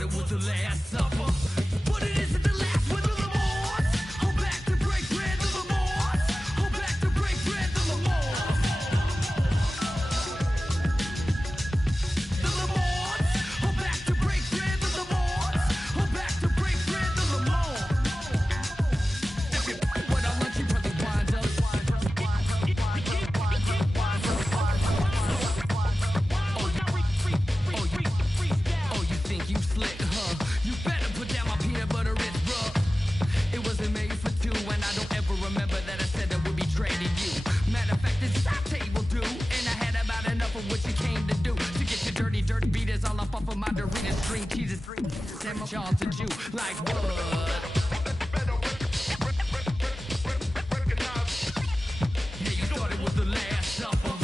thought it was the last supper, but it isn't the last with the Lamars. Hold back to break bread, the Lamars. Hold back to break bread, the Lamars. The Lamars. Hold back to break bread, the Lamars. Hold back to break bread, the Lamars. If you what I want, you probably wind up. Oh, you think you slick, huh? You better put down my peanut butter, it's rough. It wasn't made for two, and I don't ever remember that I said I would be trading you. Matter of fact, this is our table do, and I had about enough of what you came to do. To get your dirty, dirty beaters all up off of my Doritos, string cheeses, and my Charlton Jew. Like what? Yeah, you thought it was the last supper,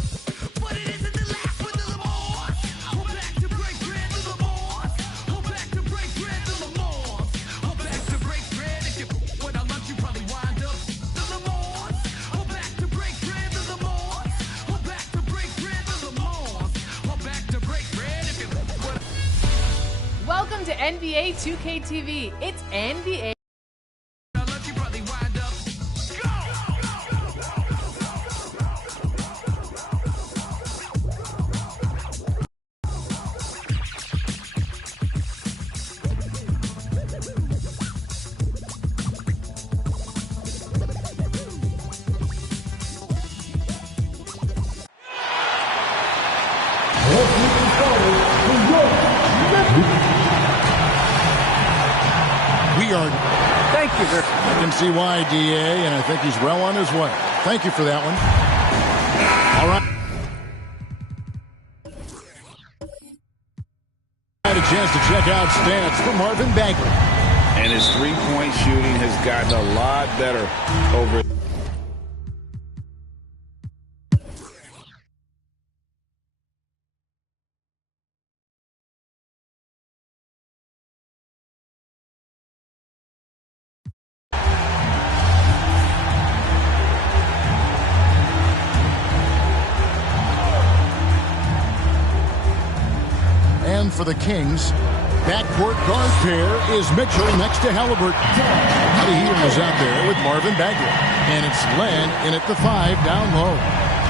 but it isn't the last with the Lamars. Hold back to break bread, the Lamars. Hold back to break bread, the Lamars. Hold back to break bread. If you what I lunch, you probably wind up. The Lamars. Hold back to break bread, the Lamars. Hold back to break bread, the Lamars. Hold back to break bread. If you what Welcome to NBA 2K TV. It's NBA. I lunch, you probably wind up. Go! We are. Thank you. I can see why, DA, and I think he's well on his way. Thank you for that one. All right. Had a chance to check out stats for Marvin Bagley. And his three-point shooting has gotten a lot better over. And for the Kings, backcourt guard pair is Mitchell next to Halliburton. Buddy Hield is out there with Marvin Bagley. And it's Len in at the 5 down low.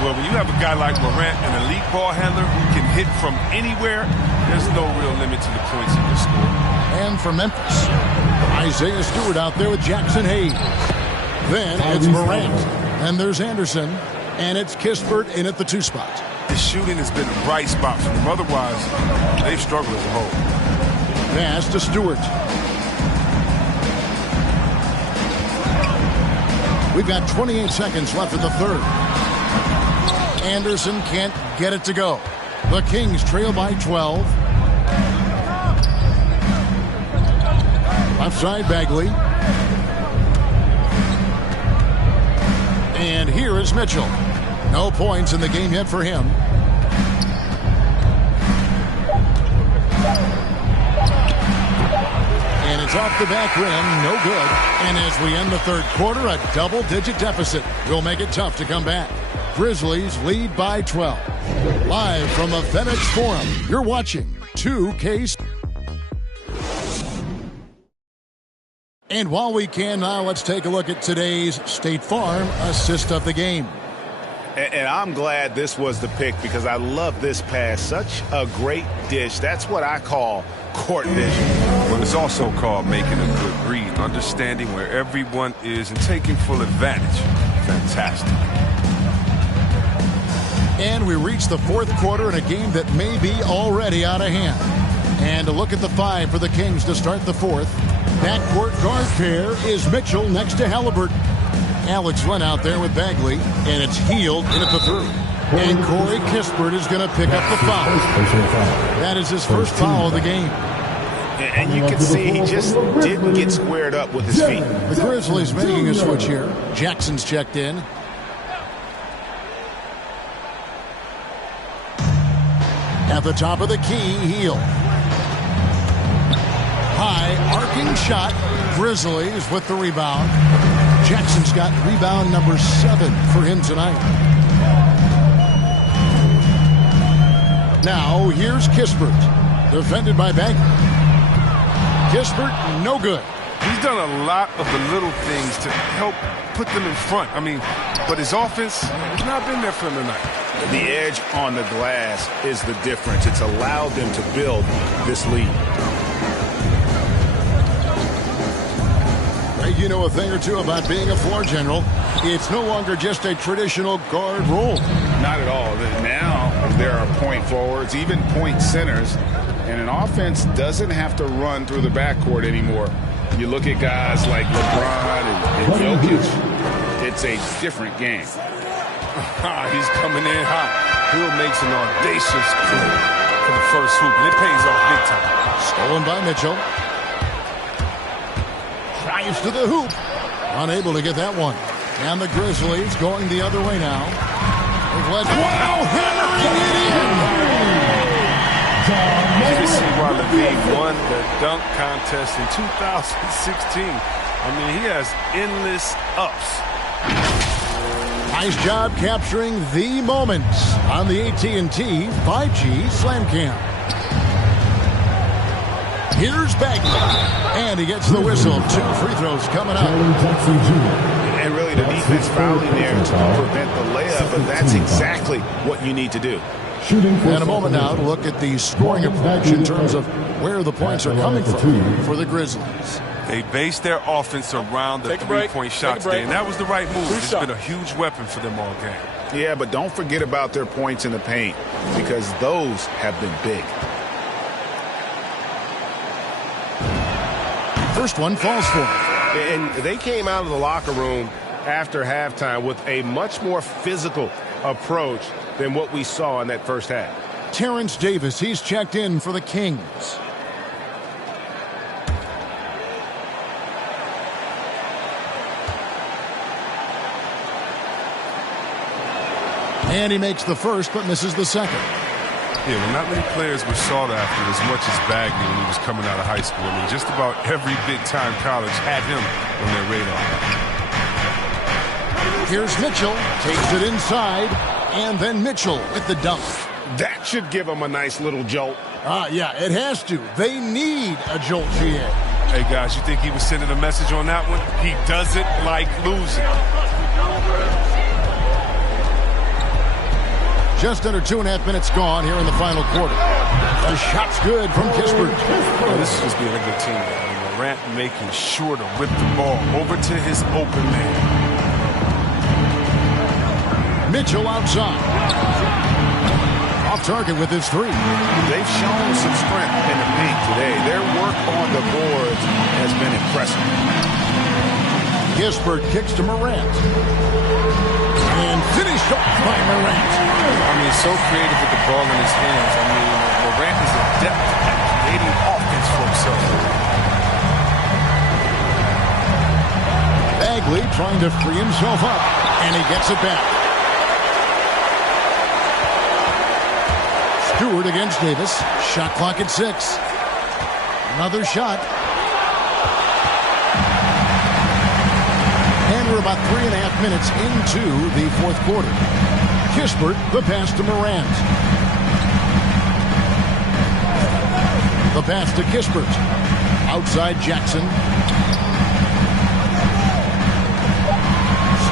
Well, when you have a guy like Morant, an elite ball handler who can hit from anywhere, there's no real limit to the points he can score. And for Memphis, Isaiah Stewart out there with Jackson Hayes. Then it's Morant. And there's Anderson. And it's Kispert in at the 2 spot. His shooting has been a bright spot for them. Otherwise, they've struggled as a whole. Pass to Stewart. We've got 28 seconds left in the third. Anderson can't get it to go. The Kings trail by 12. Left side, Bagley. And here is Mitchell. No points in the game yet for him. And it's off the back rim, no good. And as we end the third quarter, a double-digit deficit will make it tough to come back. Grizzlies lead by 12. Live from the FedEx Forum, you're watching 2K. And while we can now, let's take a look at today's State Farm assist of the game. And I'm glad this was the pick because I love this pass. Such a great dish. That's what I call court vision. Well, it's also called making a good read, understanding where everyone is and taking full advantage. Fantastic. And we reach the fourth quarter in a game that may be already out of hand. And a look at the 5 for the Kings to start the fourth. Backcourt guard pair is Mitchell next to Halliburton. Alex Len out there with Bagley, and it's Hield in at the 3. And Corey Kispert is going to pick up the foul. That is his first foul of the game. And you can see he just didn't get squared up with his feet. The Grizzlies making a switch here. Jackson's checked in. At the top of the key, Hield. High arcing shot. Grizzlies with the rebound. Jackson's got rebound number 7 for him tonight. Now here's Kispert, defended by Bagley. Kispert, no good. He's done a lot of the little things to help put them in front. I mean, but his offense has not been there for him tonight. The edge on the glass is the difference. It's allowed them to build this lead. You know a thing or two about being a floor general. It's no longer just a traditional guard role. Not at all. Now there are point forwards, even point centers, and an offense doesn't have to run through the backcourt anymore. You look at guys like LeBron and Jokic, it's a different game. He's coming in hot. Hill makes an audacious play for the first hoop, and it pays off big time. Stolen by Mitchell. Drives to the hoop. Unable to get that one. And the Grizzlies going the other way now. Wow, hammering it in! You can see why Levine won the dunk contest in 2016. I mean, he has endless ups. Nice job capturing the moments on the AT&T 5G Slam Cam. Here's Bagley, and he gets the whistle. 2 free throws coming up. And really the defense fouling there to prevent the layup, but that's exactly what you need to do. And a moment now to look at the scoring approach in terms of where the points are coming from for the Grizzlies. They base their offense around the three-point shot today, and that was the right move. It's been a huge weapon for them all game. Yeah, but don't forget about their points in the paint, because those have been big. First one falls for him. And they came out of the locker room after halftime with a much more physical approach than what we saw in that first half. Terrence Davis, he's checked in for the Kings. And he makes the first but misses the second. Yeah, well, not many players were sought after as much as Bagley when he was coming out of high school. I mean, just about every big-time college had him on their radar. Here's Mitchell, takes it inside, and then Mitchell with the dunk. That should give them a nice little jolt. Yeah, it has to. They need a jolt, GA. Hey, guys, you think he was sending a message on that one? He doesn't like losing. Just under 2.5 minutes gone here in the final quarter. The shot's good from Kispert. Oh, this is just being a good team. I mean, Morant making sure to whip the ball over to his open man. Mitchell outside. Off target with his 3. They've shown some strength in the paint today. Their work on the boards has been impressive. Kispert kicks to Morant. And finished off by Morant. I mean, so creative with the ball in his hands. I mean, Morant is adept at creating offense for himself. Bagley trying to free himself up, and he gets it back. Stewart against Davis. Shot clock at 6. Another shot. And we're about 3.5 minutes into the fourth quarter. Kispert, the pass to Morant. The pass to Kispert. Outside Jackson.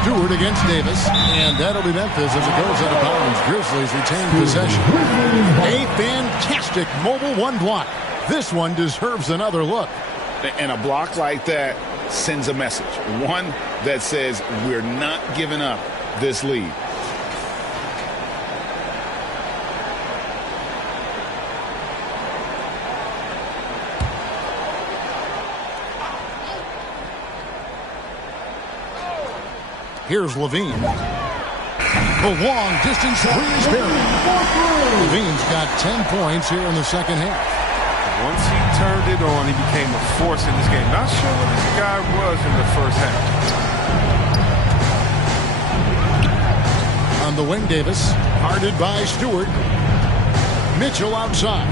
Stewart against Davis. And that'll be Memphis as it goes out of bounds. Grizzlies retain possession. A fantastic mobile 1 block. This one deserves another look. And a block like that sends a message. One that says we're not giving up this lead. Here's Levine. The long distance three is buried. Levine's got 10 points here in the second half. Once he turned it on, he became a force in this game. Not sure what this guy was in the first half. On the wing, Davis. Guarded by Stewart. Mitchell outside.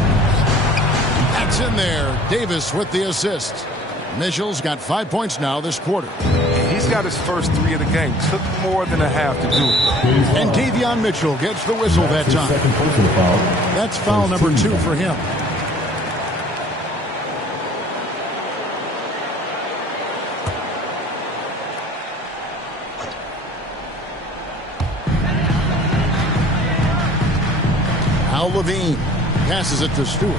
That's in there. Davis with the assist. Mitchell's got 5 points now this quarter. He's got his first 3 of the game. Took more than a half to do it. And Davion Mitchell gets the whistle that time. That's foul number 2 for him. Now Levine passes it to Stewart.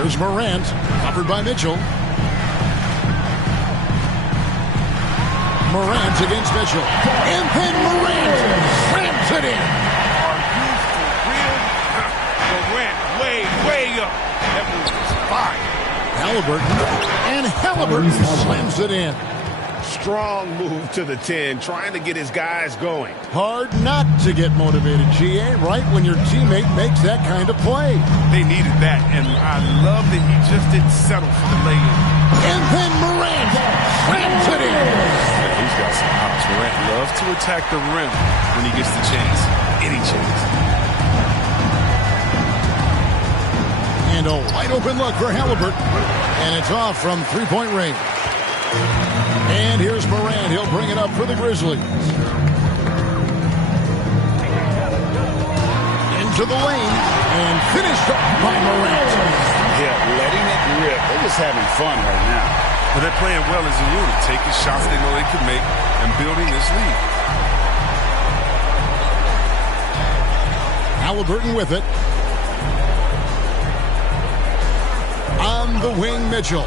Here's Morant, covered by Mitchell. Morant against Mitchell. And then Morant slams it in. Are you for real? Morant way up. That move is fire. Halliburton slams it in. Strong move to the 10, trying to get his guys going. Hard not to get motivated, GA, right when your teammate makes that kind of play. They needed that, and I love that he just didn't settle for the lay-in. And then Morant slams it in. Yeah, he's got some hops. Morant loves to attack the rim when he gets the chance. Any chance. And a wide open look for Halliburton. And it's off from three-point range. And here's Morant. He'll bring it up for the Grizzlies. Into the lane. And finished off by Morant. Yeah, letting it rip. They're just having fun right now. But they're playing well as a unit, taking shots they know they can make and building this lead. Halliburton with it. On the wing, Mitchell.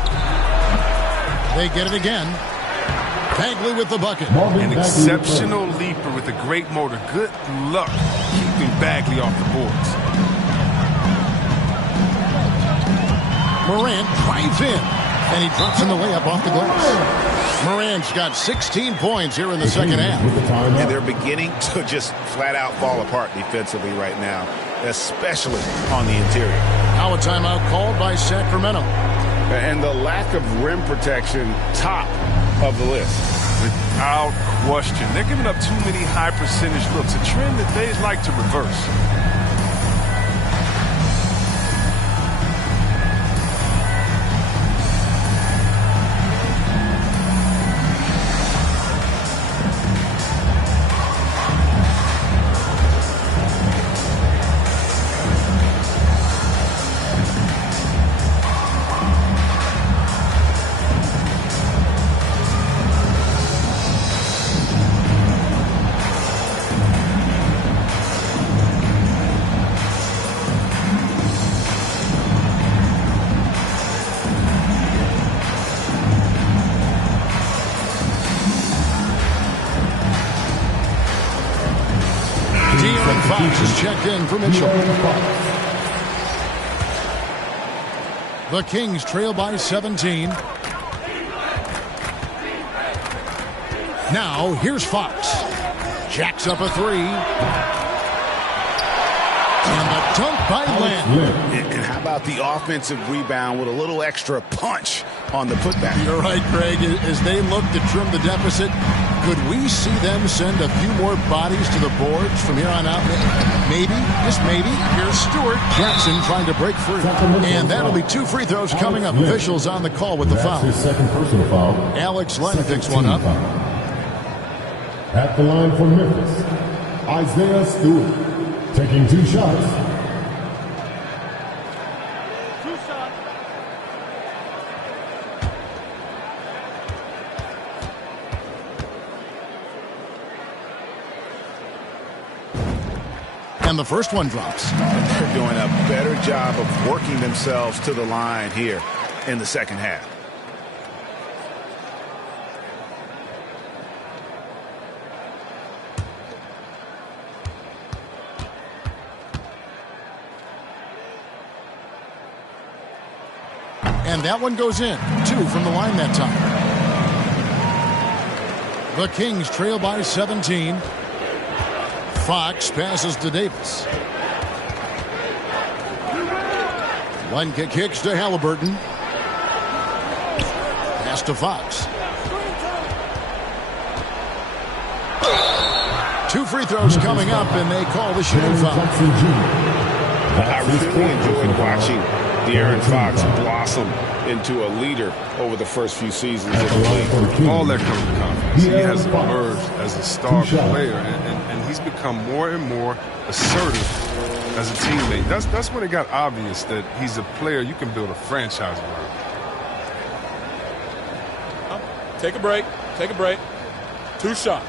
They get it again. Bagley with the bucket. An exceptional leaper with a great motor. Good luck keeping Bagley off the boards. Morant drives in, and he drops in the layup off the glass. Morant's got 16 points here in the second half. And they're beginning to just flat out fall apart defensively right now, especially on the interior. Now a timeout called by Sacramento. And the lack of rim protection, top of the list. Without question. They're giving up too many high percentage looks, a trend that they'd like to reverse. Is checked in for Mitchell. The Kings trail by 17. Now here's Fox. Jacks up a three. And a dunk by Lamb. And how about the offensive rebound with a little extra punch on the putback? You're right, Greg. As they look to trim the deficit, could we see them send a few more bodies to the boards from here on out? Maybe, just maybe. Here's Stewart. Jackson trying to break free. And that'll be 2 free throws coming up. Officials on the call with the foul. His second personal foul. Alex Len picks one up. At the line for Memphis, Isaiah Stewart taking 2 shots. And the first one drops. They're doing a better job of working themselves to the line here in the second half. And that one goes in. 2 from the line that time. The Kings trail by 17. Fox passes to Davis. One kicks to Halliburton. Pass to Fox. 2 free throws coming up, and they call the shooting foul. I really enjoyed watching De'Aaron Fox blossom into a leader over the first few seasons of the league. All that comes with confidence. He has emerged as a star player, and he's become more and more assertive as a teammate. That's when it got obvious that he's a player you can build a franchise around. Take a break. Take a break. 2 shots.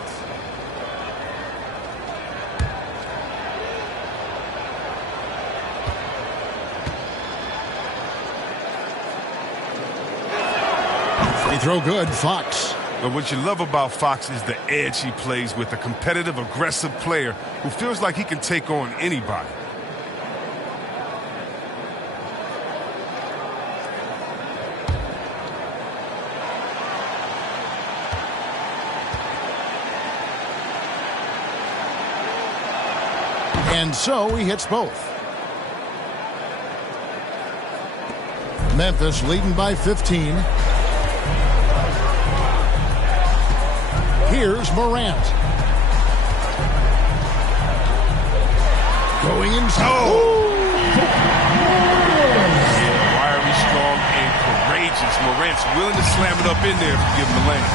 They throw good. Fox. But what you love about Fox is the edge he plays with, a competitive, aggressive player who feels like he can take on anybody. And so he hits both. Memphis leading by 15. Here's Morant. Going inside. Wiry, strong, and courageous. Morant's willing to slam it up in there if you give him the lane.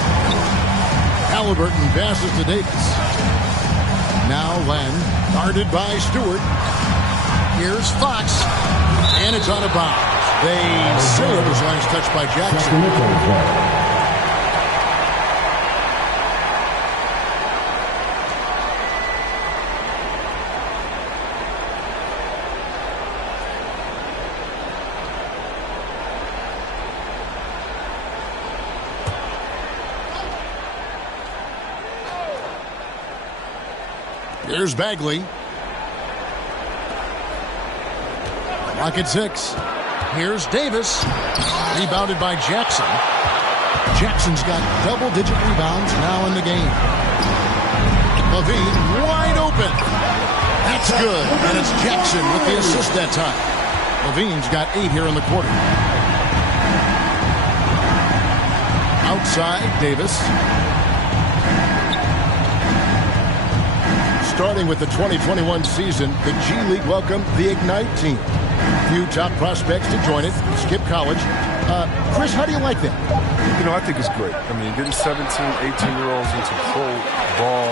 Halliburton passes to Davis. Now Len, guarded by Stewart. Here's Fox, and it's out of bounds. They say it was last touched by Jackson. Here's Bagley. Clock at 6. Here's Davis. Rebounded by Jackson. Jackson's got double-digit rebounds now in the game. Levine wide open. That's good. And it's Jackson with the assist that time. Levine's got 8 here in the quarter. Outside, Davis. Starting with the 2021 season, the G League welcomed the Ignite team. Few top prospects to join it. Skip college. Chris, how do you like that? You know, I think it's great. I mean, getting 17, 18-year-olds into pro ball,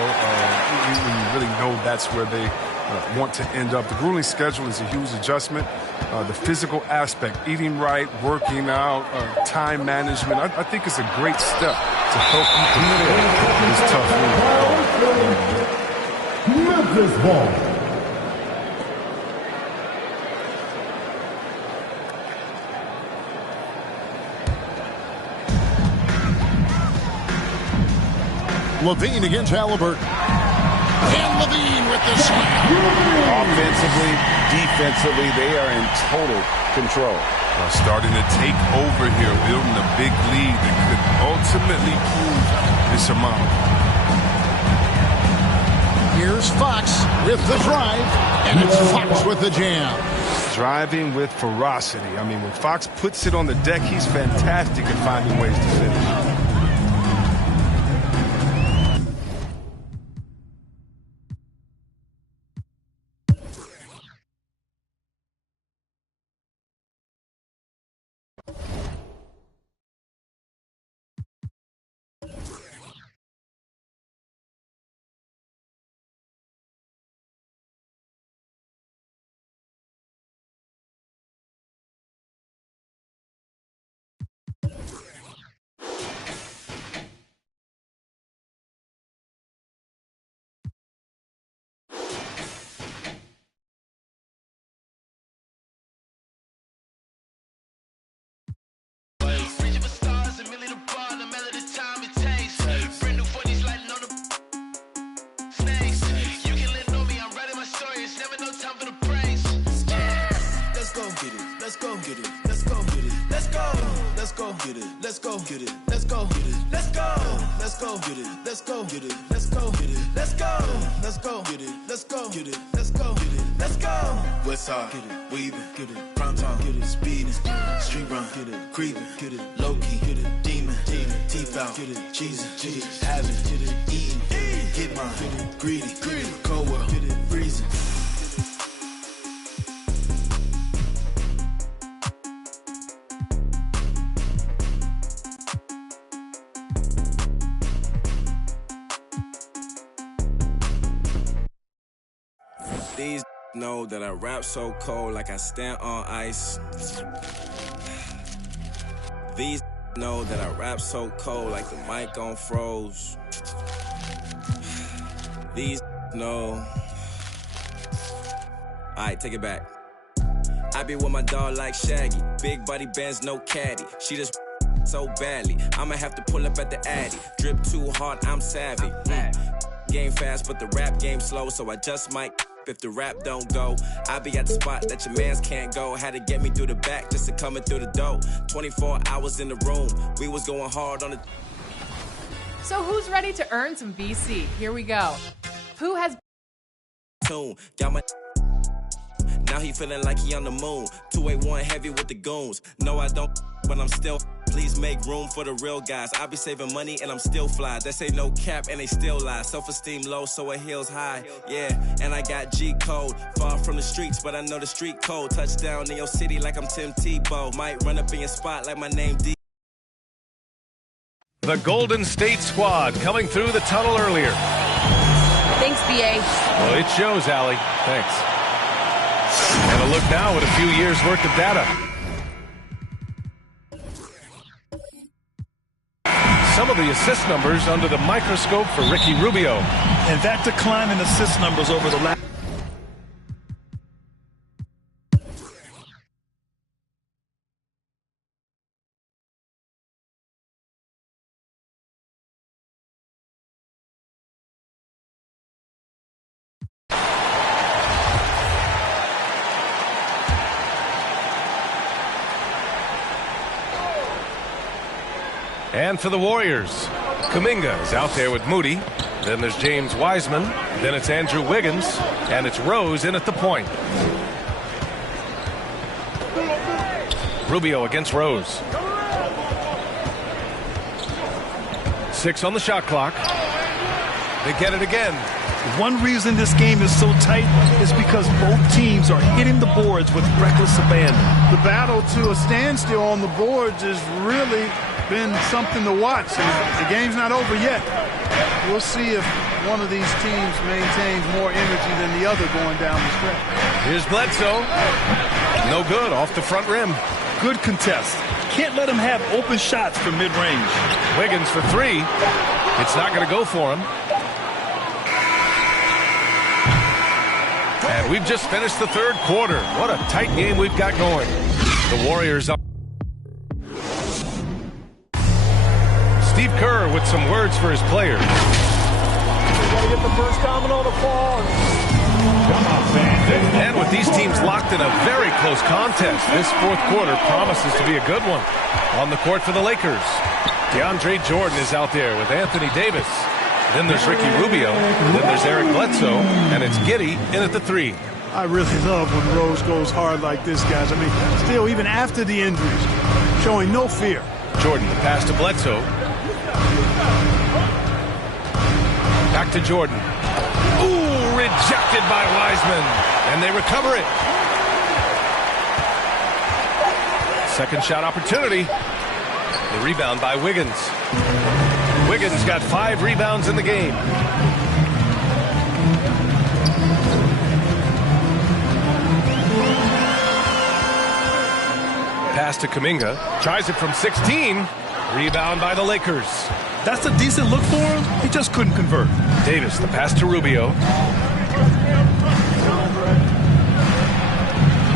when you really know that's where they want to end up. The grueling schedule is a huge adjustment. The physical aspect, eating right, working out, time management, I think it's a great step to help you prepare for this tough league. Memphis ball. Levine against Halliburton. And Levine with the slam. Offensively, defensively, they are in total control. Starting to take over here, building a big lead that could ultimately prove insurmountable. Here's Fox with the drive, and it's Fox with the jam. Driving with ferocity. I mean, when Fox puts it on the deck, he's fantastic at finding ways to finish. These know that I rap so cold like I stand on ice. These know that I rap so cold like the mic on froze. These know. Alright, take it back. I be with my dog like Shaggy. Big body bands, no caddy. She just so badly. I'ma have to pull up at the Addy. Drip too hard, I'm savvy. Game fast, but the rap game slow, so I just might if the rap don't go. I be at the spot that your mans can't go. Had to get me through the back just to coming through the door. 24 hours in the room, we was going hard on the... So who's ready to earn some VC? Here we go. Who has... Got my... Now he feeling like he on the moon. 281 heavy with the goons. No, I don't, but I'm still... Please make room for the real guys. I be saving money and I'm still fly. They say no cap and they still lie. Self-esteem low, so it heels high. Yeah, and I got G-code. Far from the streets, but I know the street code. Touchdown in your city like I'm Tim Tebow. Might run up in your spot like my name D. The Golden State squad coming through the tunnel earlier. Thanks, B.A. Well, it shows, Allie. Thanks. And a look now at a few years' worth of data. Some of the assist numbers under the microscope for Ricky Rubio. And that decline in assist numbers over the last... And for the Warriors, Kuminga is out there with Moody. Then there's James Wiseman. Then it's Andrew Wiggins. And it's Rose in at the point. Rubio against Rose. 6 on the shot clock. They get it again. One reason this game is so tight is because both teams are hitting the boards with reckless abandon. The battle to a standstill on the boards has really been something to watch. The game's not over yet. We'll see if one of these teams maintains more energy than the other going down the stretch. Here's Bledsoe. No good, off the front rim. Good contest. Can't let him have open shots from mid-range. Wiggins for 3. It's not going to go for him. And we've just finished the third quarter. What a tight game we've got going. The Warriors up. Steve Kerr with some words for his players. We got to get the first domino to fall. And with these teams locked in a very close contest, this fourth quarter promises to be a good one. On the court for the Lakers, DeAndre Jordan is out there with Anthony Davis. Then there's Ricky Rubio. Then there's Eric Bledsoe. And it's Giddey in at the 3. I really love when Rose goes hard like this, guys. I mean, still, even after the injuries, showing no fear. Jordan, the pass to Bledsoe. Back to Jordan. Ooh, rejected by Wiseman. And they recover it. Second shot opportunity. The rebound by Wiggins. Wiggins got 5 rebounds in the game. Pass to Kuminga. Tries it from 16. Rebound by the Lakers. That's a decent look for him. He just couldn't convert. Davis, the pass to Rubio.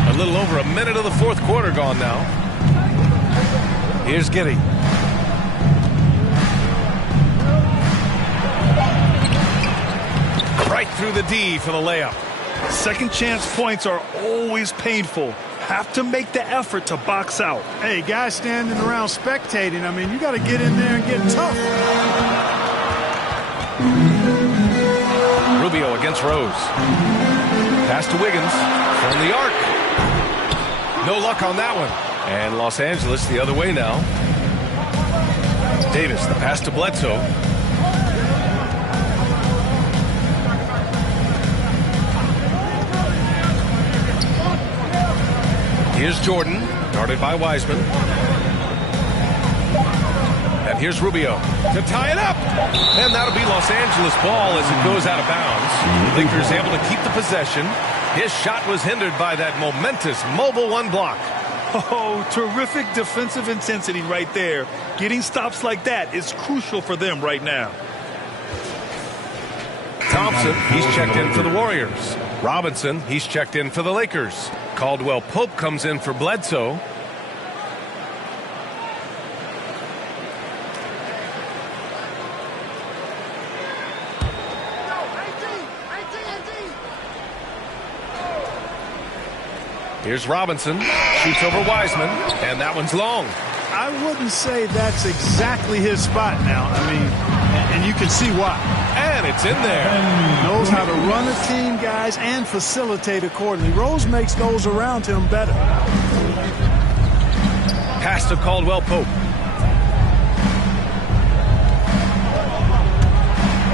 A little over a minute of the fourth quarter gone now. Here's Giddey. Right through the D for the layup. Second chance points are always painful. Have to make the effort to box out. Hey, guys standing around spectating, I mean, you got to get in there and get tough. Rubio against Rose. Pass to Wiggins from the arc. No luck on that one. And Los Angeles the other way now. Davis, the pass to Bledsoe. Here's Jordan, guarded by Wiseman. And here's Rubio to tie it up. And that'll be Los Angeles ball as it goes out of bounds. Lakers able to keep the possession. His shot was hindered by that momentous mobile 1 block. Oh, terrific defensive intensity right there. Getting stops like that is crucial for them right now. Thompson, he's checked in for the Warriors. Robinson, he's checked in for the Lakers. Caldwell Pope comes in for Bledsoe. Here's Robinson. Shoots over Wiseman. And that one's long. I wouldn't say that's exactly his spot now. I mean, and you can see why. And it's in there. Knows how to run a team, guys, and facilitate accordingly. Rose makes those around him better. Pass to Caldwell Pope.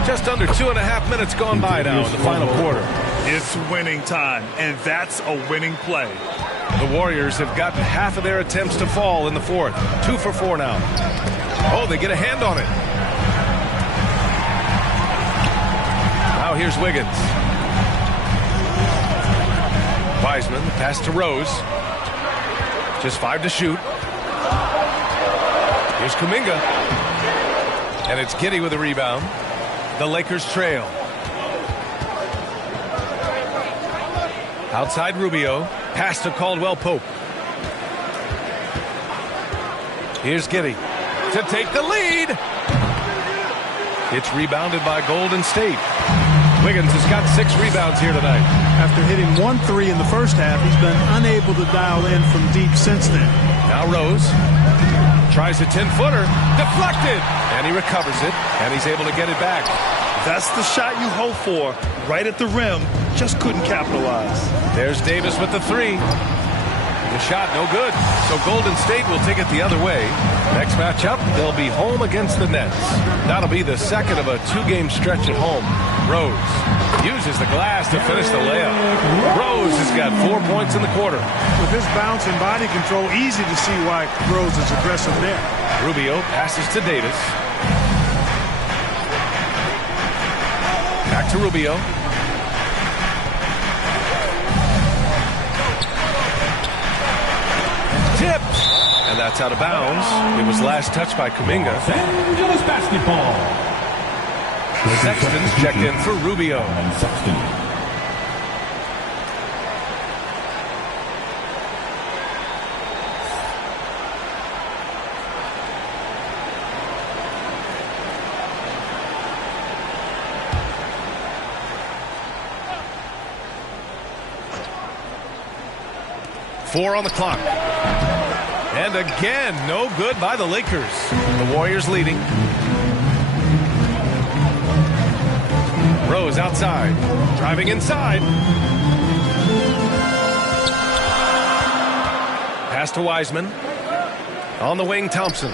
Just under 2.5 minutes gone by now in the final quarter. It's winning time, and that's a winning play. The Warriors have gotten half of their attempts to fall in the fourth. 2 for 4 now. Oh, they get a hand on it. Now here's Wiggins. Wiseman, pass to Rose. Just 5 to shoot. Here's Kuminga. And it's Giddey with a rebound. The Lakers trail. Outside Rubio. Pass to Caldwell Pope. Here's Giddey to take the lead. It's rebounded by Golden State. Wiggins has got 6 rebounds here tonight. After hitting 1 3 in the first half, he's been unable to dial in from deep since then. Now Rose tries a 10-footer. Deflected. And he recovers it. And he's able to get it back. That's the shot you hope for. Right at the rim. Just couldn't capitalize. There's Davis with the 3. The shot no good. So Golden State will take it the other way. Next matchup, they'll be home against the Nets. That'll be the second of a 2-game stretch at home. Rose uses the glass to finish the layup. Rose has got 4 points in the quarter. With his bounce and body control, easy to see why Rose is aggressive there. Rubio passes to Davis. Back to Rubio. Tipped. And that's out of bounds. It was last touched by Kuminga. Los Angeles basketball. Sexton's checked in for Rubio. And Sexton. Four on the clock. And again, no good by the Lakers. The Warriors leading. Rose outside. Driving inside. Pass to Wiseman. On the wing, Thompson.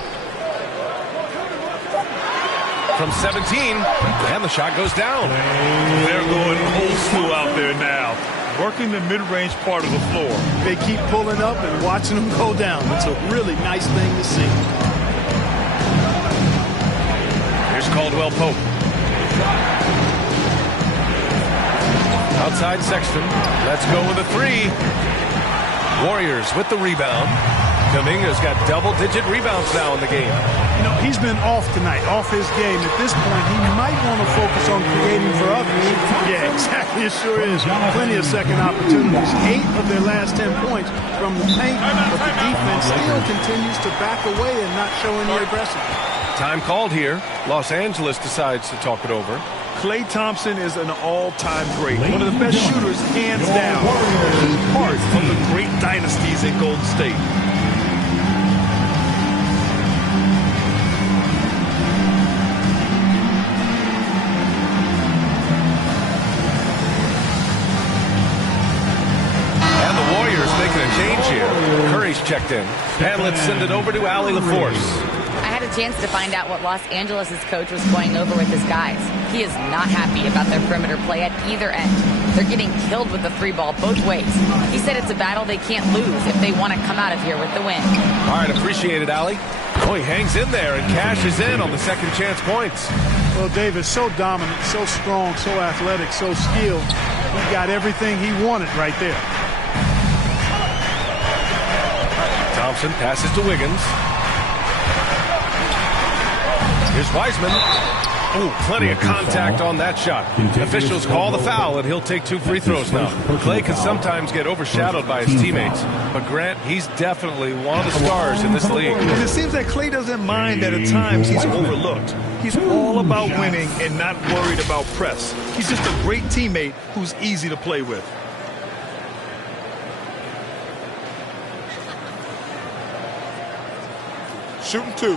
From 17. And the shot goes down. They're going old school out there now. Working the mid-range part of the floor. They keep pulling up and watching them go down. It's a really nice thing to see. Here's Caldwell Pope. Outside Sexton. Let's go with a 3. Warriors with the rebound. Kuminga's got double-digit rebounds now in the game. You know, he's been off tonight, off his game. At this point, he might want to focus on creating for others. Yeah, exactly. It sure is. Plenty of second opportunities. 8 of their last 10 points from the paint, but the defense still continues to back away and not show any aggression. Time called here. Los Angeles decides to talk it over. Klay Thompson is an all-time great. One of the best shooters, hands down. Key part of the great dynasties in Golden State. Change here. Curry's checked in. And let's send it over to Allie LaForce. I had a chance to find out what Los Angeles' coach was going over with his guys. He is not happy about their perimeter play at either end. They're getting killed with the 3-ball both ways. He said it's a battle they can't lose if they want to come out of here with the win. All right, appreciate it, Allie. Oh, he hangs in there and cashes in on the second chance points. Well, Davis, so dominant, so strong, so athletic, so skilled. He got everything he wanted right there. Thompson passes to Wiggins. Here's Wiseman. Oh, plenty of contact on that shot. Officials call the foul, and he'll take 2 free throws now. Klay can sometimes get overshadowed by his teammates, but Grant, he's definitely one of the stars in this league. And it seems that Klay doesn't mind that at times he's overlooked. He's all about winning and not worried about press. He's just a great teammate who's easy to play with. shooting 2.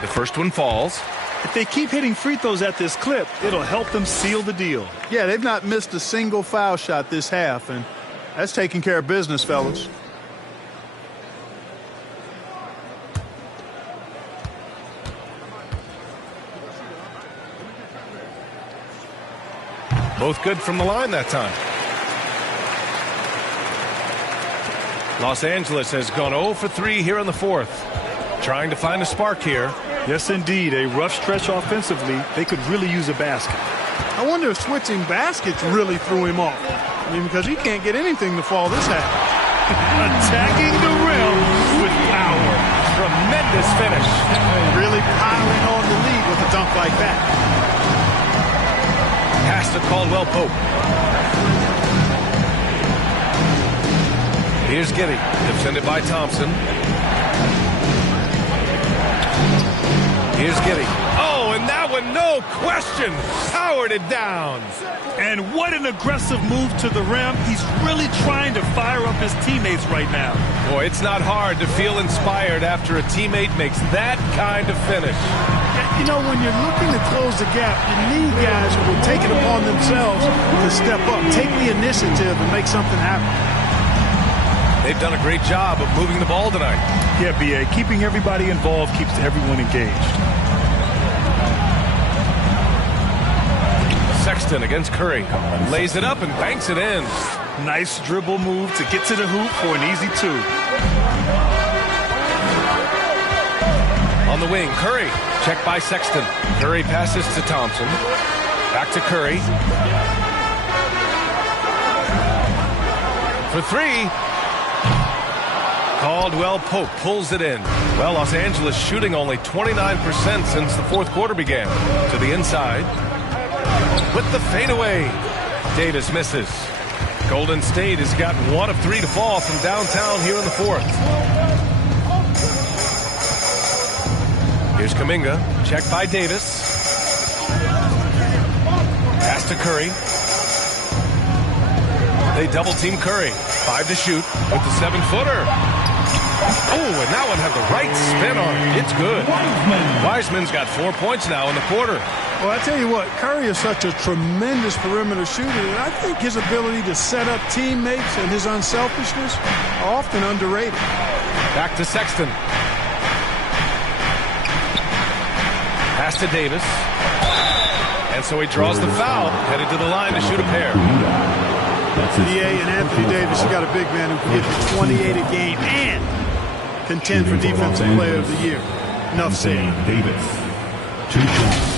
The first one falls. If they keep hitting free throws at this clip, it'll help them seal the deal. Yeah, they've not missed a single foul shot this half, and that's taking care of business, fellas. Both good from the line that time. Los Angeles has gone 0 for 3 here in the fourth. Trying to find a spark here. Yes, indeed. A rough stretch offensively. They could really use a basket. I wonder if switching baskets really threw him off. I mean, because he can't get anything to fall this half. Attacking the rim with power. Tremendous finish. Really piling on the lead with a dunk like that. Pass to Caldwell Pope. Here's Giddey, defended by Thompson. Here's Giddey. Oh, and that one, no question, powered it down. And what an aggressive move to the rim. He's really trying to fire up his teammates right now. Boy, it's not hard to feel inspired after a teammate makes that kind of finish. You know, when you're looking to close the gap, you need guys who will take it upon themselves to step up, take the initiative, and make something happen. They've done a great job of moving the ball tonight. Yeah, B.A., keeping everybody involved keeps everyone engaged. Sexton against Curry. Lays it up and banks it in. Nice dribble move to get to the hoop for an easy 2. On the wing, Curry. Checked by Sexton. Curry passes to Thompson. Back to Curry. For 3. Caldwell Pope pulls it in. Well, Los Angeles shooting only 29% since the fourth quarter began. To the inside. With the fadeaway. Davis misses. Golden State has got 1 of 3 to fall from downtown here in the fourth. Here's Kuminga. Checked by Davis. Pass to Curry. They double team Curry. 5 to shoot with the 7-footer. Oh, and that one had the right spin on it. It's good. Wiseman's got 4 points now in the quarter. Well, I tell you what, Curry is such a tremendous perimeter shooter, and I think his ability to set up teammates and his unselfishness are often underrated. Back to Sexton. Pass to Davis. And so he draws the foul, headed to the line to shoot a pair. DA and Anthony Davis, you got a big man who can get to 28 a game and contend for Defensive Player of the Year. Enough said. Davis, 2 shots.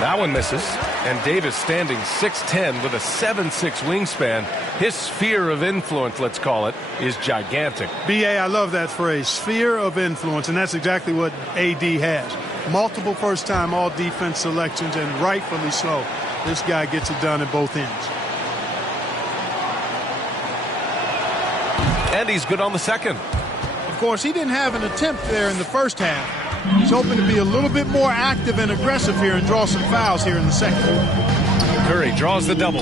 That one misses. And Davis standing 6'10 with a 7'6 wingspan. His sphere of influence, let's call it, is gigantic. B.A., I love that phrase, sphere of influence, and that's exactly what A.D. has. Multiple first-time all-defense selections, and rightfully so. This guy gets it done at both ends. And he's good on the second. Of course, he didn't have an attempt there in the first half. He's hoping to be a little bit more active and aggressive here and draw some fouls here in the second. Curry draws the double.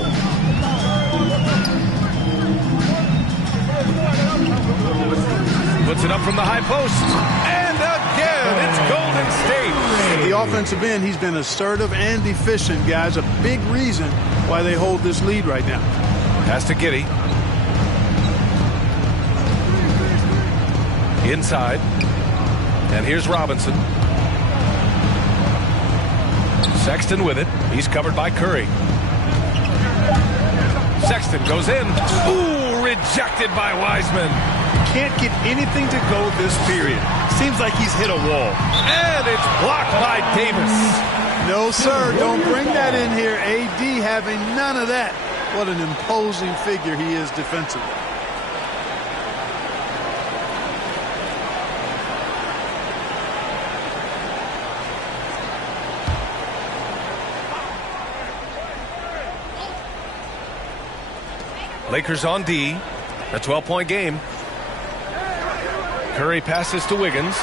Puts it up from the high post. And again, it's Golden State. At the offensive end, he's been assertive and efficient, guys. A big reason why they hold this lead right now. Pass to Giddey. Inside. And here's Robinson. Sexton with it. He's covered by Curry. Sexton goes in. Ooh, rejected by Wiseman. Can't get anything to go this period. Seems like he's hit a wall. And it's blocked by Davis. No, sir. Don't bring that in here. A.D. having none of that. What an imposing figure he is defensively. Lakers on D. A 12-point game. Curry passes to Wiggins.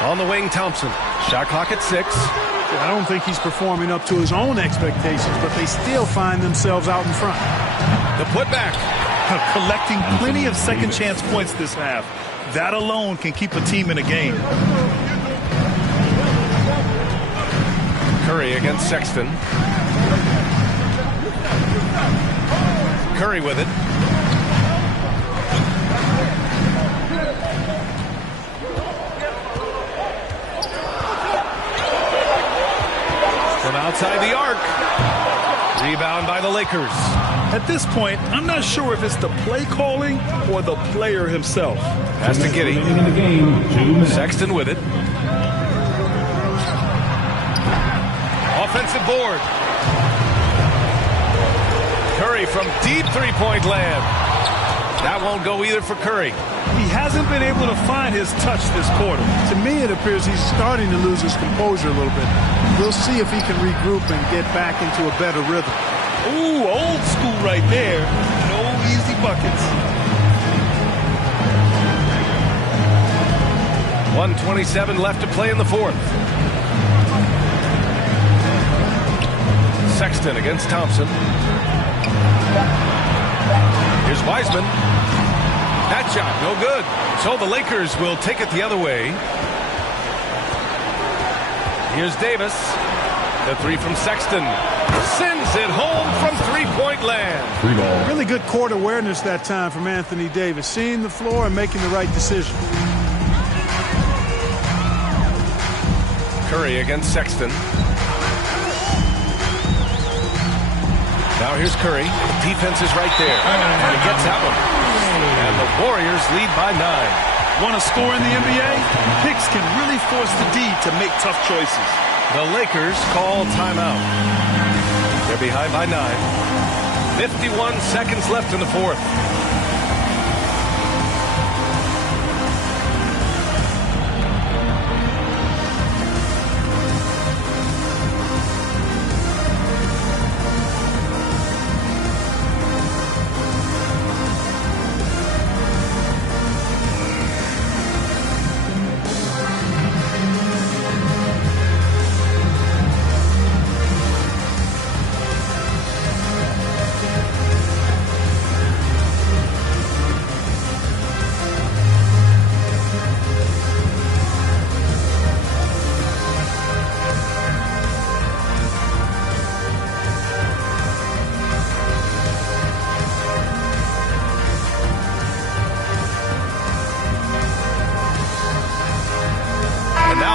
On the wing, Thompson. Shot clock at 6. I don't think he's performing up to his own expectations, but they still find themselves out in front. The putback. Collecting plenty of second chance points this half. That alone can keep a team in a game. Curry against Sexton. Curry with it. From outside the arc. Rebound by the Lakers. At this point, I'm not sure if it's the play calling or the player himself. Pass to Giddey. Sexton with it. Offensive board. Curry from deep three-point land. That won't go either for Curry. He hasn't been able to find his touch this quarter. To me, it appears he's starting to lose his composure a little bit. We'll see if he can regroup and get back into a better rhythm. Ooh, old school right there. No easy buckets. 1:27 left to play in the fourth. Sexton against Thompson. Here's Wiseman. That shot, no good. So the Lakers will take it the other way. Here's Davis. The three from Sexton. Sends it home from three-point land. Really good court awareness that time from Anthony Davis. Seeing the floor and making the right decision. Curry against Sexton. Now here's Curry. Defense is right there. He gets that one. And the Warriors lead by 9. Want to score in the NBA? Picks can really force the D to make tough choices. The Lakers call timeout. They're behind by 9. 51 seconds left in the fourth.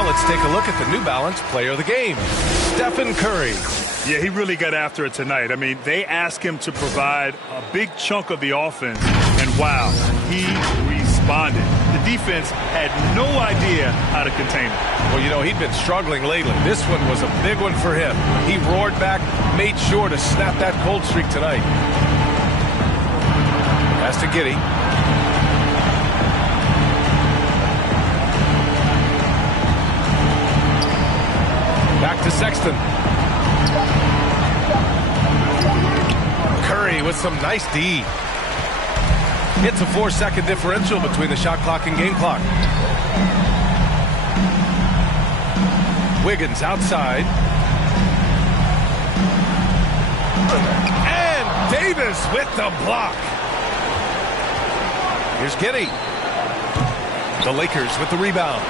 Let's take a look at the New Balance player of the game, Stephen Curry. Yeah, he really got after it tonight. I mean, they asked him to provide a big chunk of the offense, and wow, he responded. The defense had no idea how to contain him. Well, you know, he'd been struggling lately. This one was a big one for him. He roared back, made sure to snap that cold streak tonight. Pass to Giddey. Back to Sexton. Curry with some nice D. It's a 4-second differential between the shot clock and game clock. Wiggins outside. And Davis with the block. Here's Giddey. The Lakers with the rebound.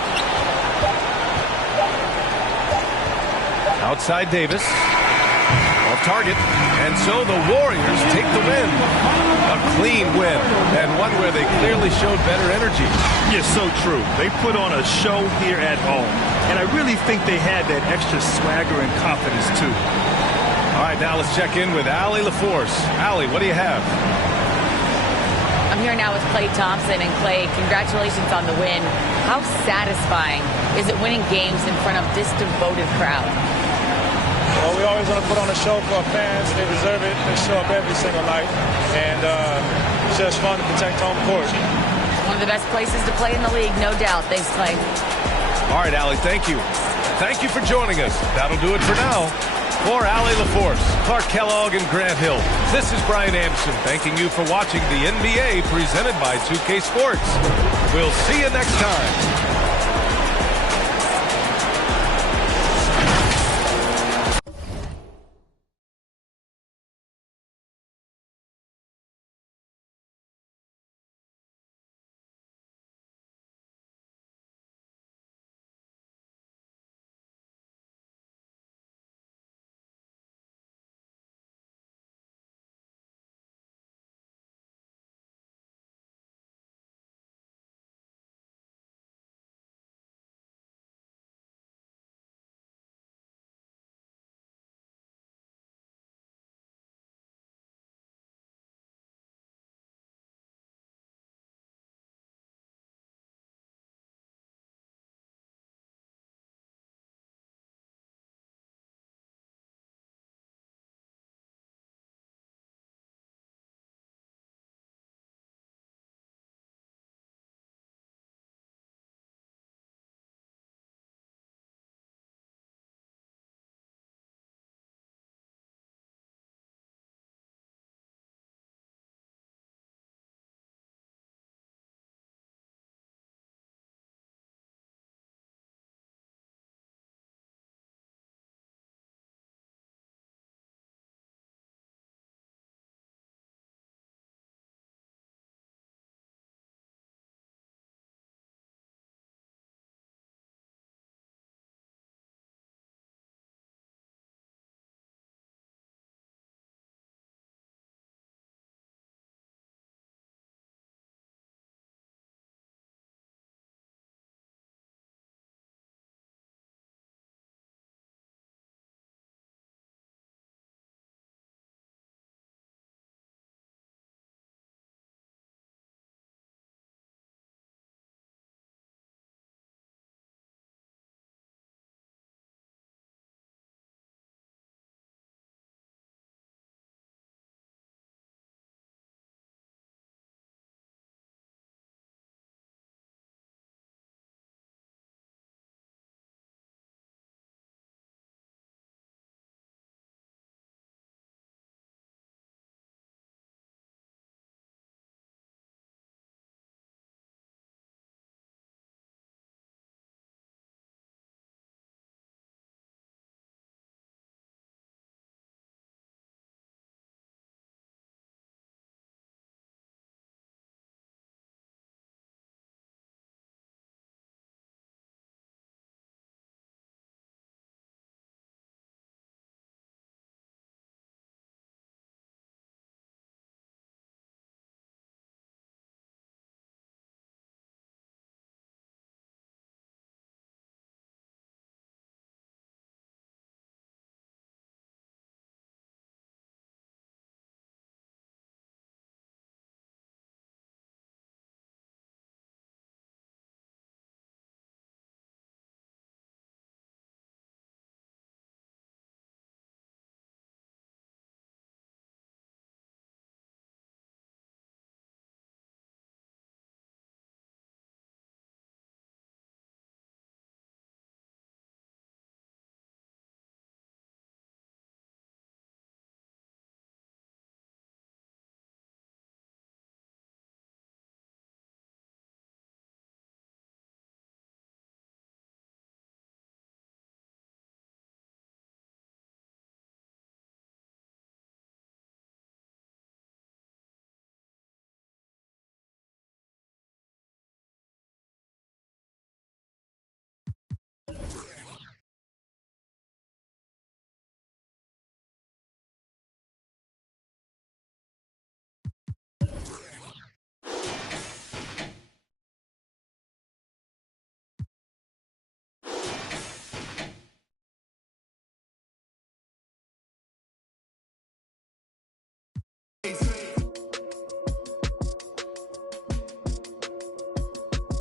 Outside Davis. Off target. And so the Warriors take the win. A clean win. And one where they clearly showed better energy. Yeah, so true. They put on a show here at home. And I really think they had that extra swagger and confidence, too. All right, now let's check in with Allie LaForce. Allie, what do you have? I'm here now with Klay Thompson. And Klay, congratulations on the win. How satisfying is it winning games in front of this devoted crowd? Well, we always want to put on a show for our fans. They deserve it. They show up every single night. And it's just fun to protect home court. One of the best places to play in the league, no doubt. Thanks, Klay. All right, Allie, thank you. Thank you for joining us. That'll do it for now. For Allie LaForce, Clark Kellogg, and Grant Hill, this is Brian Anderson thanking you for watching the NBA presented by 2K Sports. We'll see you next time.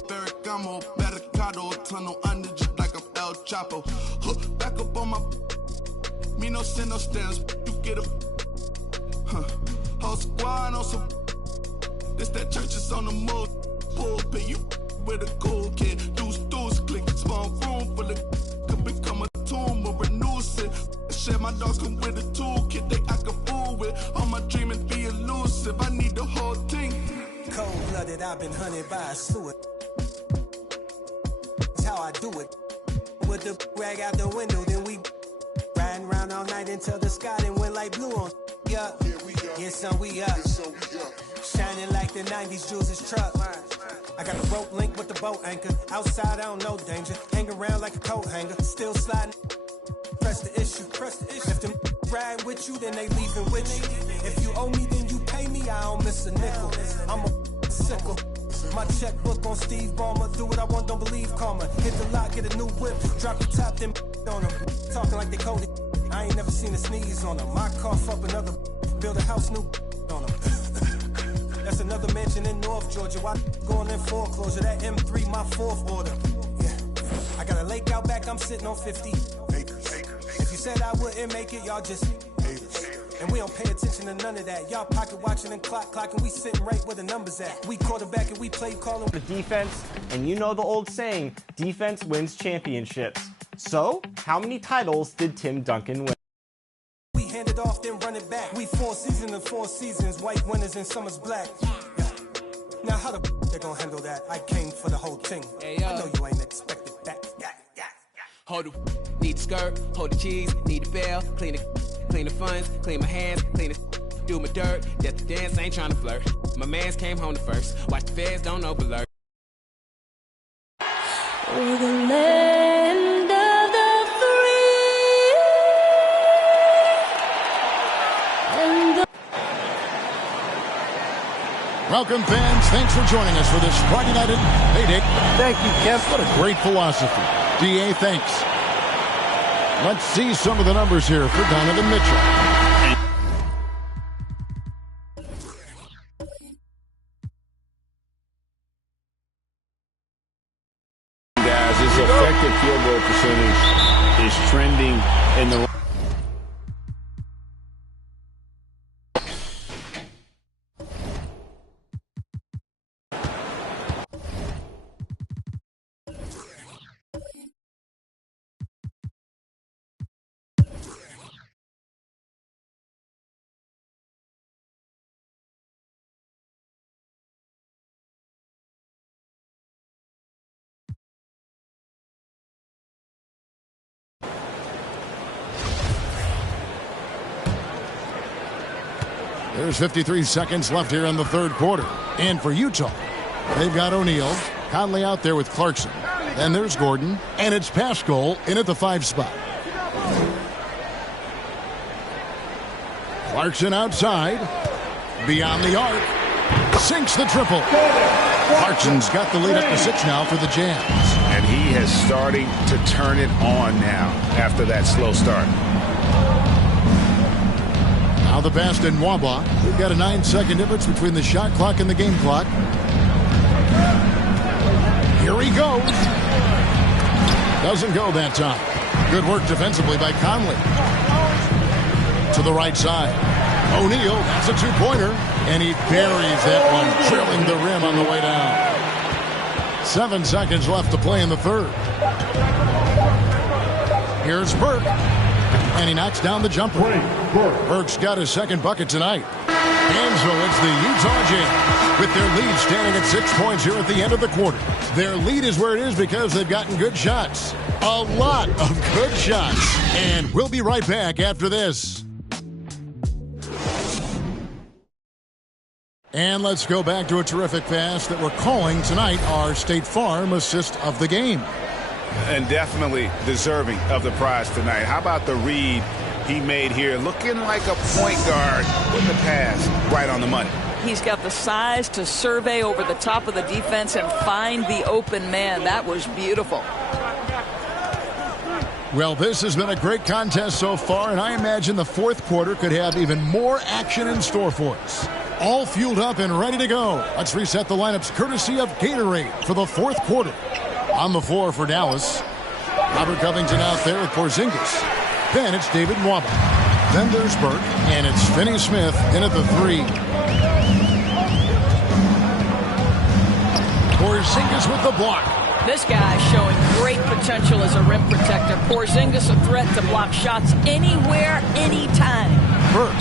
Ferragamo, Barricado, tunnel under just like I'm El Chapo. Back up on my, me no send no stairs, you get a, whole squad on some, this that church is on the move, pulpit, you with a cool kid, deuce, click, small room full of, could become a tomb or renew it, shit. My dogs come with a toolkit they I can fool with. All my dreaming be elusive. I need the whole thing. Cold-blooded, I've been hunted by a slew. That's how I do it. With the rag out the window, then we riding around all night until the sky then went like blue on. Up. Yeah, son, we up. Shining like the 90s Jules' truck. I got a rope link with the boat anchor. Outside, I don't know danger. Hang around like a coat hanger. Still sliding. Press the issue. If them ride with you, then they leaving with you. If you owe me, then you pay me. I don't miss a nickel. I'm a sickle. My checkbook on Steve Ballmer. Do what I want, don't believe karma. Hit the lock, get a new whip. Drop the top, then on them. Talking like they coded. I ain't never seen a sneeze on them. I cough up another. Build a house new on them. That's another mansion in North Georgia. Why going in foreclosure? That M3, my fourth order. Yeah. I got a lake out back, I'm sitting on 50 acres. If you said I wouldn't make it, y'all just haters. And we don't pay attention to none of that. Y'all pocket watching and clocking. We sitting right where the numbers at. We quarterback and we play calling. The defense, and you know the old saying, defense wins championships. So, how many titles did Tim Duncan win? We hand it off, then run it back. We 4 seasons and 4 seasons. White winners and summer's black. Yeah. Now how the they gonna handle that? I came for the whole thing. Hey, I know you ain't expected that. Hold the need the skirt, hold the cheese, need the bell, clean the funds, clean my hands, clean the do my dirt. That the dance ain't trying to flirt. My mans came home the first. Watch the feds don't overlurk. We're the land of the free and the Welcome, fans. Thanks for joining us for this Friday night at Hey, Dick. Thank you, Kev. What a great philosophy. DA, thanks. Let's see some of the numbers here for Donovan Mitchell. Guys, his effective field goal percentage is trending in the There's 53 seconds left here in the third quarter. And for Utah, they've got O'Neal, Conley out there with Clarkson. Then there's Gordon, and it's Pascal in at the 5 spot. Clarkson outside, beyond the arc, sinks the triple. Clarkson's got the lead up to 6 now for the Jazz. And he is starting to turn it on now after that slow start. Now the pass to Nwaba. We've got a 9-second difference between the shot clock and the game clock. Here he goes. Doesn't go that time. Good work defensively by Conley. To the right side. O'Neal, that's a 2-pointer. And he buries that one, drilling the rim on the way down. 7 seconds left to play in the third. Here's Burke. And he knocks down the jumper. Burke's got his second bucket tonight. And so it's the Utah Jazz with their lead standing at 6 points here at the end of the quarter. Their lead is where it is because they've gotten good shots. A lot of good shots. And we'll be right back after this. And let's go back to a terrific pass that we're calling tonight our State Farm assist of the game. And definitely deserving of the prize tonight. How about the read he made here? Looking like a point guard with the pass right on the money. He's got the size to survey over the top of the defense and find the open man. That was beautiful. Well, this has been a great contest so far, and I imagine the fourth quarter could have even more action in store for us. All fueled up and ready to go. Let's reset the lineups courtesy of Gatorade for the fourth quarter. On the floor for Dallas, Robert Covington out there with Porzingis. Then it's David Nwaba. Then there's Burke, and it's Finney Smith in at the 3. Porzingis with the block. This guy showing great potential as a rim protector. Porzingis a threat to block shots anywhere, anytime. Burke.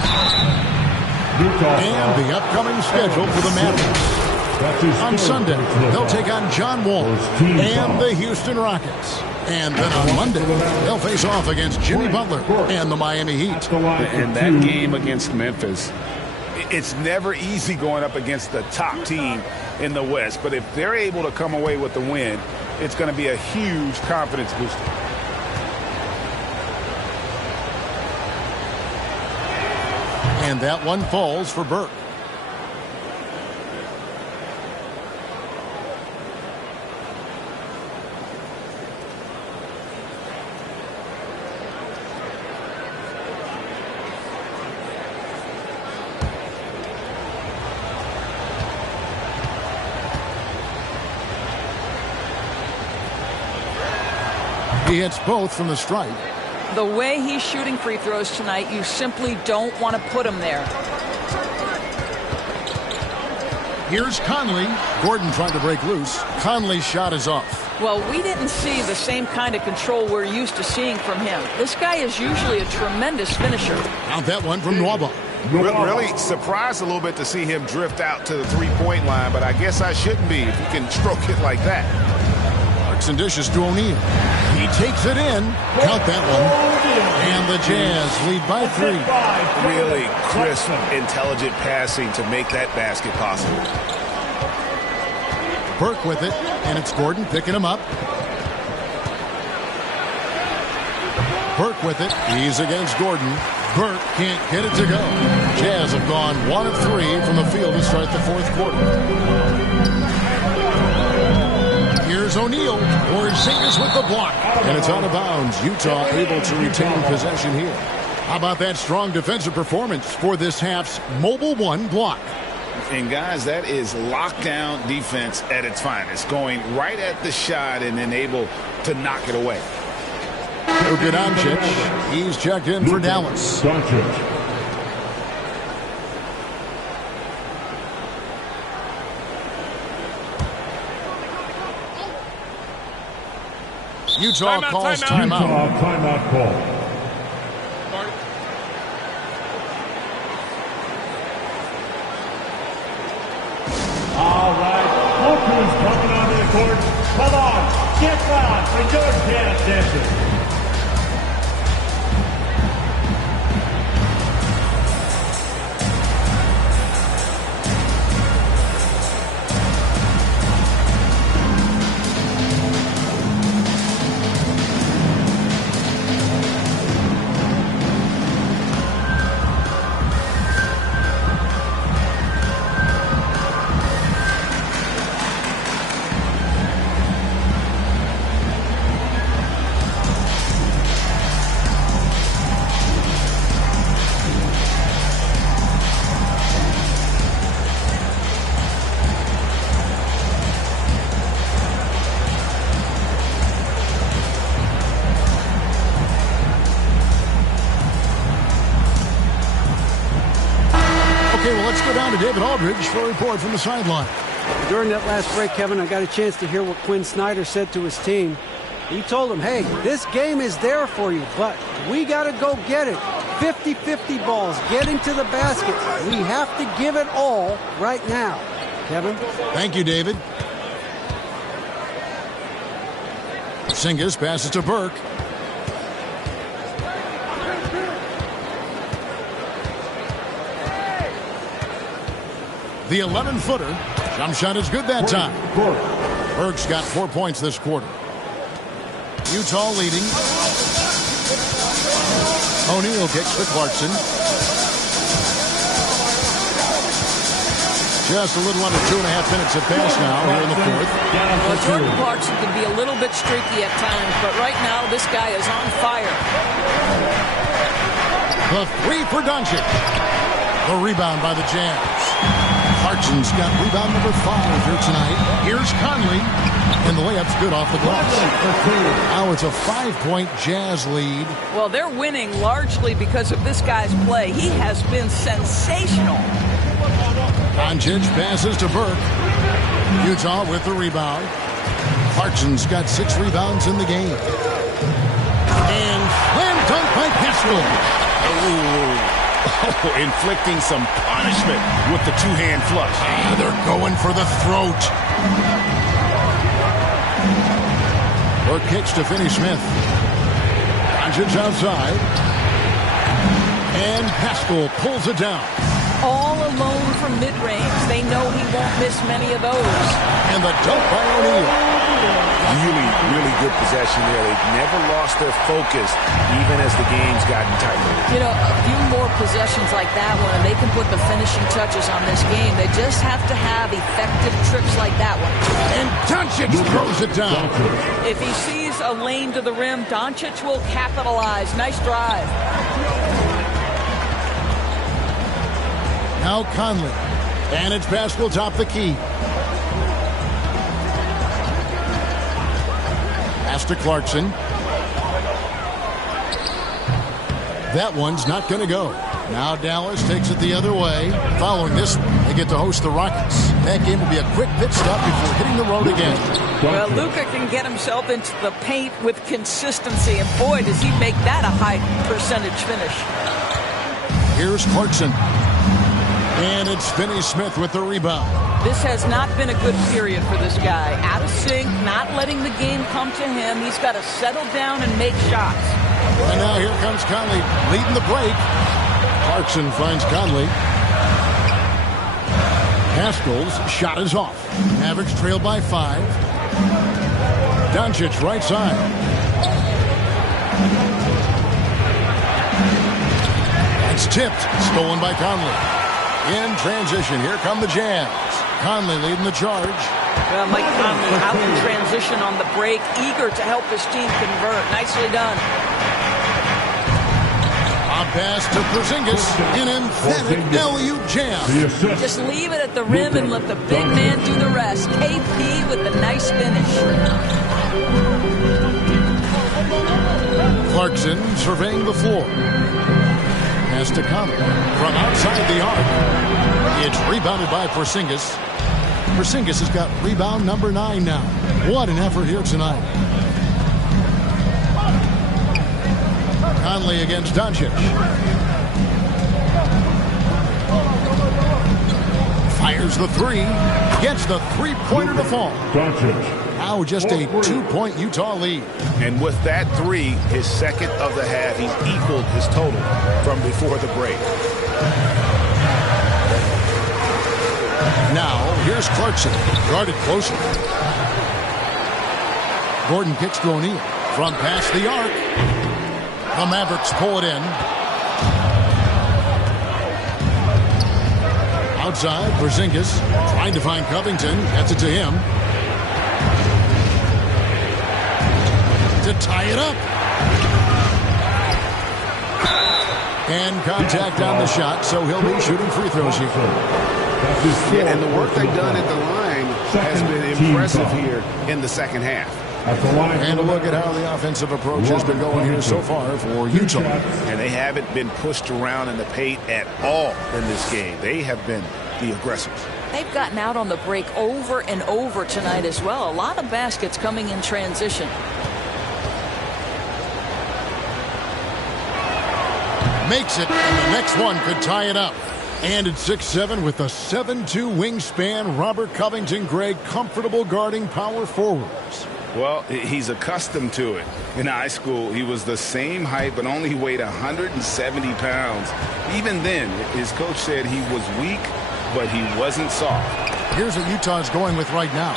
And the upcoming schedule for the Mavericks. On Sunday, they'll take on John Wall and the Houston Rockets. And then on Monday, they'll face off against Jimmy Butler and the Miami Heat. And that game against Memphis, it's never easy going up against the top team in the West. But if they're able to come away with the win, it's going to be a huge confidence booster. And that one falls for Burke. He hits both from the stripe. The way he's shooting free throws tonight, you simply don't want to put him there. Here's Conley. Gordon trying to break loose. Conley's shot is off. Well, we didn't see the same kind of control we're used to seeing from him. This guy is usually a tremendous finisher. Out that one from Nwaba. Really surprised a little bit to see him drift out to the three-point line, but I guess I shouldn't be if he can stroke it like that. And dishes to O'Neal. He takes it in. Count that one. And the Jazz lead by 3. Really crisp, intelligent passing to make that basket possible. Burke with it, and it's Gordon picking him up. Burke with it. He's against Gordon. Burke can't get it to go. Jazz have gone 1 of 3 from the field to start the fourth quarter. Here's O'Neal. Porzingis with the block. And it's out of bounds. Utah able to retain possession here. How about that strong defensive performance for this half's Mobile 1 block? And guys, that is lockdown defense at its finest. Going right at the shot and then able to knock it away. Luka Doncic. He's checked in for Dallas. Utah calls timeout. Utah timeout call. All right, look who's coming onto the court. Come on, get loud for your jazz dancers. David Aldridge for a report from the sideline. During that last break, Kevin, I got a chance to hear what Quinn Snyder said to his team. He told them, hey, this game is there for you, but we got to go get it. 50-50 balls, getting to the basket. We have to give it all right now. Kevin? Thank you, David. Porzingis passes to Burke. The 11-footer. Jump shot is good that time. Burke's got 4 points this quarter. Utah leading. O'Neal kicks to Clarkson. Just a little under 2.5 minutes have passed now here in the fourth. Well, Jordan Clarkson can be a little bit streaky at times, but right now this guy is on fire. The 3 for Doncic. The rebound by the Jazz. Clarkson's got rebound number 5 here tonight. Here's Conley. And the layup's good off the glass. Now it's a 5-point Jazz lead. Well, they're winning largely because of this guy's play. He has been sensational. Doncic passes to Burke. Utah with the rebound. Clarkson's got 6 rebounds in the game. And slam dunk by Pascal. Oh, inflicting some punishment with the two-hand flush. They're going for the throat. Or kicks to Finney-Smith. Doncic outside. And Pascal pulls it down. All alone from mid-range. They know he won't miss many of those. And the dunk by O'Neal. Really good possession there. They've never lost their focus, even as the game's gotten tighter. You know, a few more possessions like that one, and they can put the finishing touches on this game. They just have to have effective trips like that one. And Doncic throws it down. If he sees a lane to the rim, Doncic will capitalize. Nice drive. Now Conley. And it's Pascal top the key. Pass to Clarkson. That one's not going to go. Now Dallas takes it the other way. Following this, they get to host the Rockets. That game will be a quick pit stop before hitting the road again. Well, Luka can get himself into the paint with consistency, and boy, does he make that a high percentage finish. Here's Clarkson. And it's Finney-Smith with the rebound. This has not been a good period for this guy. Out of sync, not letting the game come to him. He's got to settle down and make shots. And now here comes Conley leading the break. Clarkson finds Conley. Pascal's shot is off. Mavericks trail by 5. Doncic right side. It's tipped. Stolen by Conley. In transition, here come the Jazz. Conley leading the charge. Well, Mike Conley out in transition on the break, eager to help his team convert. Nicely done. A pass to Porzingis. An emphatic alley-oop jam. Just leave it at the rim and let the big man do the rest. KP with the nice finish. Clarkson surveying the floor. Pass to Conley from outside the arc. It's rebounded by Porzingis. Porzingis has got rebound number 9 now. What an effort here tonight. Conley against Doncic. Fires the 3. Gets the three-pointer to fall. Now just a 2-point Utah lead. And with that 3, his second of the half, he's equaled his total from before the break. Now, here's Clarkson, guarded closer. Gordon kicks to O'Neal from past the arc. The Mavericks pull it in. Outside, Porzingis trying to find Covington. Gets it to him. To tie it up. And contact on the shot, so he'll be shooting free throws here. Yeah, and the work they've done at the line has been impressive here in the second half. And a look at how the offensive approach has been going here so far for Utah. And they haven't been pushed around in the paint at all in this game. They have been the aggressors. They've gotten out on the break over and over tonight as well. A lot of baskets coming in transition. Makes it, and the next one could tie it up. And at 6'7" with a 7'2" wingspan, Robert Covington, Greg, comfortable guarding power forwards. Well, he's accustomed to it. In high school, he was the same height, but only weighed 170 pounds. Even then, his coach said he was weak, but he wasn't soft. Here's what Utah's going with right now.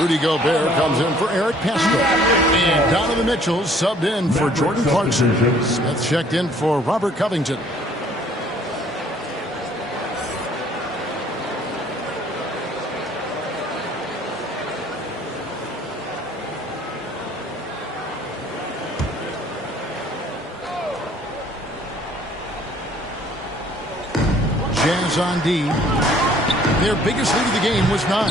Rudy Gobert comes in for Eric Pascal. And Donovan Mitchell subbed in for Jordan Clarkson. Smith checked in for Robert Covington. Jazz on D. Their biggest lead of the game was 9.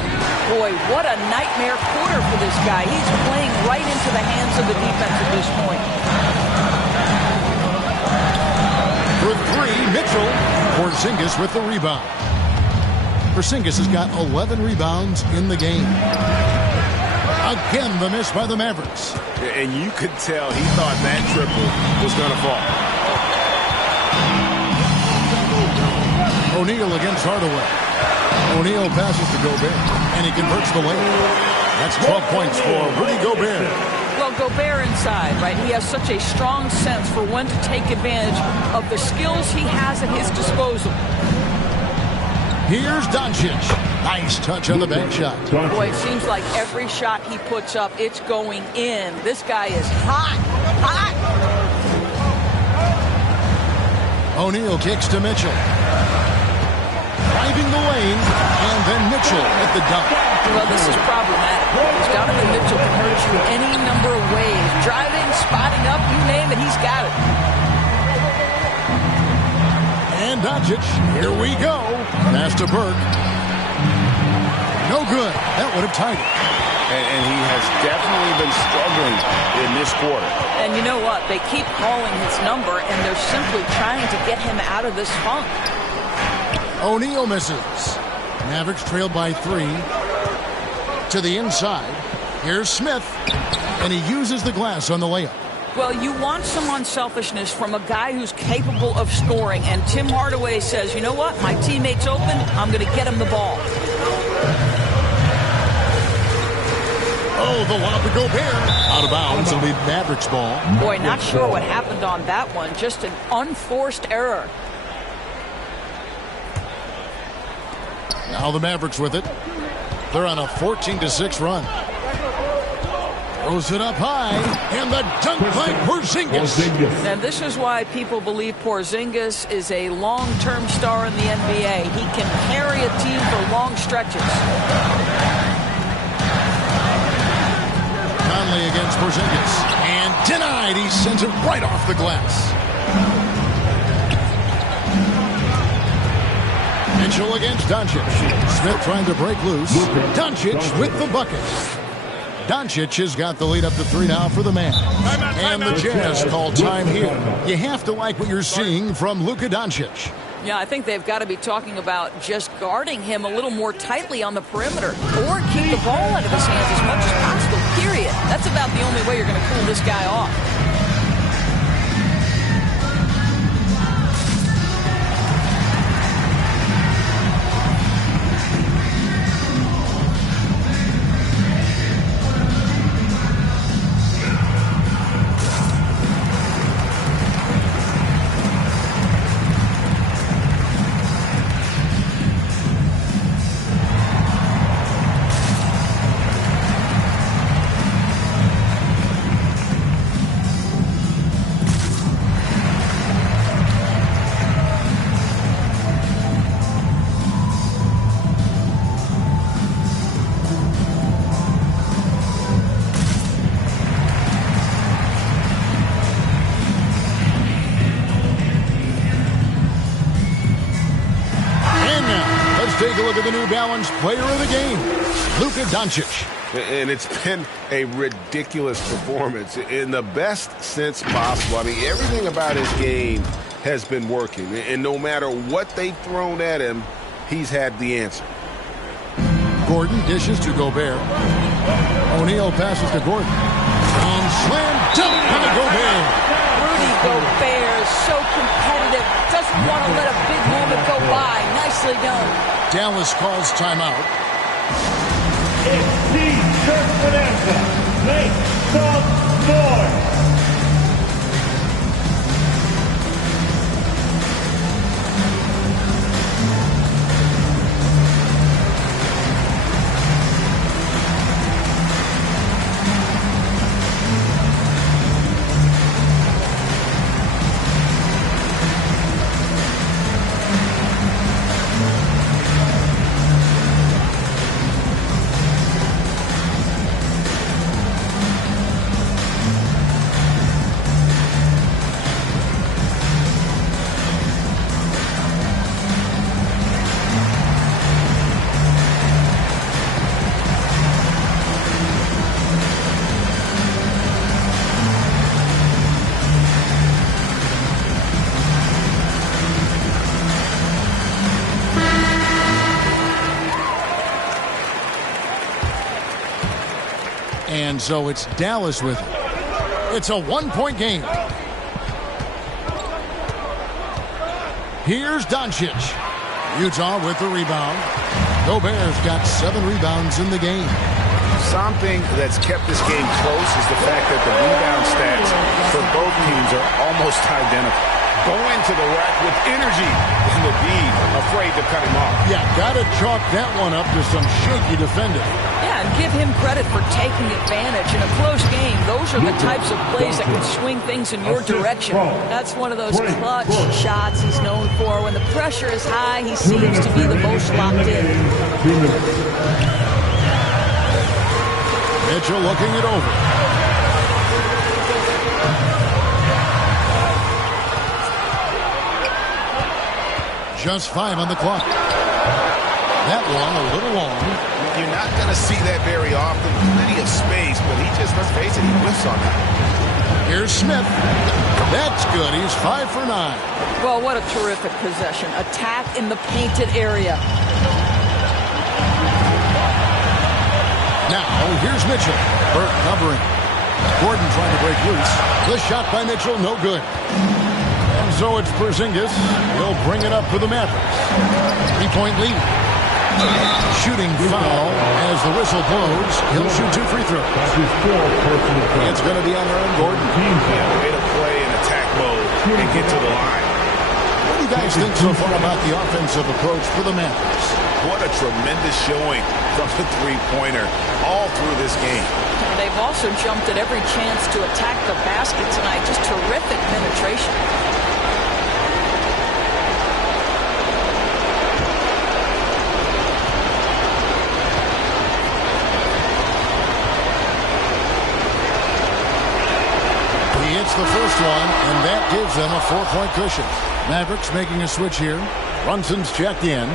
Boy, what a nightmare quarter for this guy. He's playing right into the hands of the defense at this point. For 3, Mitchell. Porzingis with the rebound. Porzingis has got 11 rebounds in the game. Again, the miss by the Mavericks. And you could tell he thought that triple was going to fall. O'Neal against Hardaway. O'Neal passes to Gobert, and he converts the layup. That's 12 points for Rudy Gobert. Well, Gobert inside, right? He has such a strong sense for when to take advantage of the skills he has at his disposal. Here's Doncic. Nice touch on the bank shot. Boy, it seems like every shot he puts up, it's going in. This guy is hot, hot. O'Neal kicks to Mitchell. Driving the lane, and then Mitchell at the dunk. Well, this is problematic. Donovan Mitchell can hurt you any number of ways. Driving, spotting up, you name it, he's got it. And Doncic, here we go. Pass to Burke. No good. That would have tied it. And he has definitely been struggling in this quarter. And you know what? They keep calling his number, and they're simply trying to get him out of this funk. O'Neal misses. Mavericks trailed by 3. To the inside. Here's Smith. And he uses the glass on the layup. Well, you want some unselfishness from a guy who's capable of scoring. And Tim Hardaway says, you know what? My teammate's open. I'm going to get him the ball. Oh, the lob to Gobert. Out of bounds. It'll be Mavericks ball. Boy, not sure what happened on that one. Just an unforced error. Now the Mavericks with it. They're on a 14-6 run. Throws it up high, and the dunk by Porzingis. And this is why people believe Porzingis is a long-term star in the NBA. He can carry a team for long stretches. Conley against Porzingis, and denied. He sends it right off the glass. Mitchell against Doncic. Smith trying to break loose. Doncic with the bucket. Doncic has got the lead up to 3 now for the man. And the Jazz call time here. You have to like what you're seeing from Luka Doncic. Yeah, I think they've got to be talking about just guarding him a little more tightly on the perimeter or keep the ball out of his hands as much as possible, period. That's about the only way you're going to cool this guy off. Take a look at the New Balance player of the game, Luka Doncic. And it's been a ridiculous performance in the best sense possible. I mean, everything about his game has been working. And no matter what they've thrown at him, he's had the answer. Gordon dishes to Gobert. O'Neal passes to Gordon. And slam dunk by Gobert. Rudy Gobert is so competitive. Doesn't want to let a big moment go by. Nicely done. Dallas calls timeout. It's the Dirk Vanessa. Make some noise. And so it's Dallas with it. It's a one-point game. Here's Doncic. Utah with the rebound. Gobert's got 7 rebounds in the game. Something that's kept this game close is the fact that the rebound stats for both teams are almost identical. Going to the rack with energy and the D afraid to cut him off. Yeah, got to chalk that one up to some shaky defending. Yeah, and give him credit for taking advantage. In a close game, those are the types of plays that can swing things in your direction. That's one of those clutch shots he's known for. When the pressure is high, he seems to be the most locked in. Mitchell looking it over. Just 5 on the clock. That one a little long. You're not going to see that very often. Plenty of space, but he just, let's face it, he whiffs on that. Here's Smith. That's good. He's 5 for 9. Well, what a terrific possession. Attack in the painted area. Now, here's Mitchell. Burke covering. Gordon trying to break loose. The shot by Mitchell, no good. And so it's Porzingis. He'll bring it up for the Mavericks. 3-point lead. Shooting foul as the whistle blows. He'll shoot 2 free throws. It's going to be on Aaron Gordon. Yeah, way to play in attack mode and get to the line. What do you guys think so far about the offensive approach for the Mavericks? What a tremendous showing from the three-pointer all through this game. And they've also jumped at every chance to attack the basket tonight. Just terrific penetration. He hits the first one, and that gives them a 4-point cushion. Mavericks making a switch here. Brunson's checked in.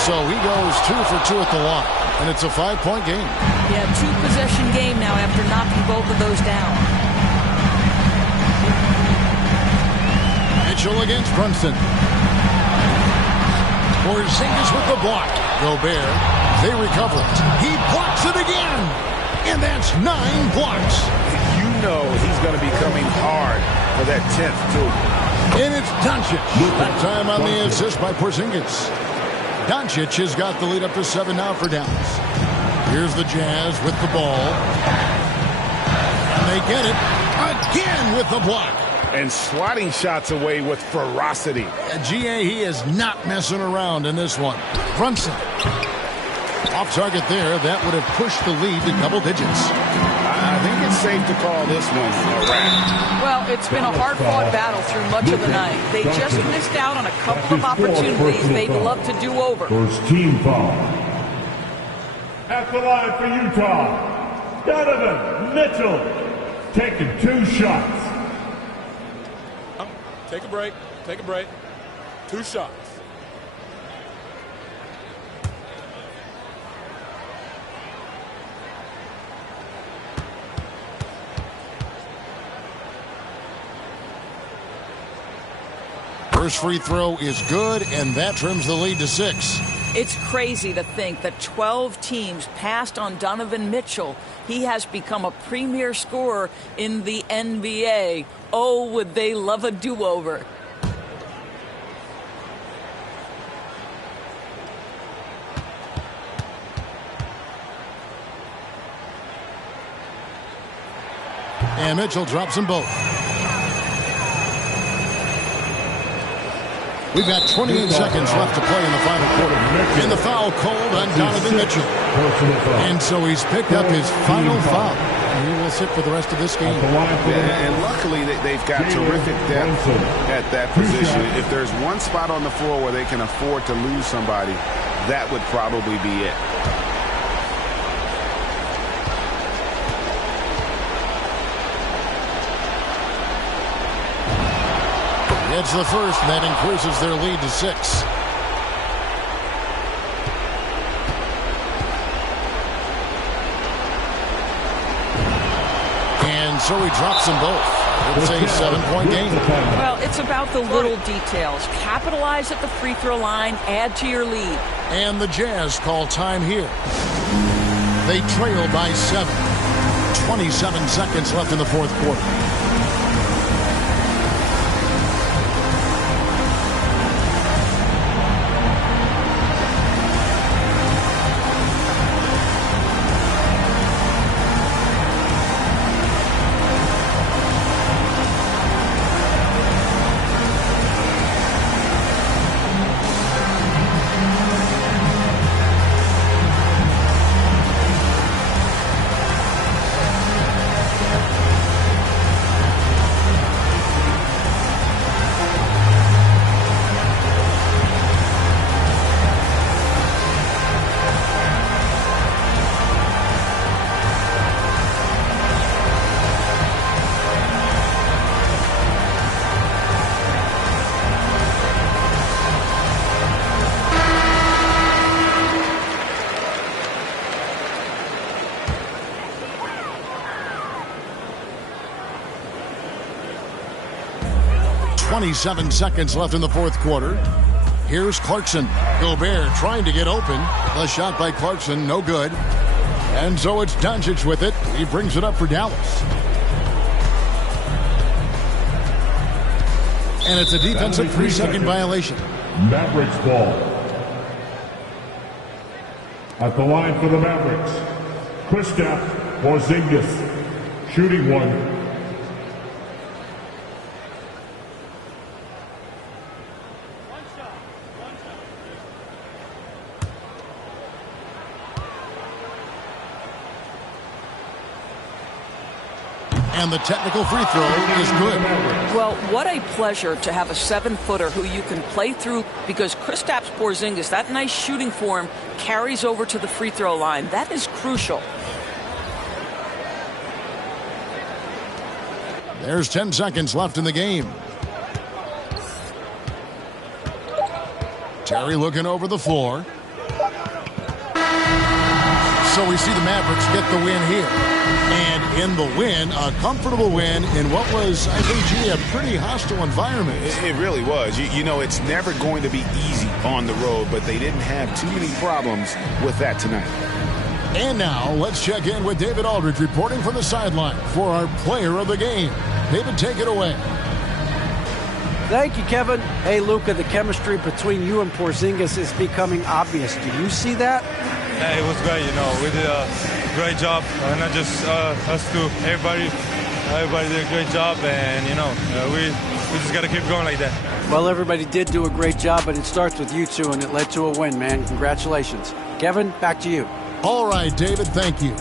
So he goes 2 for 2 at the line, and it's a 5-point game. Yeah, 2-possession game now after knocking both of those down. Mitchell against Brunson. Porzingis with the block. Gobert, they recover it. He blocks it again, and that's 9 blocks. You know he's going to be coming hard for that 10th, too. And it's Doncic. That time on the assist by Porzingis. Doncic has got the lead up to 7 now for Dallas. Here's the Jazz with the ball. And they get it again with the block. And swatting shots away with ferocity. GA, he is not messing around in this one. Brunson. Off target there. That would have pushed the lead to double digits. I think it's safe to call this one a wrap. Well, it's been a hard-fought battle through much of the night. They just missed out on a couple of opportunities they'd love to do over. First team foul. At the line for Utah, Donovan Mitchell taking 2 shots. Take a break. Take a break. 2 shots. First free throw is good, and that trims the lead to 6. It's crazy to think that 12 teams passed on Donovan Mitchell. He has become a premier scorer in the NBA. Oh, would they love a do-over. And Mitchell drops them both. We've got 28 seconds left to play in the final quarter. And the foul called on Donovan Mitchell. And so he's picked up his final foul. And he will sit for the rest of this game. And luckily, they've got terrific depth at that position. If there's one spot on the floor where they can afford to lose somebody, that would probably be it. It's the first, and that increases their lead to 6. And so he drops them both. It's a 7-point game. Well, it's about the little details. Capitalize at the free throw line, add to your lead. And the Jazz call time here. They trail by 7. 27 seconds left in the fourth quarter. .27 seconds left in the fourth quarter. Here's Clarkson. Gobert trying to get open. The shot by Clarkson, no good. And so it's Doncic with it. He brings it up for Dallas. And it's a defensive 3-second violation. Mavericks ball. At the line for the Mavericks, Kristaps Porzingis, shooting one. And the technical free throw is good. Well, what a pleasure to have a 7-footer who you can play through, because Kristaps Porzingis, that nice shooting form, carries over to the free throw line. That is crucial. There's 10 seconds left in the game. Terry looking over the floor. So we see the Mavericks get the win here. And in the win, a comfortable win in what was, I think, a pretty hostile environment. It really was. You know, it's never going to be easy on the road, but they didn't have too many problems with that tonight. And now, let's check in with David Aldridge reporting from the sideline for our player of the game. David, take it away. Thank you, Kevin. Hey, Luka, the chemistry between you and Porzingis is becoming obvious. Do you see that? Yeah, it was great. You know, we did a great job. Not just us two. Everybody did a great job, and you know, we just got to keep going like that. Well, everybody did do a great job, but it starts with you two, and it led to a win, man. Congratulations. Kevin, back to you. All right, David, thank you.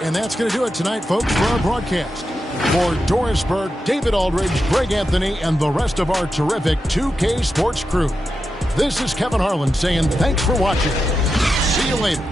And that's going to do it tonight, folks, for our broadcast. For Doris Burke, David Aldridge, Greg Anthony, and the rest of our terrific 2K Sports crew, this is Kevin Harlan saying thanks for watching. See you later.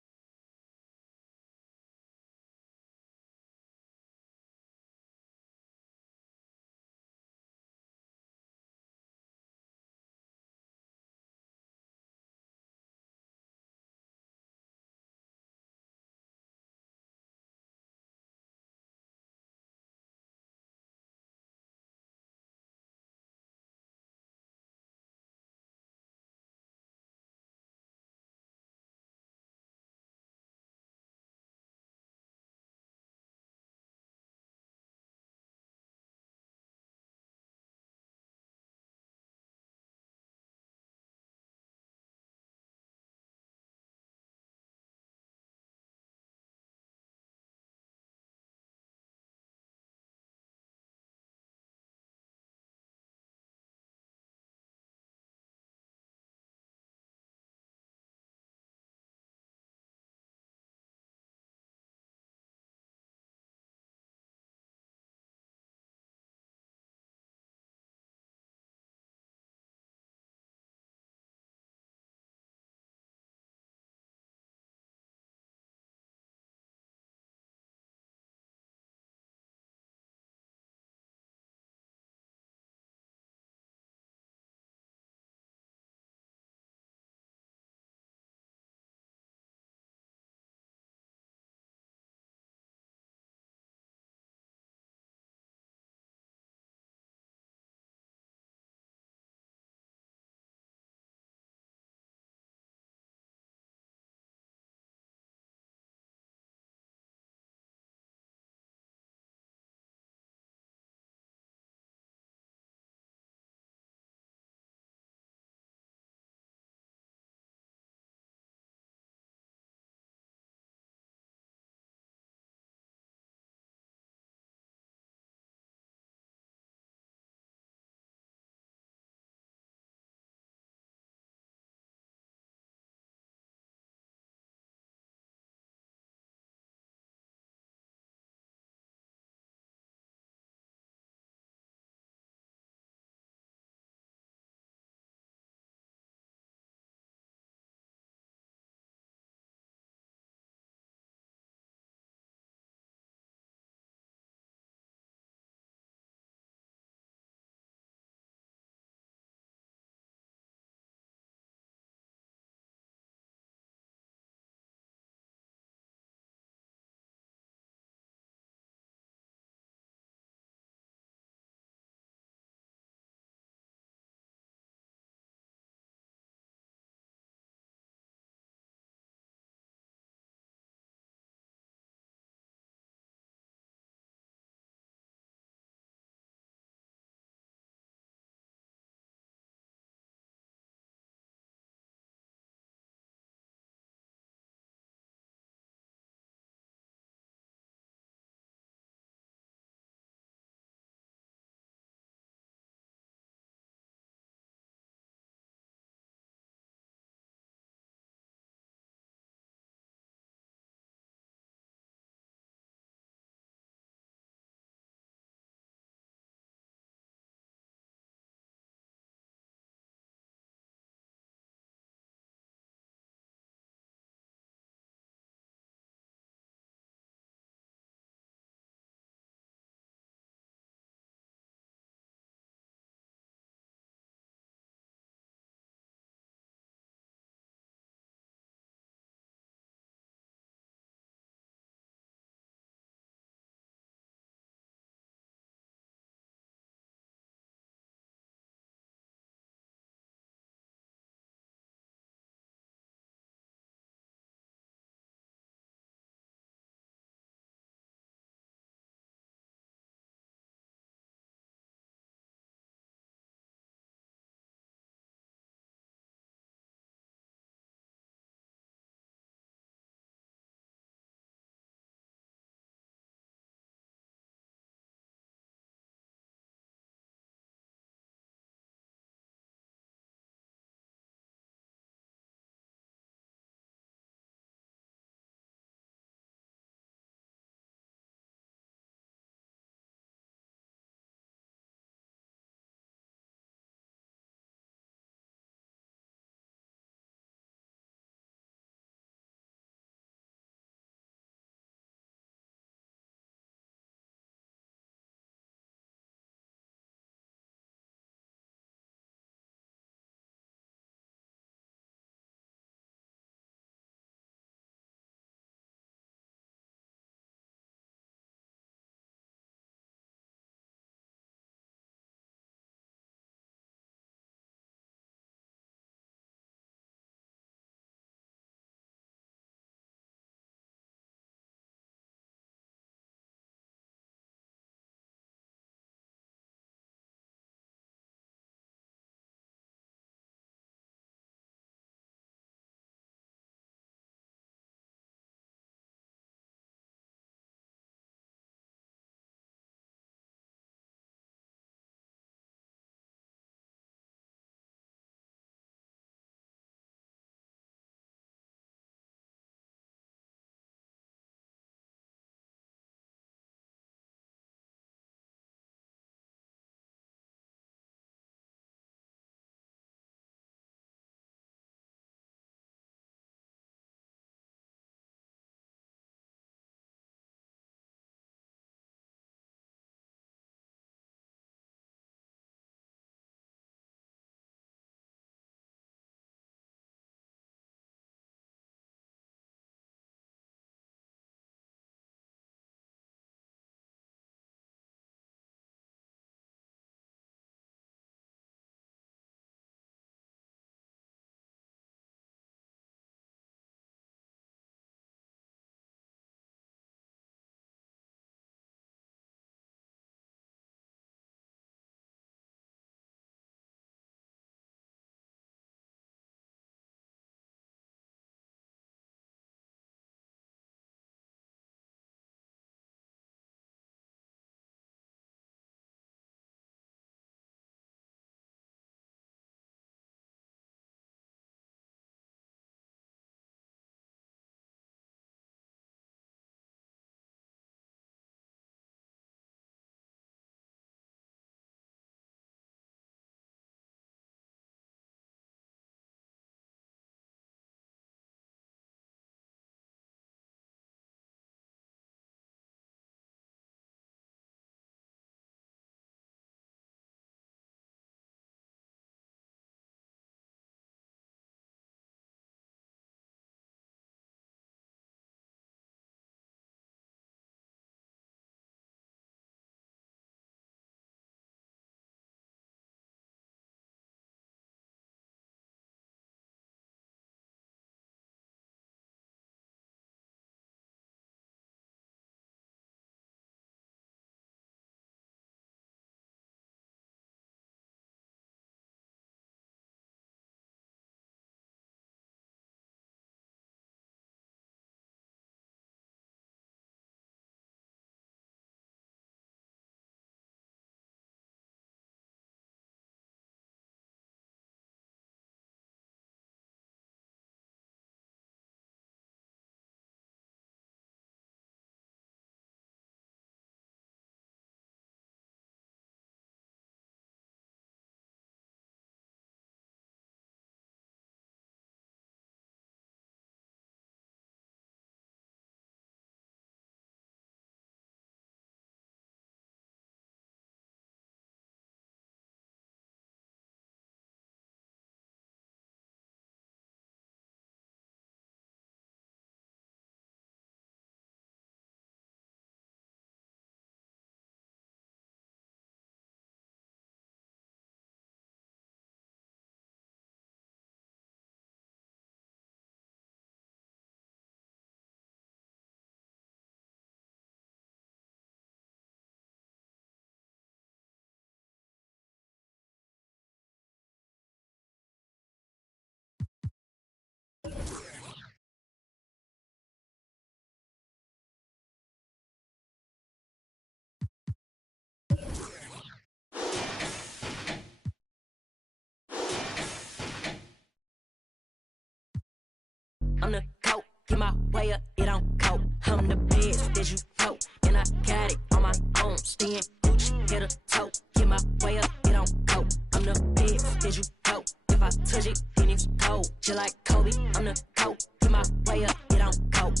I'm the coat. Get my way up, it don't coat. I'm the best that you know, and I got it on my own. Staying Gucci, hit a toe. Get my way up, it don't coat. I'm the best that you know. If I touch it, then it's cold. Just like Kobe, I'm the coat. Get my way up, it don't coat.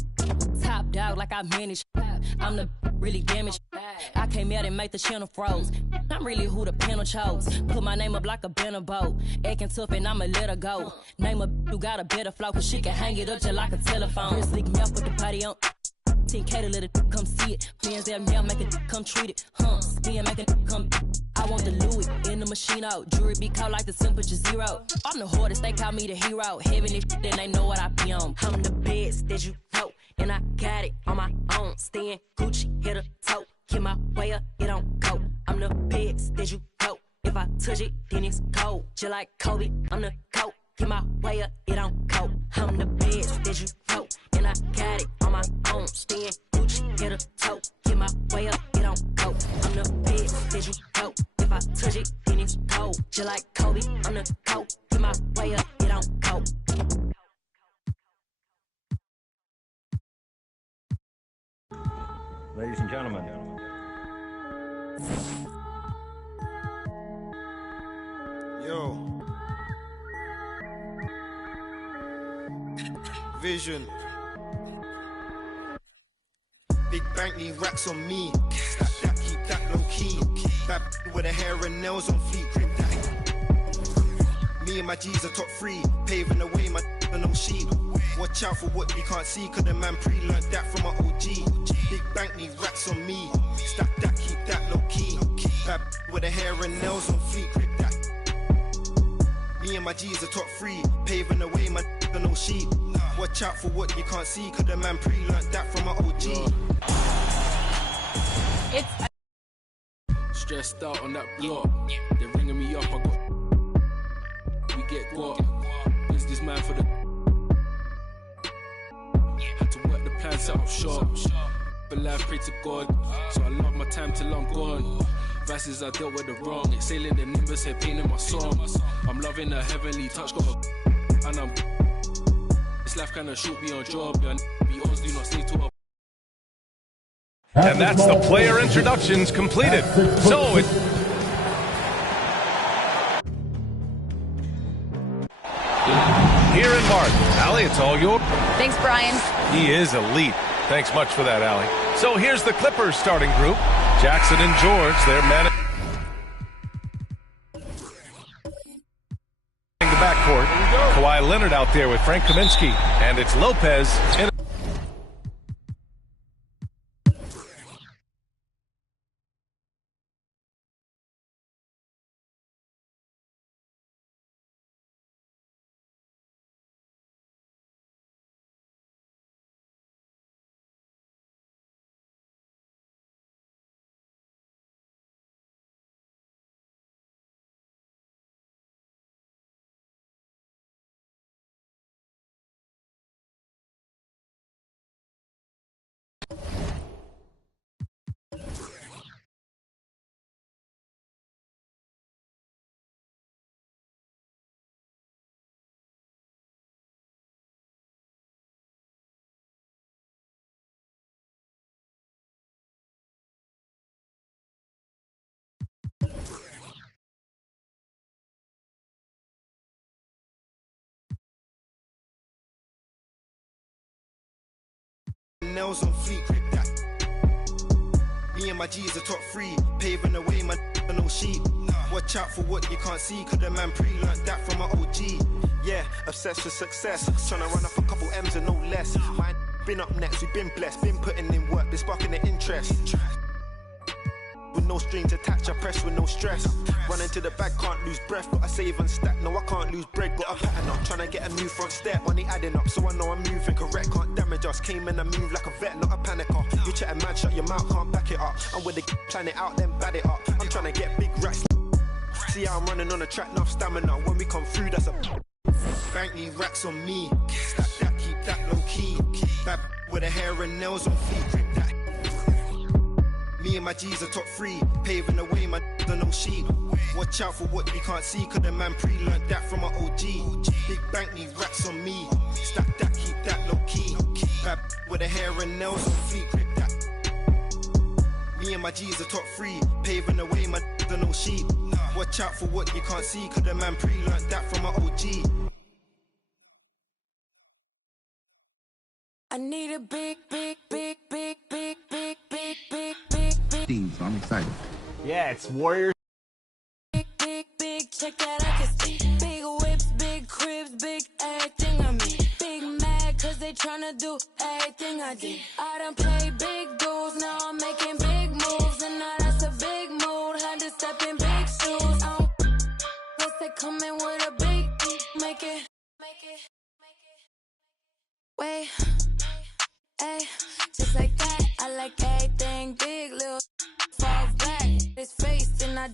Top dog like I manage. I'm the really damaged. I came out and make the channel froze. I'm really who the panel chose. Put my name up like a banner boat. Acting tough and I'ma let her go. Name a who got a better flow, cause she can hang it up just like a telephone. Chris leak me up with the party on. 10K to let it come see it. Bands that now make it come treat it. Spin make it come. I want the Louis in the machine out. Jewelry be caught like the temperature 0. I'm the hardest, they call me the hero. Heaven is then they know what I be on. I'm the best that you know, and I got it on my own. Staying Gucci, hit a toe. Get my way up, it don't go. I'm the best that you know. If I touch it, then it's cold. Just like Kobe, I'm the coat. Get my way up, it don't go. I'm the best that you know, and I got it on my own. Staying Gucci, hit a toe. Get my way up, it don't go. I'm the best that you know. If I touch it, then it's cold. Just like Kobe, I'm the coat. Get my way up, it don't go. Ladies and gentlemen. Yo. Vision. Big bank need racks on me. Stack that, keep that low key. Bad with the hair and nails on fleek. Me and my G's are top 3. Paving the way, my no sheep. Watch out for what you can't see, cause the man pre-learned that from my OG. Big bank need racks on me. Stack that, keep that low key. Bad with the hair and nails on fleek. Me and my G's are top 3. Paving the way, my no sheep. Watch out for what you can't see, cause the man pre-learned that from my OG. It's stressed out on that block. They're ringing me up, we get guap. Is this man for the had to work the plan, set up shop. But life, pray to God. So I love my time till I'm gone. Verses I dealt with the wrong. Exhaling the nimbus, head pain in my songs. I'm loving the heavenly touch, got a and I'm this life kinda shoot me on job. Yeah, be honest, do not stay to a. And that's the player introductions completed. So it. Here in Martin. Allie, it's all yours. Thanks, Brian. He is elite. Thanks much for that, Allie. So here's the Clippers starting group. Jackson and George, they're managing the backcourt. Kawhi Leonard out there with Frank Kaminsky. And it's Lopez in. Nails on fleek. Me and my G's are top 3. Paving the way, my no sheep. Watch out for what you can't see, cause the man pre-learned that from my OG. Yeah, obsessed with success. Trying to run up a couple M's and no less. Mine been up next, we've been blessed. Been putting in work, been sparking the interest. With no strings attached, I press with no stress. Running to the bag, can't lose breath. Got a save and stack, no I can't lose bread. Got a pattern up, trying to get a new front step. Money adding up, so I know I'm moving correct. Can't damage us, came in and move like a vet, not a panicker. You chatting man, shut your mouth, can't back it up. I'm with the plan it out, then bad it up. I'm trying to get big racks. See how I'm running on the track, enough stamina. When we come through, that's a bank need racks on me. Stack that, keep that low key. Bad with the hair and nails on feet. Me and my G's are top 3. Paving the way, my no sheep. Watch out for what you can't see, cause the man pre-learned that from my OG. Big bank need racks on me. Stack that, keep that low key. Bad with the hair and nails on feet, grip that. Me and my G's are top 3, paving the way, my are no sheep. Watch out for what you can't see, cause the man pre-learned that from my OG. I need a big, big, big, big, big, big, big, big, big, big. Team, so I'm excited. Yeah, it's Warriors. Big, big, big, check that I can see. Big whips, big cribs, big everything I mean. Big mad, cause they tryna do everything I did. I done played big dudes, now I'm making big moves. And now that's a big mood, had to step in big shoes. Guess they coming with a big, make it. Wait, ay, just like that, I like everything big, little fall back, his face, and I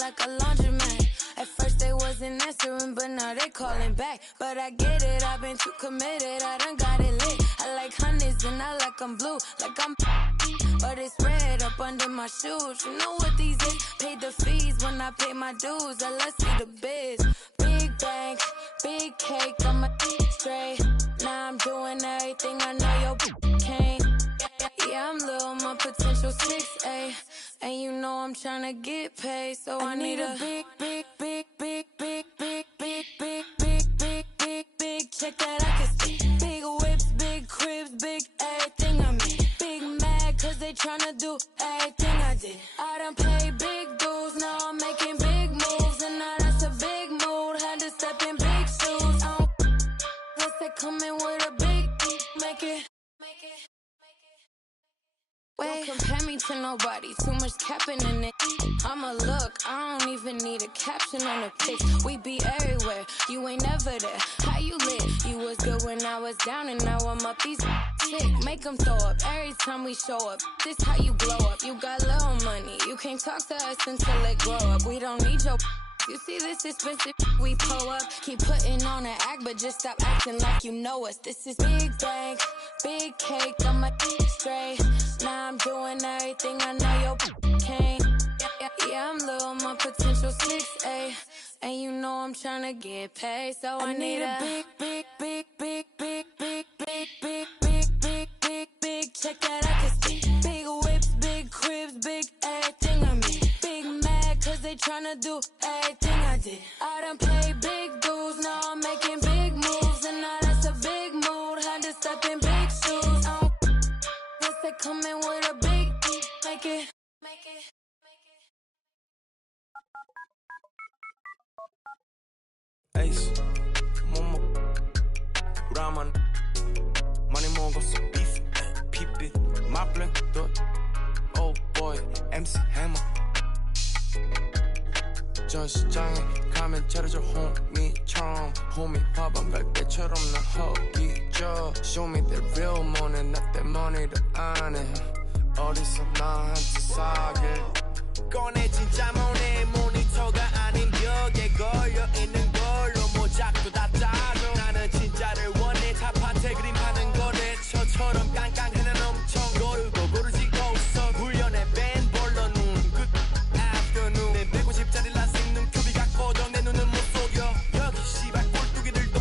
like a laundromat. At first they wasn't answering, but now they calling back. But I get it, I've been too committed, I done got it lit. I like honeys and I like them blue, like I'm but it's red up under my shoes. You know what these is? Paid the fees when I pay my dues. Let's see the biz. Big bank, big cake, I'm a straight. Now I'm doing everything I know your can't. Yeah, I'm little, my potential 6'8", and you know I'm tryna get paid, so I need a big, big, big, big, big, big, big, big, big, big, big, big, check that I can see. Big whips, big cribs, big everything I mean. Big mad, cause they tryna do everything I did. I done played big dudes, now I'm making big moves, and now that's a big mood, had to step in big shoes. Guess they coming with a big, make it. Wait, don't compare me to nobody, too much capping in it. I'ma look, I don't even need a caption on the pics. We be everywhere, you ain't never there. How you lit? You was good when I was down and now I'm up. These sick, make them throw up every time we show up. This how you glow up, you got little money. You can't talk to us until it grow up. We don't need your you see this expensive we pull up. Keep putting on an act, but just stop acting like you know us. This is big bank, big cake, I'm a straight. Now I'm doing everything I know your can't. Yeah, I'm little, my potential 6'8", and you know I'm tryna get paid, so I need a big, big, big, big, big, big, big, big, big, big, big, big, check that I can see. Big whips, big cribs, big everything I mean. Big mad, cause they tryna do everything I did. I done played big dudes, now I'm making big moves, and now that's a big mood, had to step in big shoes. Guess they coming with a big, make it. Ace, Momo, Raman, Money 먹었어, beef, 피빛, 마블링, oh boy, MC Hammer. 저 시장에 가면 차려줘 호미처럼 호미 밥안 갈 때처럼 난 허기져. Show me the real money, not that money를 안 해. 어디서 나한테 사길 꺼내 진짜 money 모니터가 아닌 벽에 걸려 있는 걸로 모작도 다 짜줘. 나는 진짜를 원해. 타파테 그림 파는 거래처처럼 깡깡해는 엄청 고르고 고르지고 서 훈련에 밴 볼러 눈 good afternoon. 내 150짜리 라식 눈 큐비가 꺼져 내 눈은 못 속여. 여기 씨발 꼴뚜기들도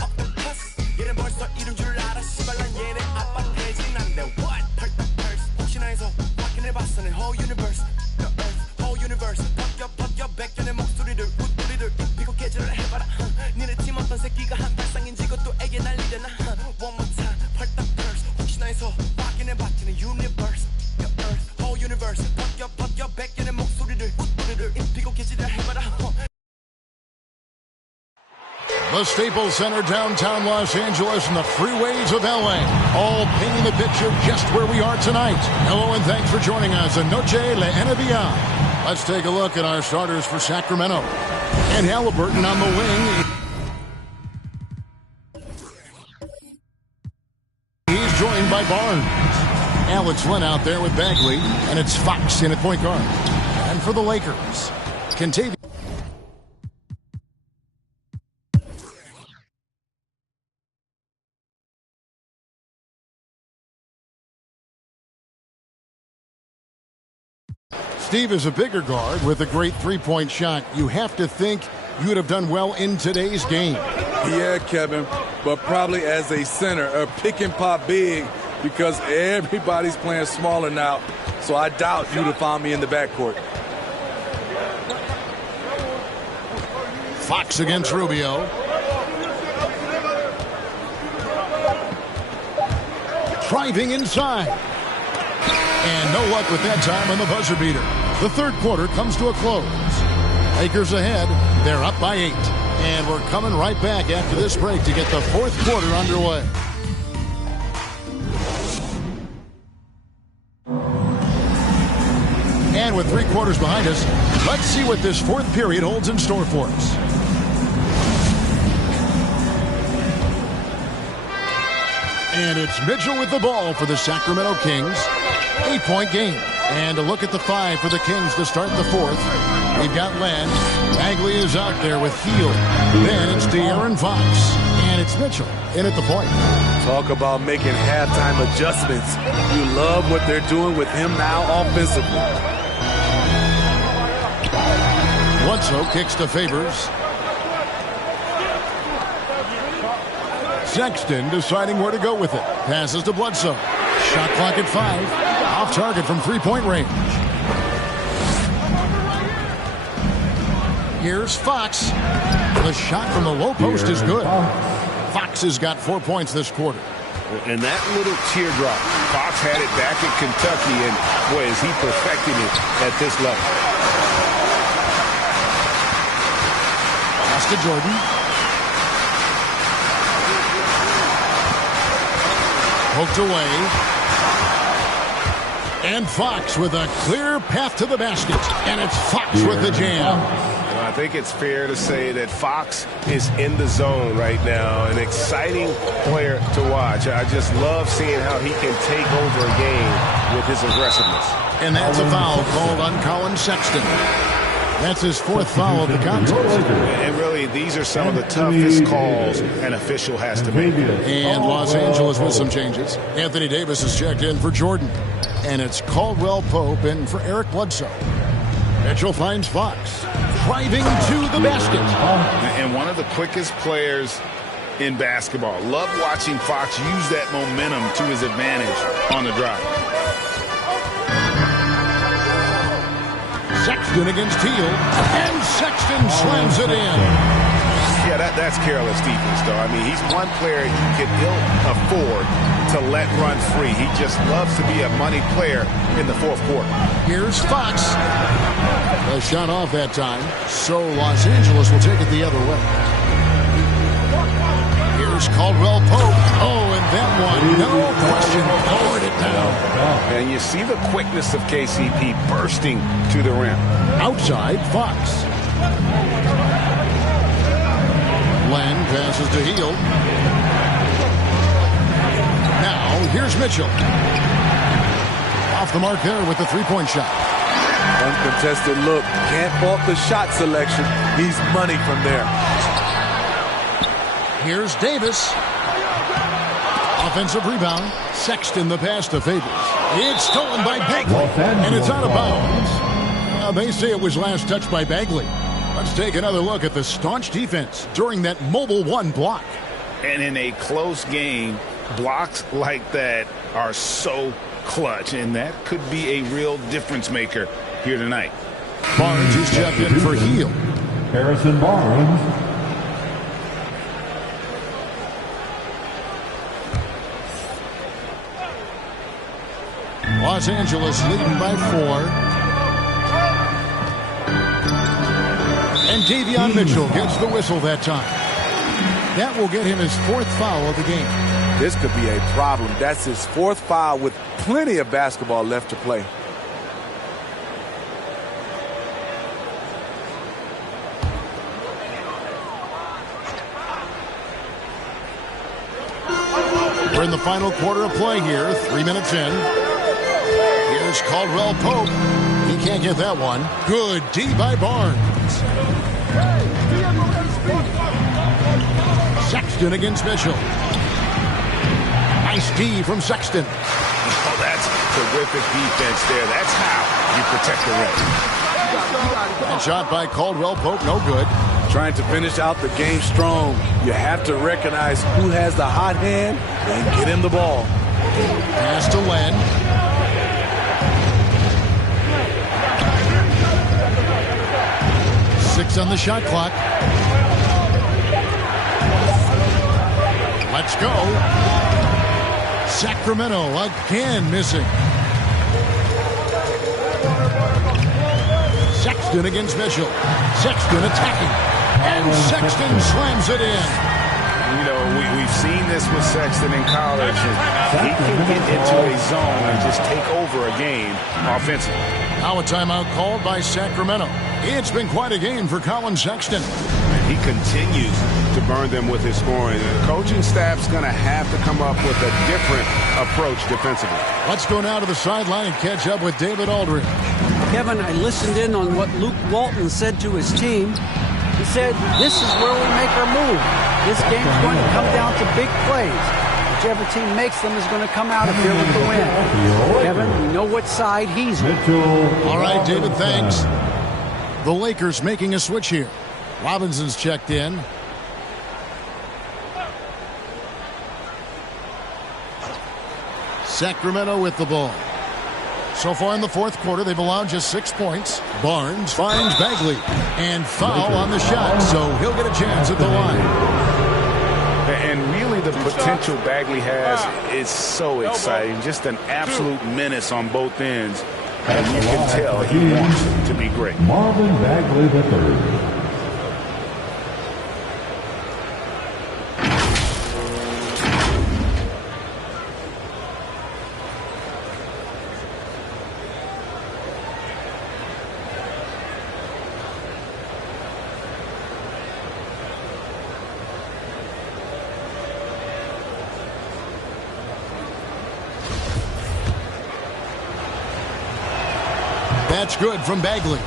octopus 얘는 벌써 이룬 줄 알아. 씨발 난 얘네 아빠 돼지 난데 what 펄떡 펄스 혹시나 해서 확인해봤어 내 whole universe the earth whole universe 벗겨 백견의 목소리를 웃소리를 입히고 개질을 해봐라. 니네 팀 어떤 새끼가 한 발상인지 그것도 애게 난리잖아. one more time 펄떡 펄스 혹시나 해서 확인해봤지 내 universe the earth whole universe 벗겨 백견의 목소리를 웃소리를 입히고 개질을 해봐라. The Staples Center, downtown Los Angeles, and the freeways of LA, all painting the picture just where we are tonight. Hello and thanks for joining us. Noche la NBA. Let's take a look at our starters for Sacramento. And Halliburton on the wing. He's joined by Barnes. Alex Len out there with Bagley, and it's Fox in at point guard. And for the Lakers, Kentavious. Steve is a bigger guard with a great three-point shot. You have to think you would have done well in today's game. Yeah, Kevin, but probably as a center, or pick and pop big, because everybody's playing smaller now, so I doubt you'd have found me in the backcourt. Fox against Rubio. Driving inside. And no luck with that time on the buzzer beater. The third quarter comes to a close. Lakers ahead. They're up by 8. And we're coming right back after this break to get the fourth quarter underway. And with 3 quarters behind us, let's see what this fourth period holds in store for us. And it's Mitchell with the ball for the Sacramento Kings. 8-point game. And a look at the 5 for the Kings to start the fourth. We've got Len. Bagley is out there with Hield. Then it's De'Aaron Fox. And it's Mitchell in at the point. Talk about making halftime adjustments. You love what they're doing with him now offensively. Bledsoe kicks to Favors. Sexton deciding where to go with it. Passes to Bledsoe. Shot clock at 5. Off target from 3-point range. Here's Fox. The shot from the low post is good. Fox has got 4 points this quarter. And that little teardrop, Fox had it back in Kentucky, and boy, is he perfecting it at this level. Pass to Jordan. Poked away. And Fox with a clear path to the basket. And it's Fox with the jam. Well, I think it's fair to say that Fox is in the zone right now. An exciting player to watch. I just love seeing how he can take over a game with his aggressiveness. And that's a foul called on Colin Sexton. That's his 4th foul of the contest. And really, these are some of the toughest calls an official has to make. And Los Angeles with some changes. Anthony Davis is checked in for Jordan. And it's Caldwell Pope in for Eric Bledsoe. Mitchell finds Fox. Driving to the basket. And one of the quickest players in basketball. Love watching Fox use that momentum to his advantage on the drive. Sexton against Hield, and Sexton slams it in. Yeah, that's careless defense, though. I mean, he's one player you can ill afford to let run free. He just loves to be a money player in the fourth quarter. Here's Fox. A shot off that time, so Los Angeles will take it the other way. Here's Caldwell Pope. Oh, and that one, no question, lowered it down. And you see the quickness of KCP bursting to the rim. Outside, Fox. Len passes to Hield. Now, here's Mitchell. Off the mark there with the 3-point shot. Uncontested look. Can't fault the shot selection. He's money from there. Here's Davis. Offensive rebound. Sexton the pass to Favors. It's stolen by Bagley. And it's out of bounds. They say it was last touched by Bagley. Let's take another look at the staunch defense during that mobile 1 block. And in a close game, blocks like that are so clutch. And that could be a real difference maker here tonight. Barnes is checked in for Hield. Harrison Barnes. Los Angeles leading by 4. And Davion Mitchell gets the whistle that time. That will get him his 4th foul of the game. This could be a problem. That's his 4th foul with plenty of basketball left to play. We're in the final quarter of play here, 3 minutes in. Here's Caldwell Pope. He can't get that one. Good D by Barnes. Sexton against Mitchell. Nice D from Sexton. Oh, that's terrific defense there. That's how you protect the rim. And shot by Caldwell Pope, no good. Trying to finish out the game strong, you have to recognize who has the hot hand and get him the ball. Pass to Len. Six on the shot clock. Let's go. Sacramento again missing. Sexton against Mitchell. Sexton attacking. And Sexton slams it in. You know, we've seen this with Sexton in college. And he can get into a zone and just take over a game offensively. Now a timeout called by Sacramento. It's been quite a game for Colin Sexton. He continues to burn them with his scoring. The coaching staff's going to have to come up with a different approach defensively. Let's go now to the sideline and catch up with David Aldridge. Kevin, I listened in on what Luke Walton said to his team. He said, this is where we make our move. This game's going to come down to big plays. Whichever team makes them is going to come out of here with the win. Kevin, we know what side he's on. All right, David, thanks. The Lakers making a switch here. Robinson's checked in. Sacramento with the ball. So far in the fourth quarter, they've allowed just 6 points. Barnes finds Bagley. And foul on the shot, so he'll get a chance at the line. And really the potential Bagley has is so exciting. Just an absolute menace on both ends. And you can tell he wants to be great. Marvin Bagley III. That's good from Bagley.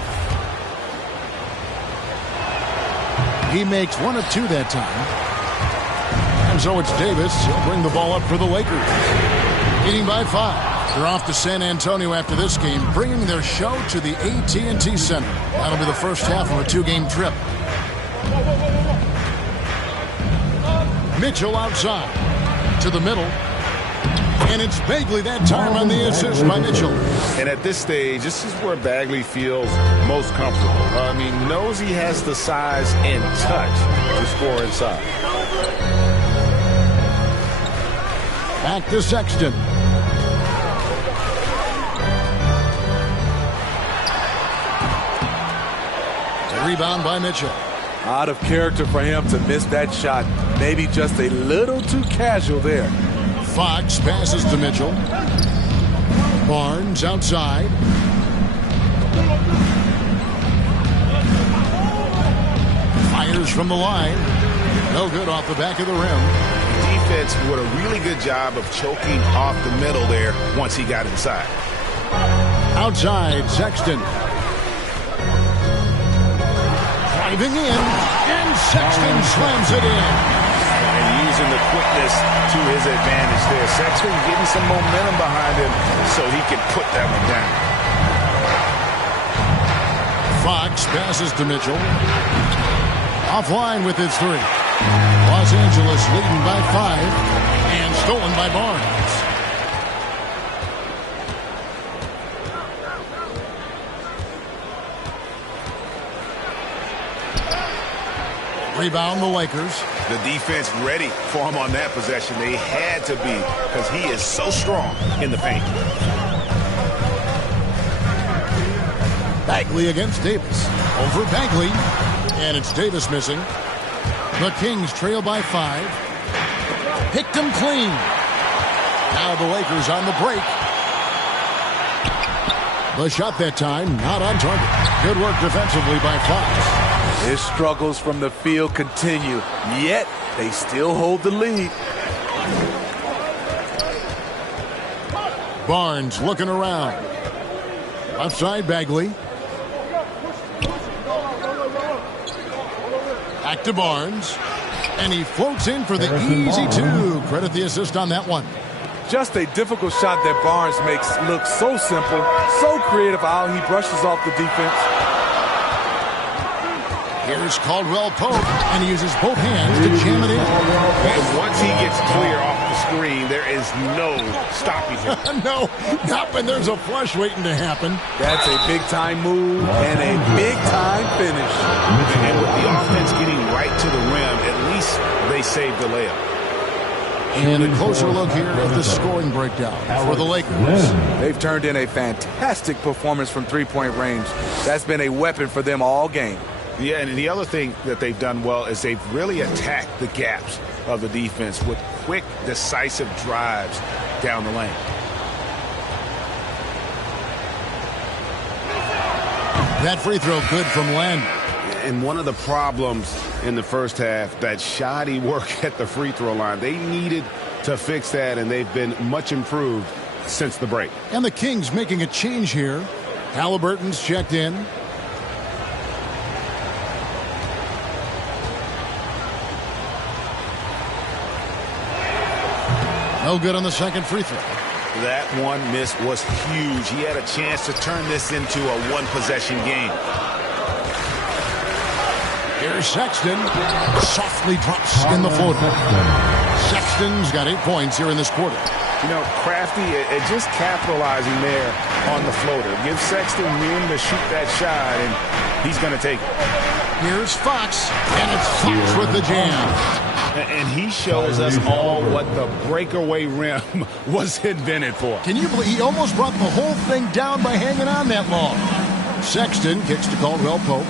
He makes 1 of 2 that time. And so it's Davis. He'll bring the ball up for the Lakers. Leading by 5. They're off to San Antonio after this game, bringing their show to the AT&T Center. That'll be the first half of a 2-game trip. Mitchell outside to the middle. And it's Bagley that time on the assist by Mitchell. And at this stage, this is where Bagley feels most comfortable. I mean, knows he has the size and touch to score inside. Back to Sexton. The rebound by Mitchell. Out of character for him to miss that shot. Maybe just a little too casual there. Fox passes to Mitchell. Barnes outside. Fires from the line. No good off the back of the rim. Defense did a really good job of choking off the middle there once he got inside. Outside, Sexton. Driving in, and Sexton slams it in. And using the quickness to his advantage there. Sexton getting some momentum behind him so he can put that one down. Fox passes to Mitchell. Offline with his 3. Los Angeles leading by 5 and stolen by Barnes. Rebound the Lakers. The defense ready for him on that possession. They had to be because he is so strong in the paint. Bagley against Davis. Over Bagley. And it's Davis missing. The Kings trail by 5. Picked him clean. Now the Lakers on the break. The shot that time not on target. Good work defensively by Fox. His struggles from the field continue, yet they still hold the lead. Barnes looking around. Outside Bagley. Back to Barnes. And he floats in for the easy 2. Credit the assist on that one. Just a difficult shot that Barnes makes look so simple, so creative how he brushes off the defense. Here's Caldwell Pope, and he uses both hands to jam it in. And once he gets clear off the screen, there is no stopping him. No, not when there's a flush waiting to happen. That's a big-time move and a big-time finish. And with the offense getting right to the rim, at least they saved the layup. And a closer look here at the scoring breakdown for the Lakers. They've turned in a fantastic performance from three-point range. That's been a weapon for them all game. Yeah, and the other thing that they've done well is they've really attacked the gaps of the defense with quick, decisive drives down the lane. That free throw good from Len. And one of the problems in the first half, that shoddy work at the free throw line. They needed to fix that, and they've been much improved since the break. And the Kings making a change here. Halliburton's checked in. No good on the second free throw. That one miss was huge. He had a chance to turn this into a one-possession game. Here's Sexton. Softly drops in the floater. Sexton's got 8 points here in this quarter. You know, Crafty just capitalizing there on the floater. Give Sexton room to shoot that shot, and he's going to take it. Here's Fox, and it's Fox with the jam. And he shows us all what the breakaway rim was invented for. Can you believe he almost brought the whole thing down by hanging on that long? Sexton kicks to Caldwell Pope.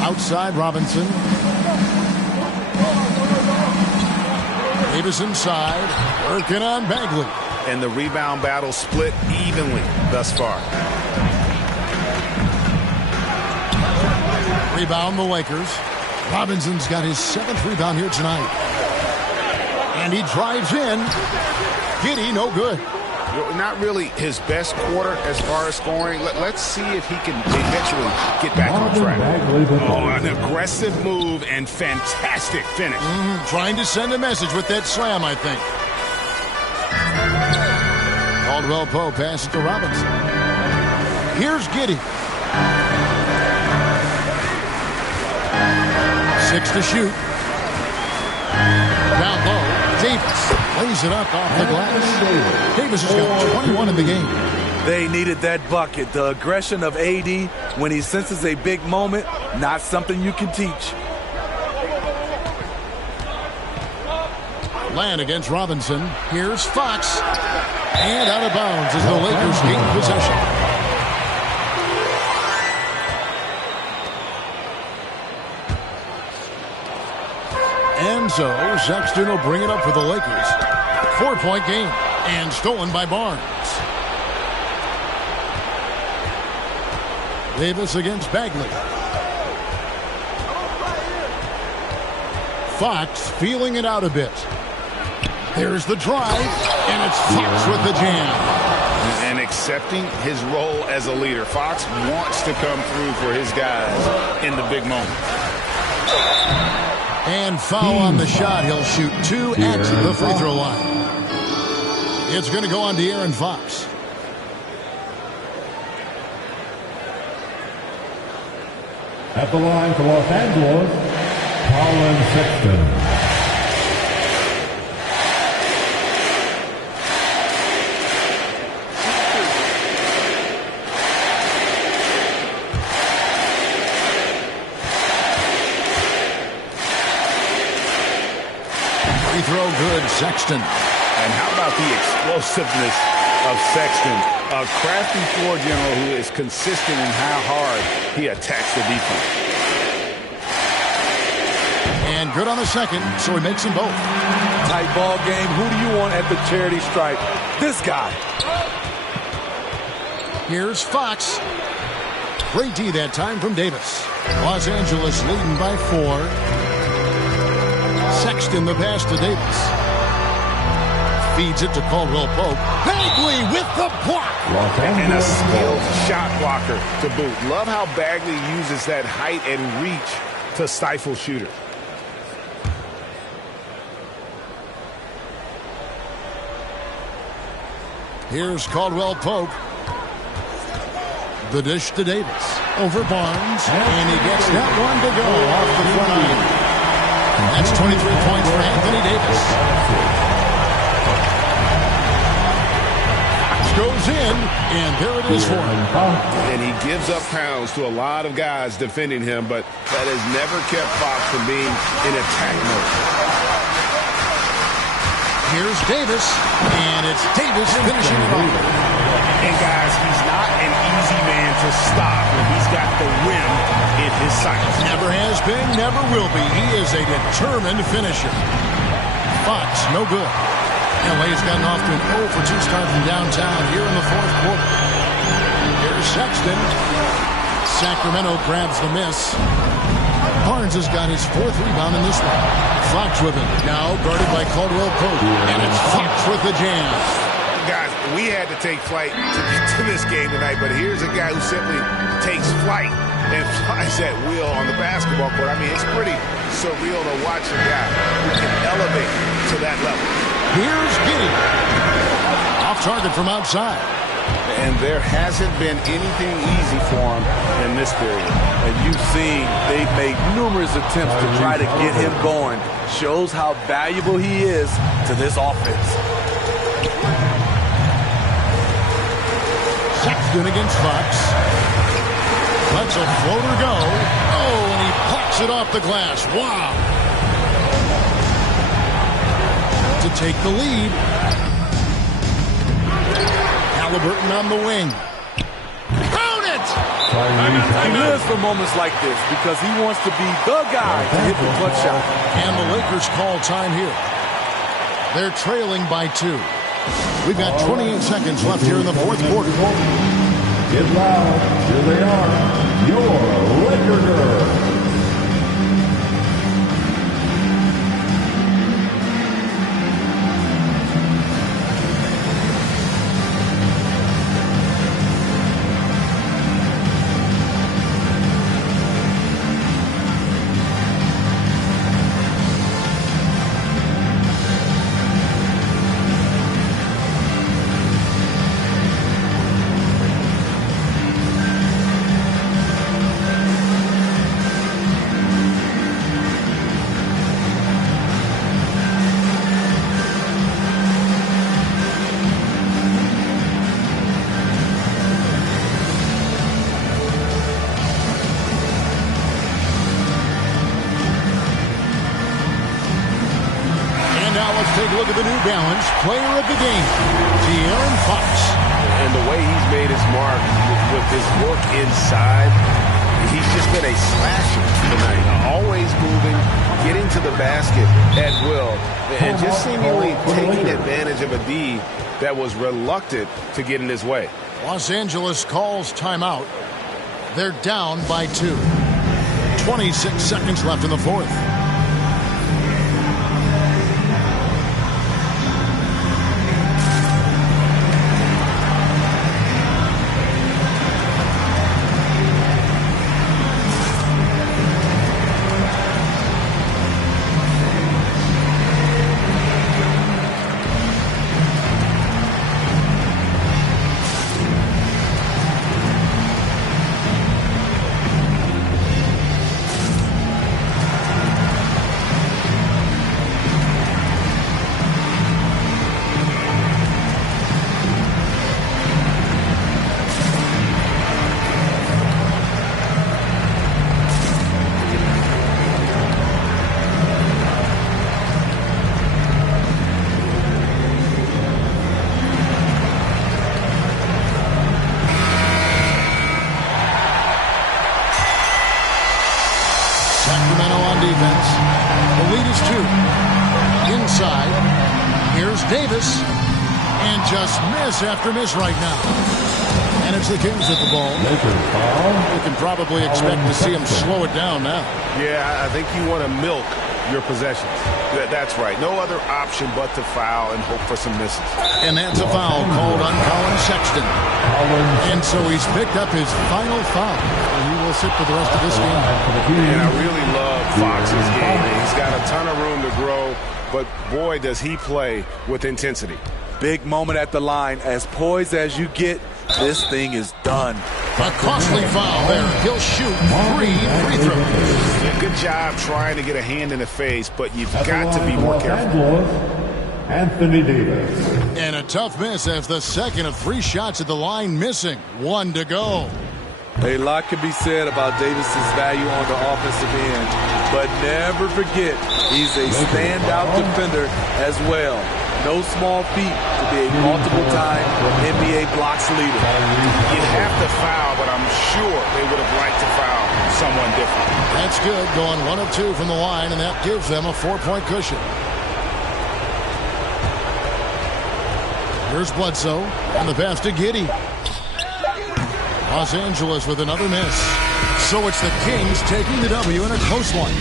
Outside Robinson. Davis inside. Working on Bagley. And the rebound battle split evenly thus far. Rebound the Lakers. Robinson's got his 7th rebound here tonight. And he drives in. Giddey, no good. Not really his best quarter as far as scoring. Let's see if he can eventually get back on track. Oh, an aggressive move and fantastic finish. Trying to send a message with that slam, I think. Caldwell Pope passes to Robinson. Here's Giddey. 6 to shoot. Down low, Davis lays it up off the glass. Davis has got 21 in the game. They needed that bucket. The aggression of AD when he senses a big moment, not something you can teach. Land against Robinson. Here's Fox. And out of bounds as the Lakers gain possession. And so Sexton will bring it up for the Lakers. 4-point game and stolen by Barnes. Davis against Bagley. Fox feeling it out a bit. There's the drive, and it's Fox with the jam. And accepting his role as a leader. Fox wants to come through for his guys in the big moment. And foul on the shot. He'll shoot 2 at the free throw line. It's going to go on to De'Aaron Fox. At the line for Los Angeles, Colin Sexton. Throw good, Sexton. And how about the explosiveness of Sexton? A crafty floor general who is consistent in how hard he attacks the defense. And good on the second, so he makes them both. Tight ball game. Who do you want at the charity stripe? This guy. Here's Fox. Great D that time from Davis. Los Angeles leading by 4. Sexton the pass to Davis. Feeds it to Caldwell Pope. Bagley with the block. And a skilled shot blocker to boot. Love how Bagley uses that height and reach to stifle shooters. Here's Caldwell Pope. The dish to Davis. Over Barnes. And he gets that one to go off the front iron. And that's 23 points for Anthony Davis. Goes in, and there it is for him. And he gives up pounds to a lot of guys defending him, but that has never kept Fox from being in attack mode. Here's Davis, and it's Davis finishing it off. And guys, he's not an easy man to stop when he's got the rim in his sights. Never has been, never will be. He is a determined finisher. Fox, no good. LA's gotten off to an 0 for 2 start from downtown here in the fourth quarter. Here's Sexton. Sacramento grabs the miss. Barnes has got his 4th rebound in this one. Fox with him. Now guarded by Caldwell Pope. And it's Fox with the jam. Guys, we had to take flight to get to this game tonight, but here's a guy who simply takes flight and flies that wheel on the basketball court. I mean, it's pretty surreal to watch a guy who can elevate to that level. Here's Giddey. Off target from outside. And there hasn't been anything easy for him in this period. And you've seen they've made numerous attempts to try to get him going. Shows how valuable he is to this offense. Sexton against Fox. Lets a floater go. Oh, and he pops it off the glass. Wow. To take the lead. Halliburton on the wing. Count it! He lives for moments like this because he wants to be the guy to hit the clutch shot. And the Lakers call time here. They're trailing by 2. We've got 28 seconds left here in the fourth quarter. Get loud. Here they are. Your Laker Girls. Take a look at the New Balance player of the game, De'Aaron Fox. And the way he's made his mark with his work inside, he's just been a slasher tonight. Always moving, getting to the basket at will, and just seemingly taking advantage of a D that was reluctant to get in his way. Los Angeles calls timeout. They're down by 2. 26 seconds left in the fourth. Sacramento on defense. The lead is 2. Inside. Here's Davis. And just miss after miss right now. And it's the Kings at the ball. We can probably expect to see them slow it down now. Yeah, I think you want to milk your possessions. That's right. No other option but to foul and hope for some misses. And that's a foul called on Colin Sexton. And so he's picked up his final foul. And he will sit for the rest of this game. And I really love Fox's game. He's got a ton of room to grow, but boy, does he play with intensity. Big moment at the line. As poised as you get, this thing is done. A costly foul there. He'll shoot 3 free throws. Yeah, good job trying to get a hand in the face, but you've got to be more careful. Anthony Davis. And a tough miss as the second of 3 shots at the line missing. 1 to go. A lot can be said about Davis's value on the offensive end, but never forget he's a standout defender as well. No small feat to be a multiple-time NBA blocks leader. You have to foul, but I'm sure they would have liked to foul someone different. That's good, going 1 of 2 from the line, and that gives them a 4-point cushion. Here's Bledsoe, and the pass to Giddey. Los Angeles with another miss. So it's the Kings taking the W in a close one.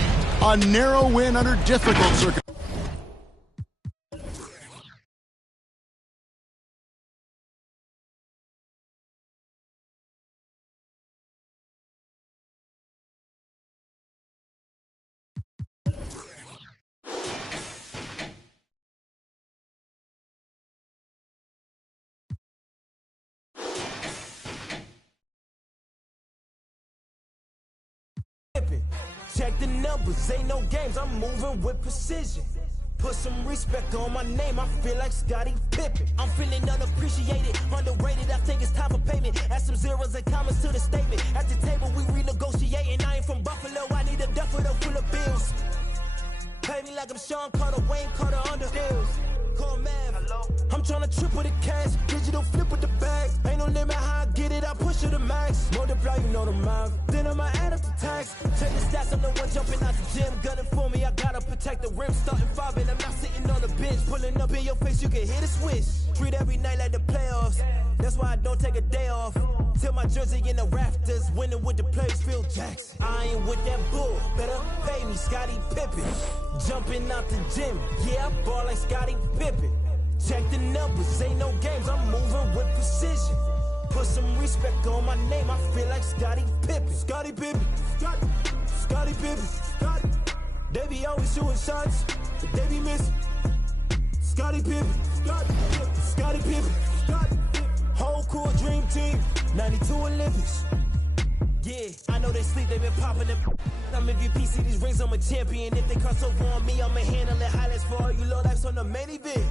A narrow win under difficult circumstances. Check the numbers, ain't no games, I'm moving with precision. Put some respect on my name, I feel like Scottie Pippen. I'm feeling unappreciated, underrated, I think it's time for payment. Add some zeros and commas to the statement. At the table we renegotiating, I ain't from Buffalo, I need a duffel full of bills. Pay me like I'm Sean Carter, Wayne Carter under deals. Call Mav. I'm tryna triple the cash, digital flip with the bag. Ain't no limit how I get it, I push it to max. Multiply, you know the math. Then I'ma add up the tax. Check the stats, I'm the one jumping out the gym. Gunning for me, I gotta protect the rim. Starting 5 and I'm not sitting on the bench. Pulling up in your face, you can hit a switch. Treat every night like the playoffs. That's why I don't take a day off. Till my jersey in the rafters, winning with the players, Phil Jackson. I ain't with that bull, better pay me, Scottie Pippen. Jumping out the gym, yeah, I ball like Scottie Pippen. Check the numbers, ain't no games, I'm moving with precision. Put some respect on my name, I feel like Scottie Pippen. Scottie Pippen, Scottie Pippen, Scottie. They be always shooting shots, but they be missing. Scottie Pippen, Scottie Pippen, Scottie. Whole cool dream team, 92 Olympics. Yeah, I know they sleep, they been popping them. I'm MVP, see these rings, I'm a champion. If they cross over on me, I'ma handle it. Highlights for all you low lives on the main event.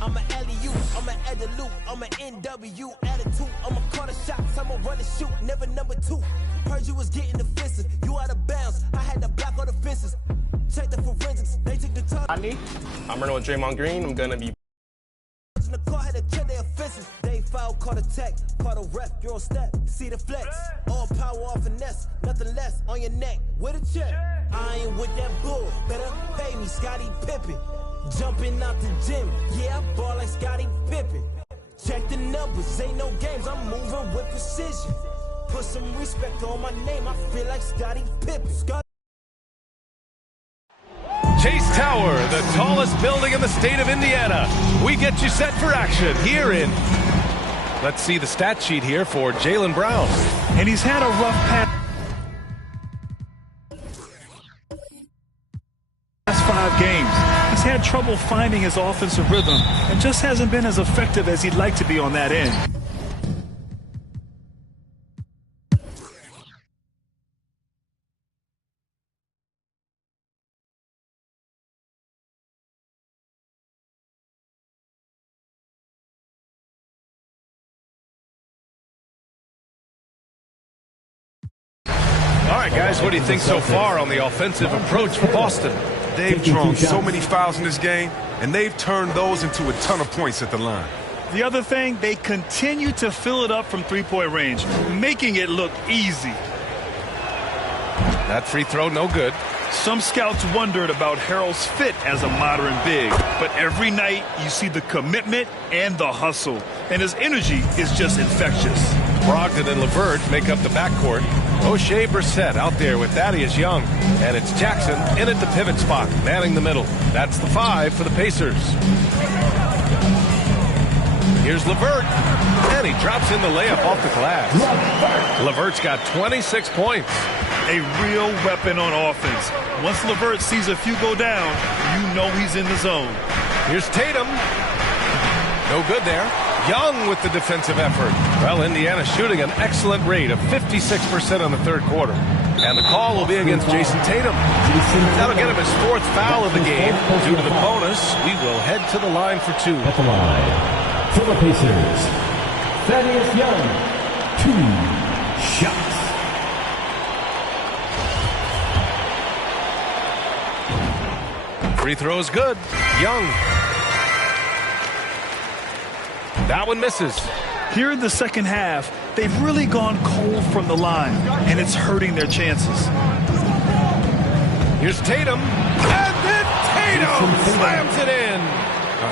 I'm an alley-oop, I'm an add the loop, I'm an NW attitude. I'ma call the shots, I'ma run and shoot, never number 2. Heard you was getting defensive, you out of bounds. I had to block all the fences. Check the forensics, they took the top. I'm running with Draymond Green, I'm gonna be. The car had to check their offenses. They foul, caught a tech, caught a ref, you're on step. See the flex, all power off finesse, nothing less on your neck with a check. I ain't with that bull, better pay me, Scottie Pippen. Jumping out the gym, yeah, I ball like Scottie Pippen. Check the numbers, ain't no games, I'm moving with precision. Put some respect on my name, I feel like Scottie Pippen. Chase Tower, the tallest building in the state of Indiana. We get you set for action here in. Let's see the stat sheet here for Jaylen Brown. And he's had a rough past 5 games. He's had trouble finding his offensive rhythm and just hasn't been as effective as he'd like to be on that end. All right, guys, what do you think so far on the offensive approach for Boston? They've drawn so many fouls in this game, and they've turned those into a ton of points at the line. The other thing, they continue to fill it up from three-point range, making it look easy. That free throw, no good. Some scouts wondered about Harrell's fit as a modern big, but every night you see the commitment and the hustle, and his energy is just infectious. Brogdon and LeVert make up the backcourt. O'Shea Brissett out there with Thaddeus Young. And it's Jackson in at the pivot spot, manning the middle. That's the 5 for the Pacers. Here's LeVert. And he drops in the layup off the glass. LeVert's got 26 points. A real weapon on offense. Once LeVert sees a few go down, you know he's in the zone. Here's Tatum. No good there. Young with the defensive effort. Well, Indiana shooting an excellent rate of 56% in the third quarter. And the call will be against Jason Tatum. That'll get him his 4th foul of the game. Due to the bonus, we will head to the line for 2. At the line, for the Pacers, Thaddeus Young, 2 shots. Free throw is good. Young. That one misses. Here in the second half, they've really gone cold from the line, and it's hurting their chances. Here's Tatum, and then Tatum slams it in.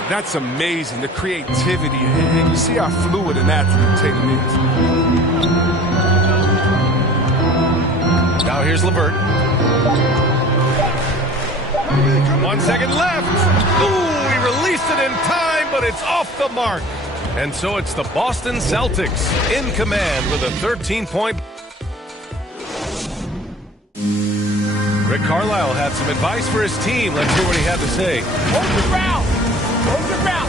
That's amazing, the creativity, and you see how fluid an athlete Tatum is. Now here's LeVert. 1 second left. Ooh, he released it in time, but it's off the mark. And so it's the Boston Celtics in command with a 13-point. Rick Carlisle had some advice for his team. Let's hear what he had to say. Hold your ground. Hold your ground.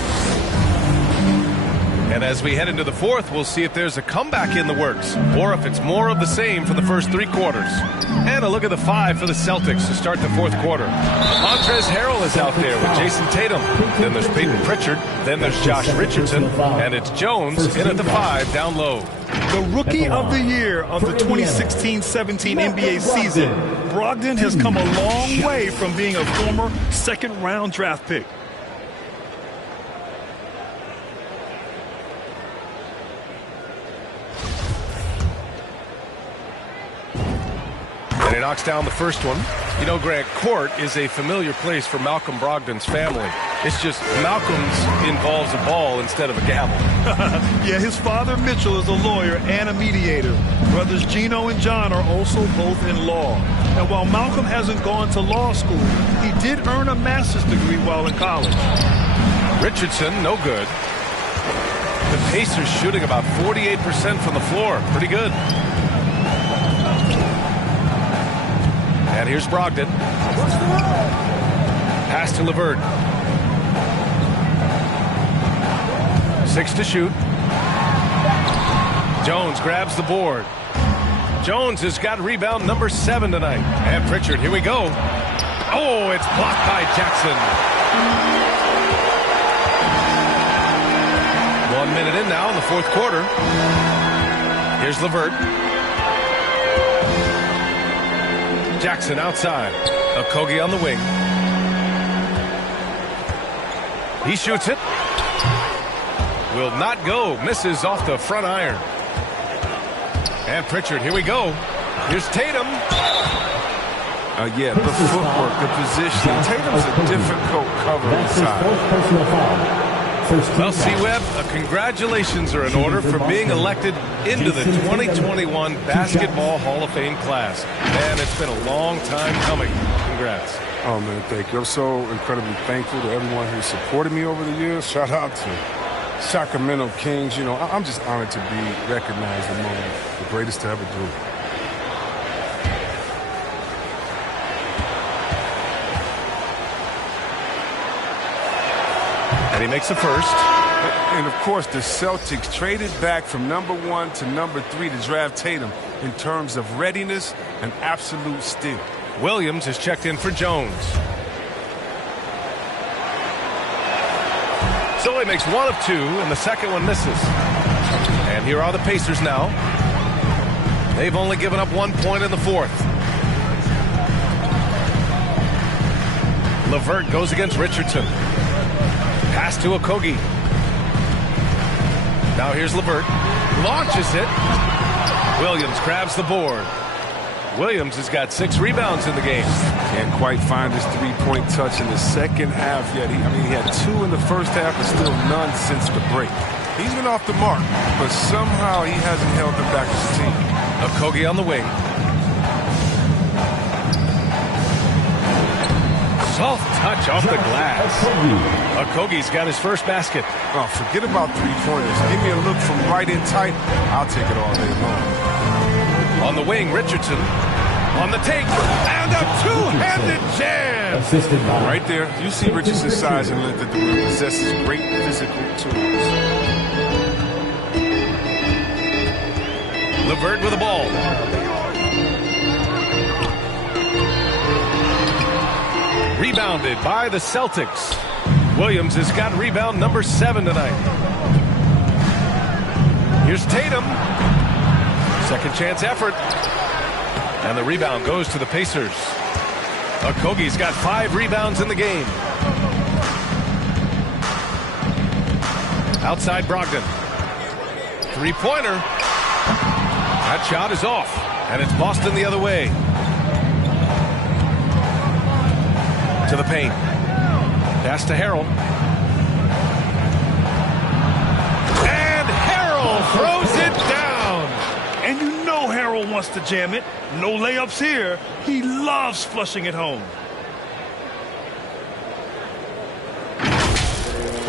And as we head into the 4th, we'll see if there's a comeback in the works or if it's more of the same for the first 3 quarters. And a look at the 5 for the Celtics to start the 4th quarter. Montrezl Harrell is out there with Jason Tatum. Then there's Peyton Pritchard. Then there's Josh Richardson. And it's Jones in at the 5 down low. The Rookie of the Year of the 2016-17 NBA season, Brogdon has come a long way from being a former second-round draft pick. And he knocks down the first one. You know, Grant, court is a familiar place for Malcolm Brogdon's family. It's just Malcolm's involves a ball instead of a gavel. Yeah, his father Mitchell is a lawyer and a mediator. Brothers Gino and John are also both in law. And while Malcolm hasn't gone to law school, he did earn a master's degree while in college. Richardson, no good. The Pacers shooting about 48% from the floor. Pretty good. And here's Brogdon. Pass to LeVert. 6 to shoot. Jones grabs the board. Jones has got rebound number 7 tonight. And Pritchard, here we go. Oh, it's blocked by Jackson. 1 minute in now in the 4th quarter. Here's LeVert. Jackson outside. Okogie on the wing. He shoots it. Will not go. Misses off the front iron. And Pritchard, here we go. Here's Tatum. Yeah, the footwork, the position. Tatum's a difficult cover inside. Well, C-Web, congratulations are in order for being elected into the 2021 Basketball Hall of Fame class. Man, it's been a long time coming. Congrats. Oh, man, thank you. I'm so incredibly thankful to everyone who supported me over the years. Shout out to Sacramento Kings. You know, I'm just honored to be recognized among the greatest to ever do it. And he makes the first. And, of course, the Celtics traded back from number 1 to number 3 to draft Tatum in terms of readiness and absolute steal. Williams is checked in for Jones. So he makes 1 of 2, and the second one misses. And here are the Pacers now. They've only given up 1 point in the 4th. LeVert goes against Richardson. Pass to Okogie. Now here's LeVert. Launches it. Williams grabs the board. Williams has got 6 rebounds in the game. Can't quite find his 3-point touch in the second half yet. He had 2 in the first half, but still none since the break. He's been off the mark, but somehow he hasn't held them back as a team. Okogie on the wing. Soft touch off the glass. Okogie's got his first basket. Oh, forget about 3-pointers. Give me a look from right in tight. I'll take it all day long. On the wing, Richardson. On the take. And a two-handed jam. Right there, you see Richardson's size and length at the rim. Possesses great physical tools. LeVert with the ball. Rebounded by the Celtics. Williams has got rebound number 7 tonight. Here's Tatum. Second chance effort. And the rebound goes to the Pacers. Okogie's got 5 rebounds in the game. Outside Brogdon. Three-pointer. That shot is off. And it's Boston the other way. To the paint. Pass to Harrell. And Harrell throws it down. And you know Harrell wants to jam it. No layups here. He loves flushing it home.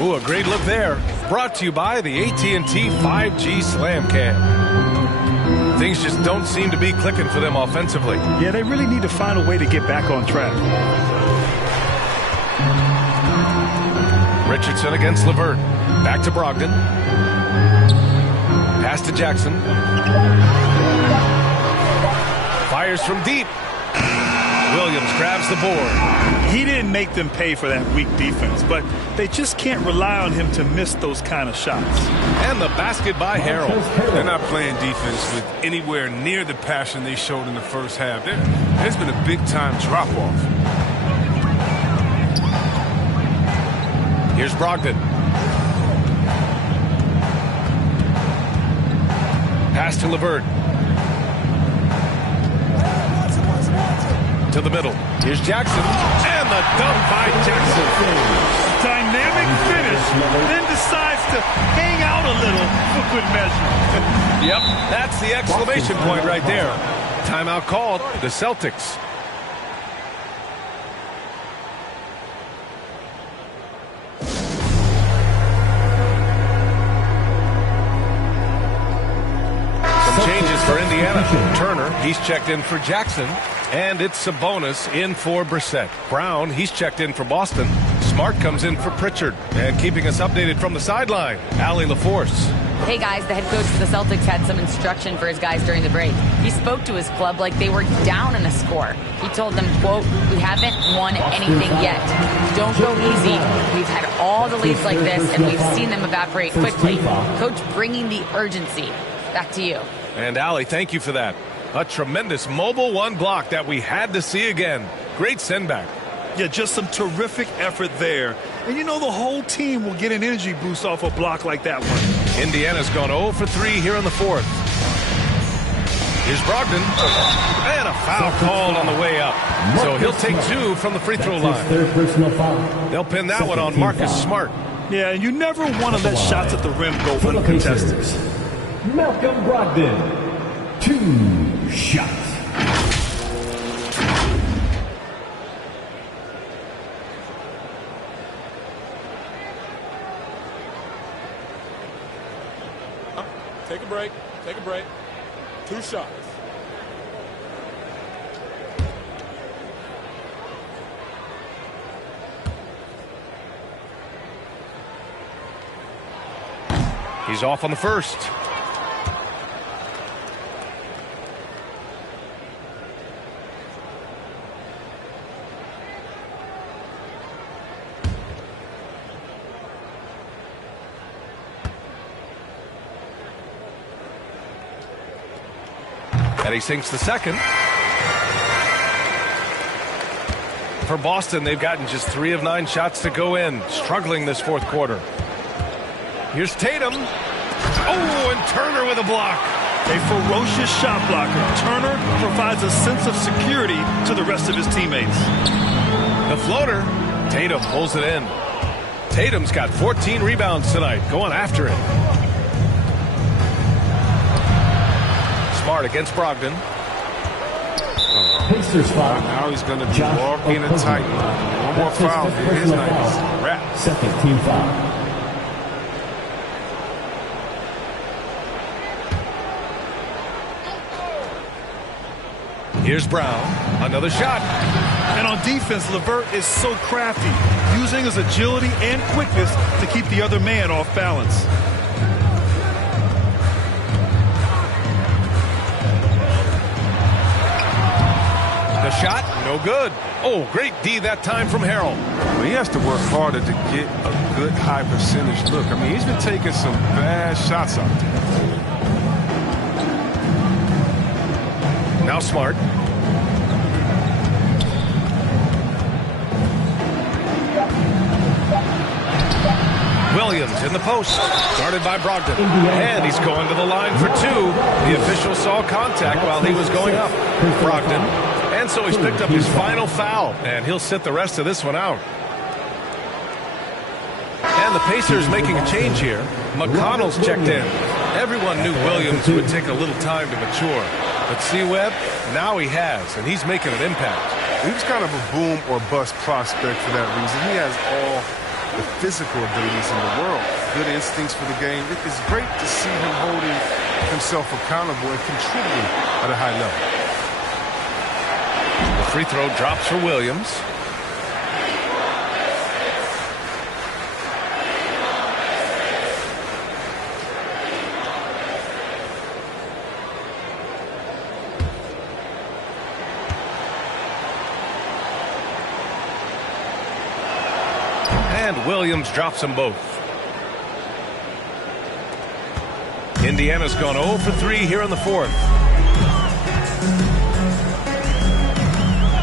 Ooh, a great look there. Brought to you by the AT&T 5G Slam Cam. Things just don't seem to be clicking for them offensively. Yeah, they really need to find a way to get back on track. Richardson against LeVert. Back to Brogdon. Pass to Jackson. Fires from deep. Williams grabs the board. He didn't make them pay for that weak defense, but they just can't rely on him to miss those kind of shots. And the basket by Harrell. They're not playing defense with anywhere near the passion they showed in the first half. There's been a big-time drop-off. Here's Brogdon. Pass to LeVert. To the middle. Here's Jackson. And the dunk by Jackson. Dynamic finish. Then decides to hang out a little for good measure. Yep, that's the exclamation point right there. Timeout called. The Celtics. Changes for Indiana. Turner, he's checked in for Jackson. And it's Sabonis in for Brissett. Brown, he's checked in for Boston. Smart comes in for Pritchard. And keeping us updated from the sideline, Allie LaForce. Hey guys, the head coach of the Celtics had some instruction for his guys during the break. He spoke to his club like they were down in a score. He told them, quote, "We haven't won anything yet. Don't go easy. We've had all the leads like this, and we've seen them evaporate quickly." Coach bringing the urgency. Back to you. And Allie, thank you for that. A tremendous mobile one block that we had to see again. Great send back. Yeah, just some terrific effort there. And you know the whole team will get an energy boost off a block like that one. Indiana's gone 0 for 3 here in the fourth. Here's Brogdon. And a foul called on the way up. So he'll take 2 from the free throw line. They'll pin that one on Marcus Smart. Yeah, and you never want to let shots at the rim go uncontested. Malcolm Brogdon, 2 shots. Take a break. Take a break. 2 shots. He's off on the first. And he sinks the second. For Boston, they've gotten just 3 of 9 shots to go in. Struggling this fourth quarter. Here's Tatum. Oh, and Turner with a block. A ferocious shot blocker. Turner provides a sense of security to the rest of his teammates. The floater. Tatum pulls it in. Tatum's got 14 rebounds tonight. Going after it. Smart against Brogdon. Pacers foul. Now he's going to be walking a tight line. One more foul. His night is a wrap. Second team foul. Here's Brown. Another shot. And on defense, LeVert is so crafty, using his agility and quickness to keep the other man off balance. No good. Oh, great D that time from Harrell. Well, he has to work harder to get a good high percentage look. I mean, he's been taking some bad shots out there. Now Smart. Williams in the post. Guarded by Brogdon. And he's going to the line for two. The official saw contact while he was going up. Brogdon. And so he's picked up his final foul. And he'll sit the rest of this one out. And the Pacers making a change here. McConnell's checked in. Everyone knew Williams would take a little time to mature. But C-Webb, now he has, and he's making an impact. He was kind of a boom or bust prospect for that reason. He has all the physical abilities in the world, good instincts for the game. It's great to see him holding himself accountable and contributing at a high level. The free throw drops for Williams. And Williams drops them both. Indiana's gone 0 for 3 here in the fourth.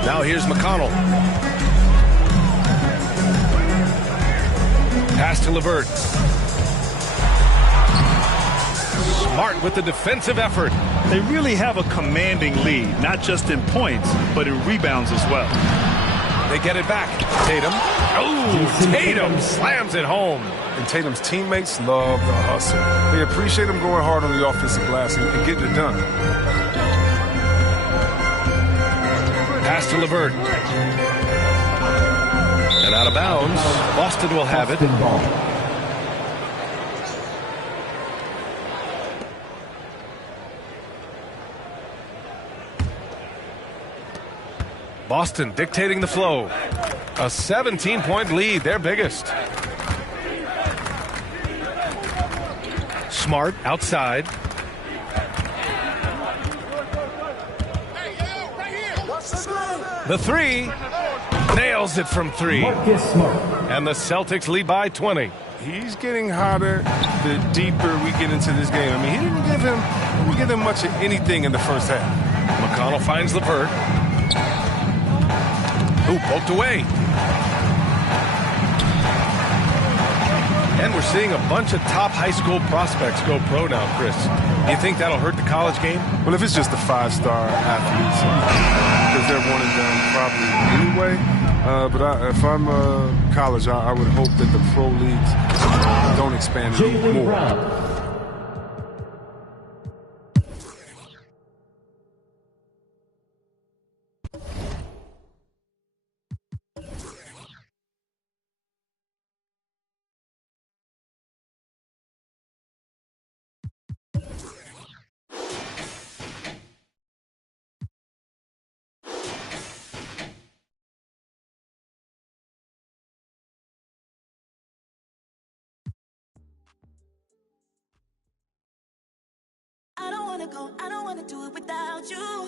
Now here's McConnell. Pass to LeVert. Smart with the defensive effort. They really have a commanding lead, not just in points, but in rebounds as well. They get it back. Tatum. Oh, Tatum slams it home. And Tatum's teammates love the hustle. They appreciate him going hard on the offensive glass and getting it done. Pass to LeVert. And out of bounds. Boston will have it. Boston dictating the flow. A 17-point lead, their biggest. Smart outside. The three. Nails it from three. And the Celtics lead by 20. He's getting hotter the deeper we get into this game. I mean, he didn't give him much of anything in the first half. McConnell finds LeVert. Ooh, poked away. And we're seeing a bunch of top high school prospects go pro now, Chris. Do you think that'll hurt the college game? Well, if it's just the five-star athletes, because they're one and done probably anyway. But if I'm college, I would hope that the pro leagues don't expand it more. I don't wanna do it without you.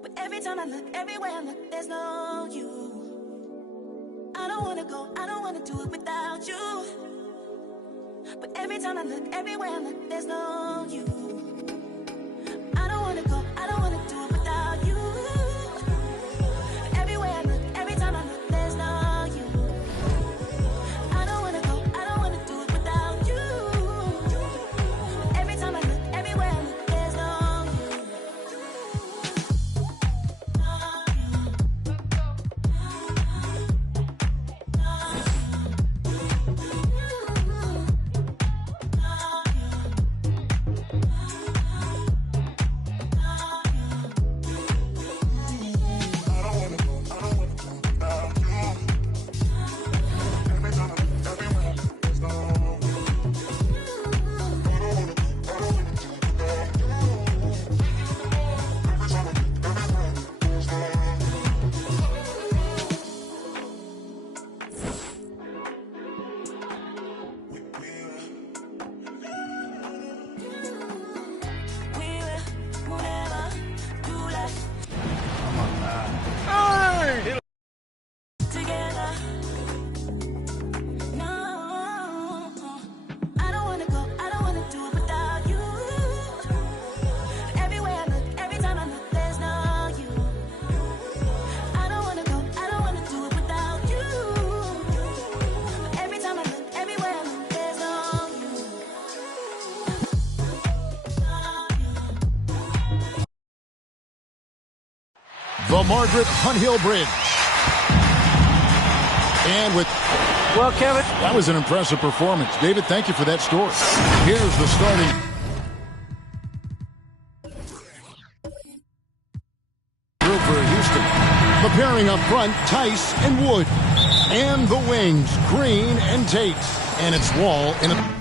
But every time I look, everywhere I look, there's no you. I don't wanna go, I don't wanna do it without you. But every time I look, everywhere I look, there's no you. I don't wanna go, I don't wanna do it without you. But everywhere I look, every time I look, there's no you. I don't wanna go, I don't wanna do it without you. But every time I look, everywhere I look, there's no you. the Margaret Hunt-Hill Bridge. And with... Well, Kevin. That was an impressive performance. David, thank you for that story. Here's the starting... group for Houston. The pairing up front, Tice and Wood. And the wings, Green and Tate. And it's Wall in a...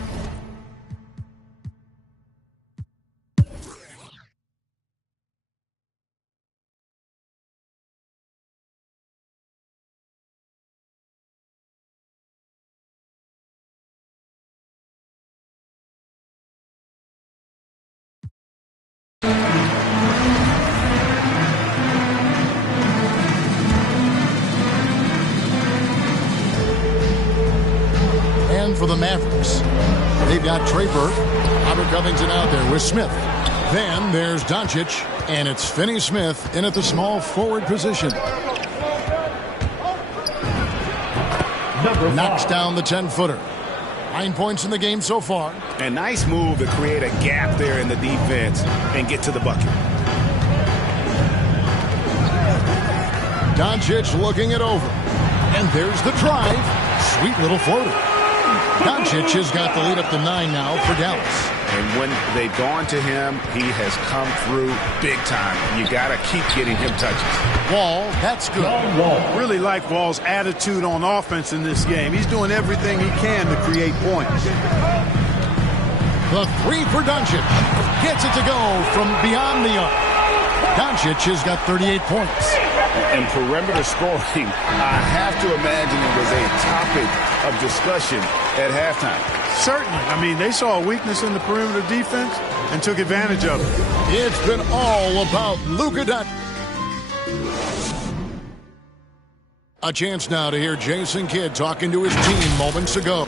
for the Mavericks. They've got Trey Burke, Robert Covington out there with Smith. Then there's Doncic, and it's Finney Smith in at the small forward position. Knocks down the 10-footer. 9 points in the game so far. A nice move to create a gap there in the defense and get to the bucket. Doncic looking it over. And there's the drive. Sweet little floater. Doncic has got the lead up to 9 now for Dallas. And when they've gone to him, he has come through big time. You got to keep getting him touches. Wall, that's good. Really like Wall's attitude on offense in this game. He's doing everything he can to create points. The three for Doncic. Gets it to go from beyond the arc. Doncic has got 38 points. And perimeter scoring, I have to imagine it was a topic of discussion at halftime. Certainly. I mean, they saw a weakness in the perimeter defense and took advantage of it. It's been all about Luka Doncic. A chance now to hear Jason Kidd talking to his team moments ago.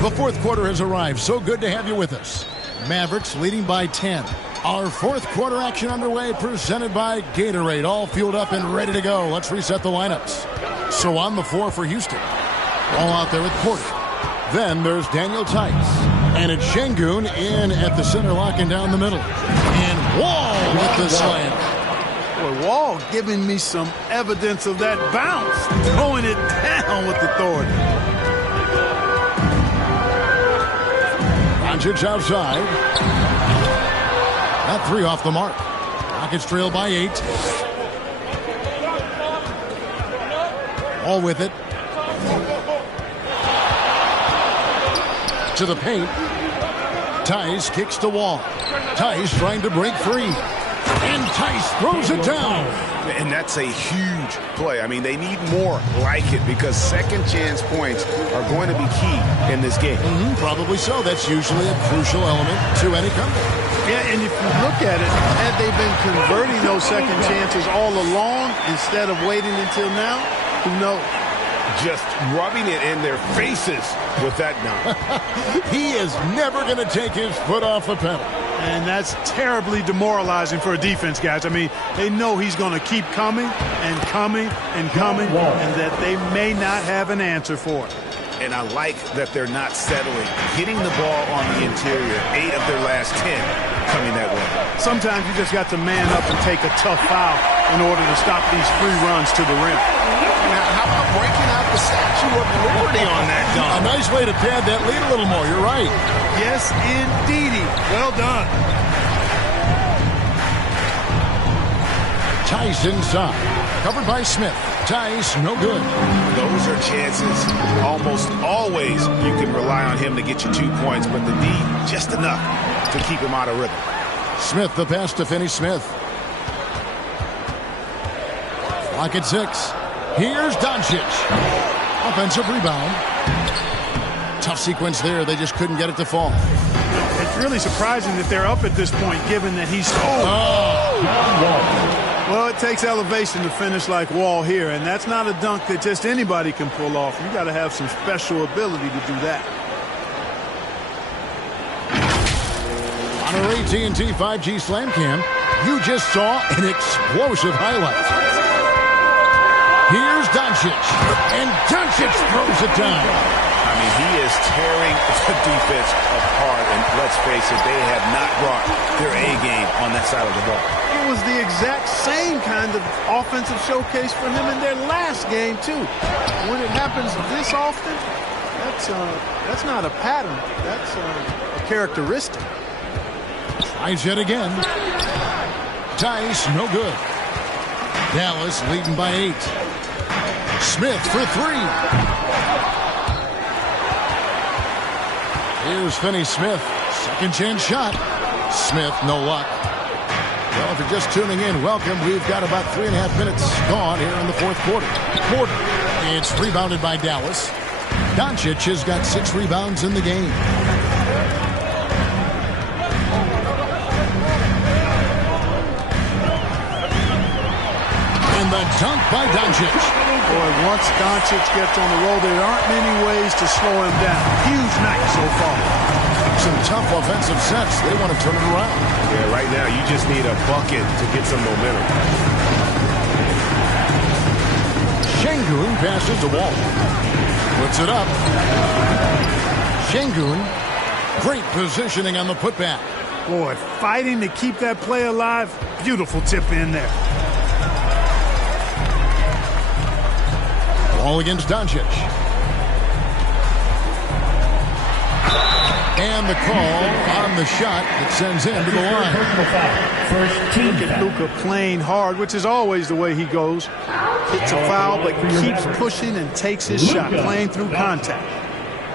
The fourth quarter has arrived. So good to have you with us. Mavericks leading by 10. Our fourth quarter action underway, presented by Gatorade. All fueled up and ready to go. Let's reset the lineups. So on the floor for Houston. All out there with Porter. Then there's Daniel Tice. And it's Şengün in at the center, locking down the middle. And Wall with the slam. Boy, Wall giving me some evidence of that bounce. Throwing it down with authority. Doncic outside. That three off the mark. Rockets trail by 8. All with it. To the paint. Tice kicks to Wall. Tice trying to break free. And Tice throws it down. And that's a huge play. I mean, they need more like it because second chance points are going to be key in this game. Probably so. That's usually a crucial element to any comeback. Yeah, and if you look at it, had they been converting those second chances all along instead of waiting until now, who knows? Just rubbing it in their faces with that dunk. He is never going to take his foot off the pedal. And that's terribly demoralizing for a defense, guys. I mean, they know he's going to keep coming and coming and coming, and that they may not have an answer for it. And I like that they're not settling. Getting the ball on the interior, 8 of their last 10 coming that way. Sometimes you just got to man up and take a tough foul in order to stop these free runs to the rim. Now, how about breaking out the Statue of Liberty on that dunk? A nice way to pad that lead a little more. You're right. Yes, indeedy. Well done. Tice inside. Covered by Smith. Tice, no good. Those are chances. Almost always you can rely on him to get you 2 points, but the D, just enough to keep him out of rhythm. Smith, the pass to Finney Smith. Clock at 6. Here's Doncic. Offensive rebound. Tough sequence there. They just couldn't get it to fall. It's really surprising that they're up at this point, given that he's... Well, it takes elevation to finish like Wall here, and that's not a dunk that just anybody can pull off. You got to have some special ability to do that. On our AT&T 5G Slam Cam, you just saw an explosive highlight. Here's Doncic, and Doncic throws it down. I mean, he is tearing the defense apart. And let's face it, they have not brought their A game on that side of the ball. It was the exact same kind of offensive showcase for him in their last game, too. When it happens this often, that's not a pattern. That's a characteristic. Tries yet again. Tice, no good. Dallas leading by 8. Smith for 3. Here's Finney Smith. Second chance shot. Smith, no luck. Well, if you're just tuning in, welcome. We've got about 3.5 minutes gone here in the fourth quarter. It's rebounded by Dallas. Doncic has got 6 rebounds in the game. And the dunk by Doncic. Boy, once Doncic gets on the roll, there aren't many ways to slow him down. Huge night so far. Some tough offensive sets. They want to turn it around. Yeah, right now you just need a bucket to get some momentum. Şengün passes the ball. Puts it up. Şengün, great positioning on the putback. Boy, fighting to keep that play alive. Beautiful tip in there. Ball against Doncic. And the call on the shot that sends him to the line. Look at Luka playing hard, which is always the way he goes. Hits a foul, but keeps pushing and takes his shot, playing through contact.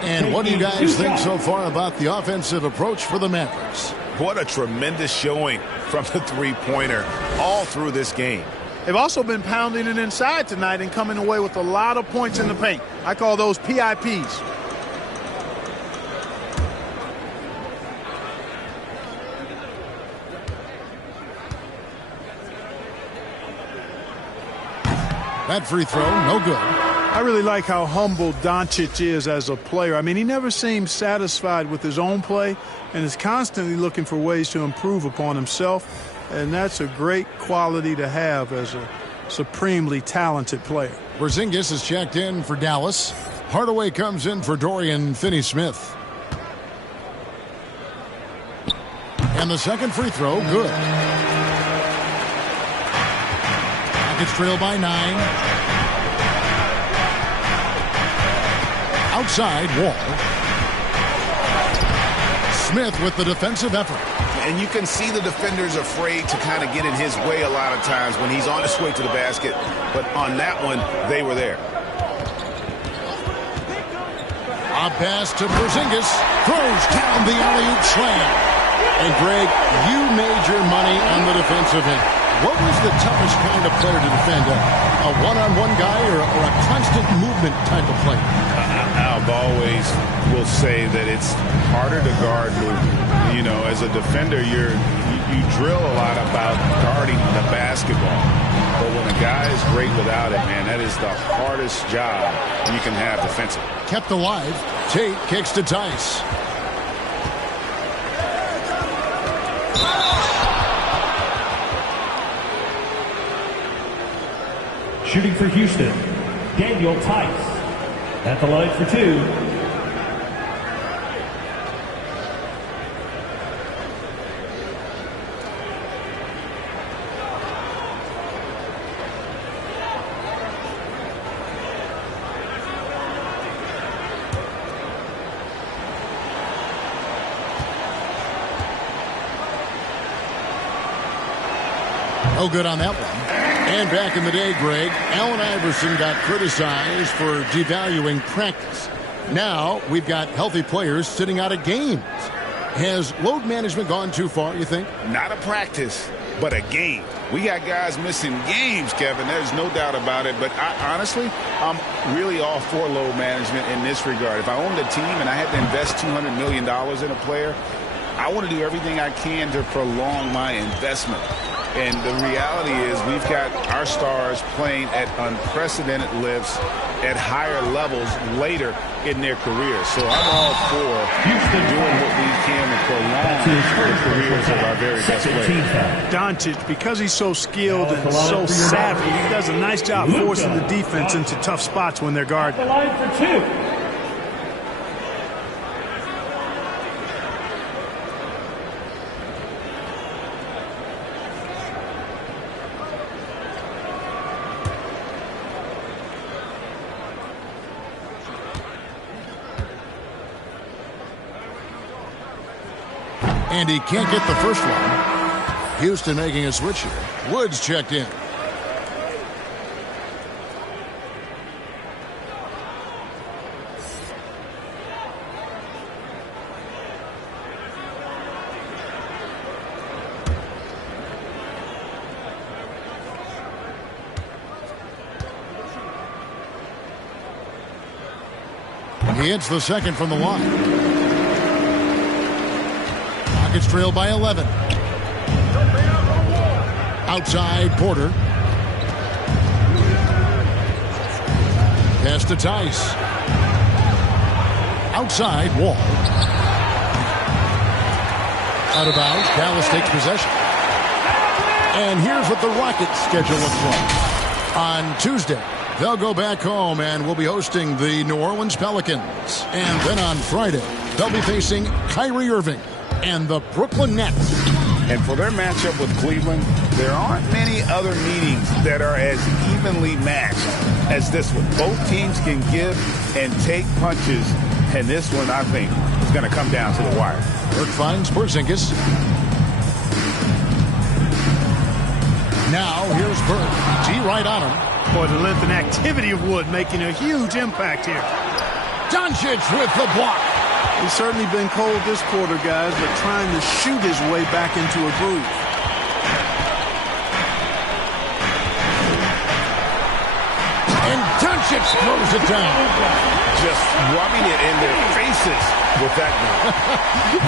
And what do you guys think so far about the offensive approach for the Mavericks? What a tremendous showing from the three-pointer all through this game. They've also been pounding it inside tonight and coming away with a lot of points in the paint. I call those PIPs. That free throw, no good. I really like how humble Doncic is as a player. I mean, he never seems satisfied with his own play and is constantly looking for ways to improve upon himself. And that's a great quality to have as a supremely talented player. Porzingis is checked in for Dallas. Hardaway comes in for Dorian Finney-Smith. And the second free throw, good. Rockets trail by 9. Outside, Wall. Smith with the defensive effort. And you can see the defenders afraid to kind of get in his way a lot of times when he's on his way to the basket. But on that one, they were there. A pass to Porzingis. Throws down the alley-oop slam. And, Greg, you made your money on the defensive end. What was the toughest kind of player to defend? A one-on-one guy or a constant movement type of player? I've always will say that it's harder to guard movement. You know, as a defender, you drill a lot about guarding the basketball. But when a guy is great without it, man, that is the hardest job you can have defensively. Kept alive. Tate kicks to Tice. Shooting for Houston, Daniel Tice. At the line for 2. No good on that one. And back in the day, Greg, Allen Iverson got criticized for devaluing practice. Now we've got healthy players sitting out of games. Has load management gone too far, you think? Not a practice, but a game. We got guys missing games, Kevin. There's no doubt about it. But honestly, I'm really all for load management in this regard. If I owned a team and I had to invest $200 million in a player, I want to do everything I can to prolong my investment. And the reality is we've got our stars playing at unprecedented lifts at higher levels later in their careers. So I'm all for doing what we can to prolong the careers of our very best players. Doncic, because he's so skilled and so savvy, he does a nice job forcing the defense into tough spots when they're guarding. The line for 2. And he can't get the first one. Houston making a switch here. Woods checked in. He hits the second from the line. Rockets trail by 11. Outside, Porter. Pass to Tice. Outside, Wall. Out of bounds, Dallas takes possession. And here's what the Rockets' schedule looks like. On Tuesday, they'll go back home and will be hosting the New Orleans Pelicans. And then on Friday, they'll be facing Kyrie Irving and the Brooklyn Nets. And for their matchup with Cleveland, there aren't many other meetings that are as evenly matched as this one. Both teams can give and take punches, and this one, I think, is going to come down to the wire. Burke finds Porzingis. Now here's Burke. T right on him. Boy, the length and activity of Wood making a huge impact here. Doncic with the block. He's certainly been cold this quarter, guys, but trying to shoot his way back into a groove. And Doncic throws it down. Just rubbing it in their faces with that one.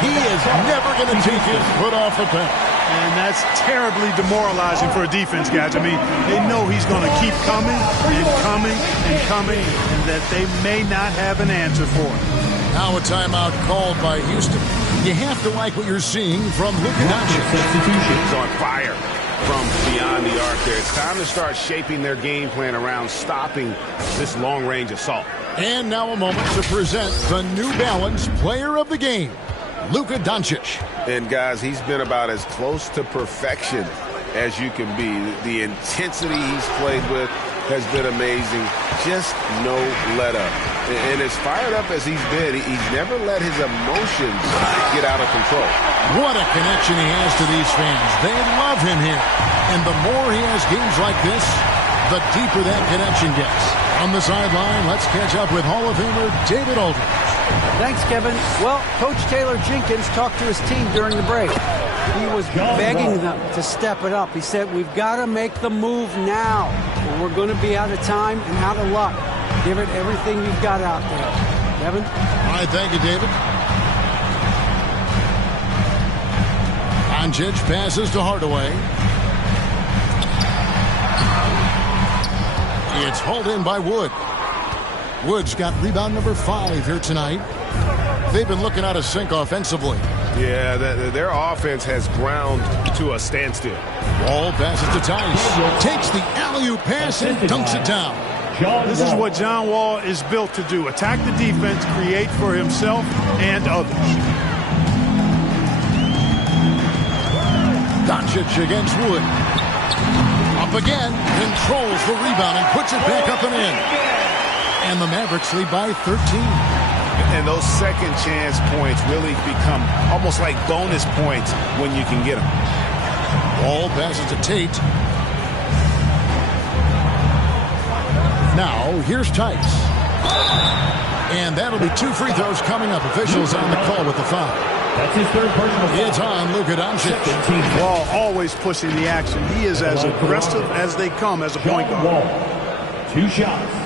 He is never going to take his foot off the pedal. And that's terribly demoralizing for a defense, guys. I mean, they know he's going to keep coming and coming and coming, and that they may not have an answer for it. Now a timeout called by Houston. You have to like what you're seeing from Luka Doncic. He's on fire from beyond the arc there. It's time to start shaping their game plan around stopping this long-range assault. And now a moment to present the New Balance Player of the Game, Luka Doncic. And guys, he's been about as close to perfection as you can be. The intensity he's played with has been amazing. Just no let up. And as fired up as he's been, he's never let his emotions get out of control. What a connection he has to these fans. They love him here. And the more he has games like this, the deeper that connection gets. On the sideline, let's catch up with Hall of Famer David Aldridge. Thanks, Kevin. Well, Coach Taylor Jenkins talked to his team during the break. He was begging them to step it up. He said, we've got to make the move now, or we're going to be out of time and out of luck. Give it everything you've got out there. Kevin? All right, thank you, David. Doncic passes to Hardaway. It's hauled in by Wood. Wood's got rebound number 5 here tonight. They've been looking out of sync offensively. Yeah, their offense has ground to a standstill. Wall passes to Tice. Takes the alley-oop pass and dunks it down. This is what John Wall is built to do. Attack the defense, create for himself and others. Doncic against Wood. Up again, controls the rebound and puts it back up and in. And the Mavericks lead by 13. And those second chance points really become almost like bonus points when you can get them. Wall passes to Tate. Now, here's Tice. And that'll be 2 free throws coming up. Officials on the call with the foul. That's his third personal foul. It's on Luka Doncic. Wall always pushing the action. He is as aggressive as they come as a point guard. Wall. 2 shots.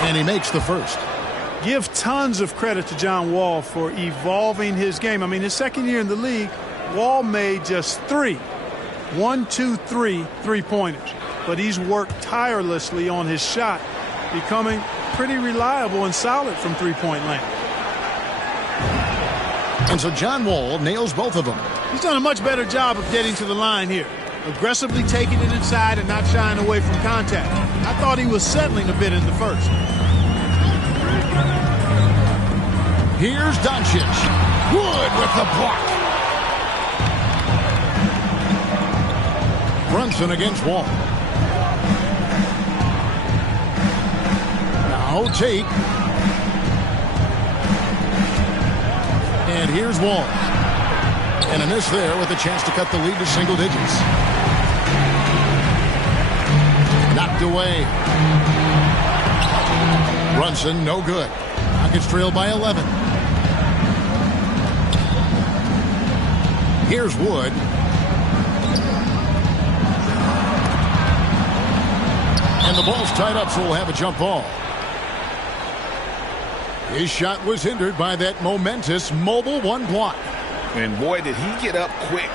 And he makes the first. Give tons of credit to John Wall for evolving his game. I mean, his second year in the league, Wall made just 3 three-pointers. But he's worked tirelessly on his shot, becoming pretty reliable and solid from three-point land. And so John Wall nails both of them. He's done a much better job of getting to the line here. Aggressively taking it inside and not shying away from contact. I thought he was settling a bit in the first. Here's Doncic. Wood with the block. Brunson against Wall. Now Tate. And here's Wall. And a miss there with a chance to cut the lead to single digits. Knocked away. Brunson, no good. Rockets trail by 11. Here's Wood. And the ball's tied up, so we'll have a jump ball. His shot was hindered by that momentous mobile one block. And boy, did he get up quick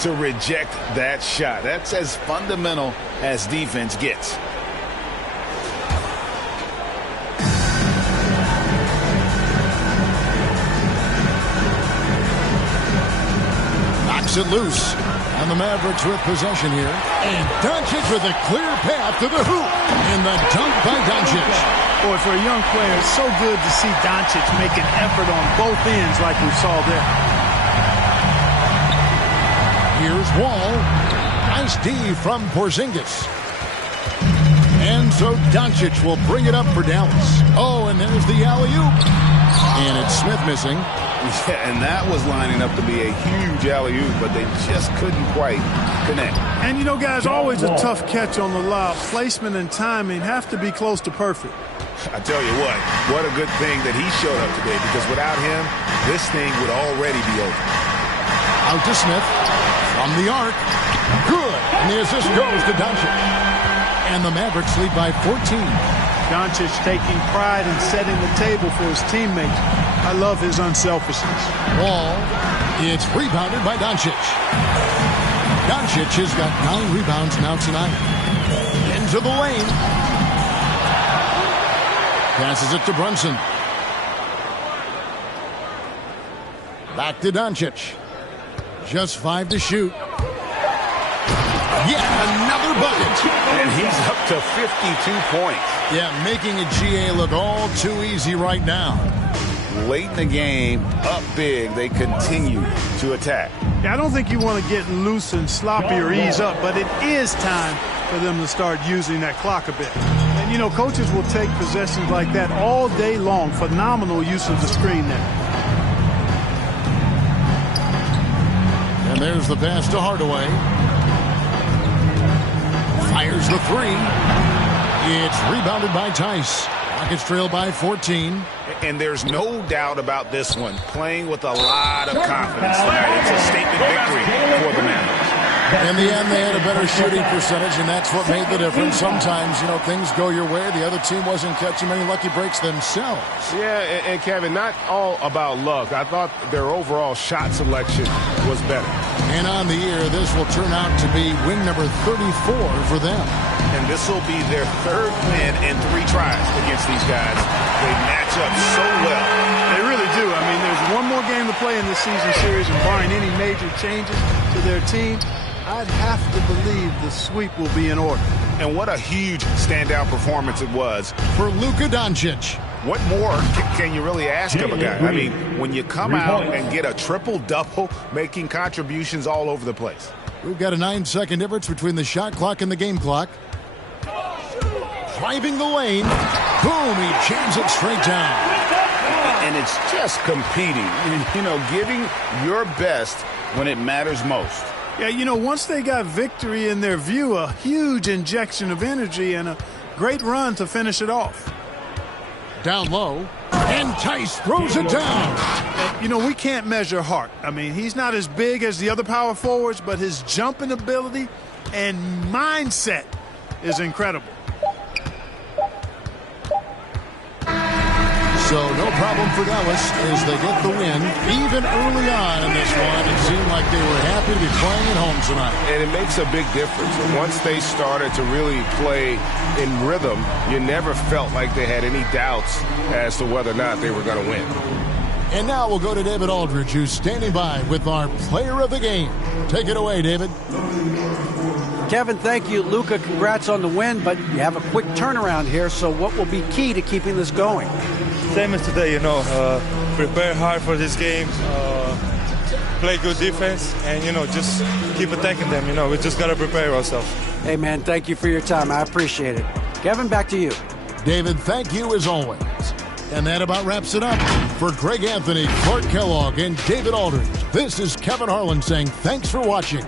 to reject that shot. That's as fundamental as defense gets. Knocks it loose. And the Mavericks with possession here. And Doncic with a clear path to the hoop. And the dunk by Doncic. Boy, for a young player, it's so good to see Doncic make an effort on both ends like we saw there. Here's Wall. Nice D from Porzingis. And so Doncic will bring it up for Dallas. Oh, and there's the alley-oop. And it's Smith missing. Yeah, and that was lining up to be a huge alley-oop, but they just couldn't quite connect. And, you know, guys, always a tough catch on the lob. Placement and timing have to be close to perfect. I tell you what a good thing that he showed up today, because without him, this thing would already be over. Out to Smith. From the arc. Good. And the assist goes to Doncic. And the Mavericks lead by 14. Doncic taking pride in setting the table for his teammates. I love his unselfishness. Wall. It's rebounded by Doncic. Doncic has got 9 rebounds now tonight. Into the lane. Passes it to Brunson. Back to Doncic. Just 5 to shoot. Yet another bucket. And he's up to 52 points. Yeah, making a GA look all too easy right now. Late in the game, up big, they continue to attack. Yeah, I don't think you want to get loose and sloppy or ease up, but it is time for them to start using that clock a bit. And, you know, coaches will take possessions like that all day long. Phenomenal use of the screen there. And there's the pass to Hardaway. Fires the 3. It's rebounded by Tice. Rockets trail by 14. And there's no doubt about this one. Playing with a lot of confidence tonight. It's a statement victory for the Mavericks. In the end, they had a better shooting percentage, and that's what made the difference. Sometimes, you know, things go your way. The other team wasn't catching many lucky breaks themselves. Yeah, and Kevin, not all about luck. I thought their overall shot selection was better. And on the year, this will turn out to be win number 34 for them. And this will be their 3rd win in 3 tries against these guys. They match up so well. They really do. I mean, there's one more game to play in this season series, and barring any major changes to their team, I'd have to believe the sweep will be in order. And what a huge standout performance it was for Luka Doncic. What more can you really ask of a guy? I mean, when you come out and get a triple-double, making contributions all over the place. We've got a 9-second difference between the shot clock and the game clock. Driving the lane. Boom, he jams it straight down. And it's just competing, you know, giving your best when it matters most. Yeah, you know, once they got victory in their view, a huge injection of energy and a great run to finish it off. Down low, and Tice throws it down. You know, we can't measure Hart. I mean, he's not as big as the other power forwards, but his jumping ability and mindset is incredible. So no problem for Dallas as they get the win. Even early on in this one, it seemed like they were happy to be playing at home tonight. And it makes a big difference. Once they started to really play in rhythm, you never felt like they had any doubts as to whether or not they were going to win. And now we'll go to David Aldridge, who's standing by with our player of the game. Take it away, David. Kevin, thank you. Luka, congrats on the win, but you have a quick turnaround here, so what will be key to keeping this going? Same as today, you know. prepare hard for this game, play good defense, and, just keep attacking them. We just got to prepare ourselves. Hey, man, thank you for your time. I appreciate it. Kevin, back to you. David, thank you as always. And that about wraps it up. For Greg Anthony, Clark Kellogg, and David Aldridge, this is Kevin Harlan saying thanks for watching.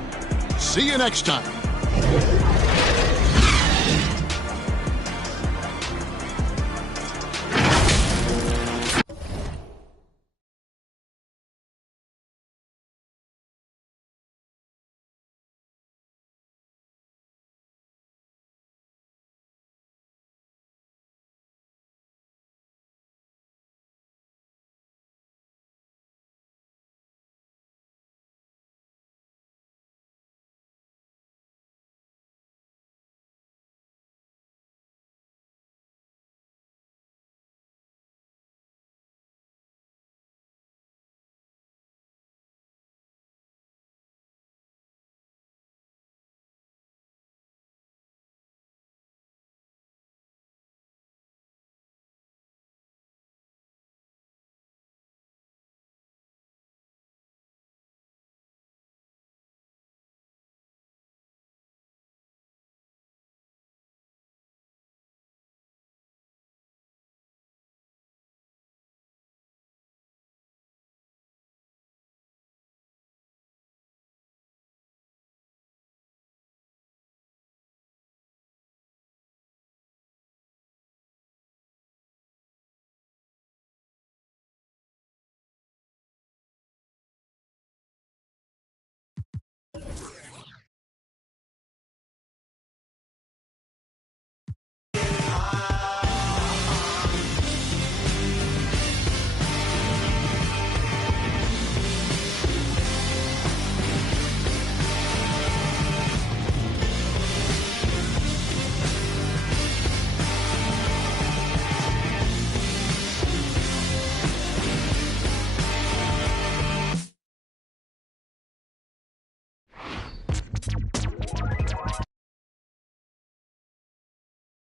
See you next time.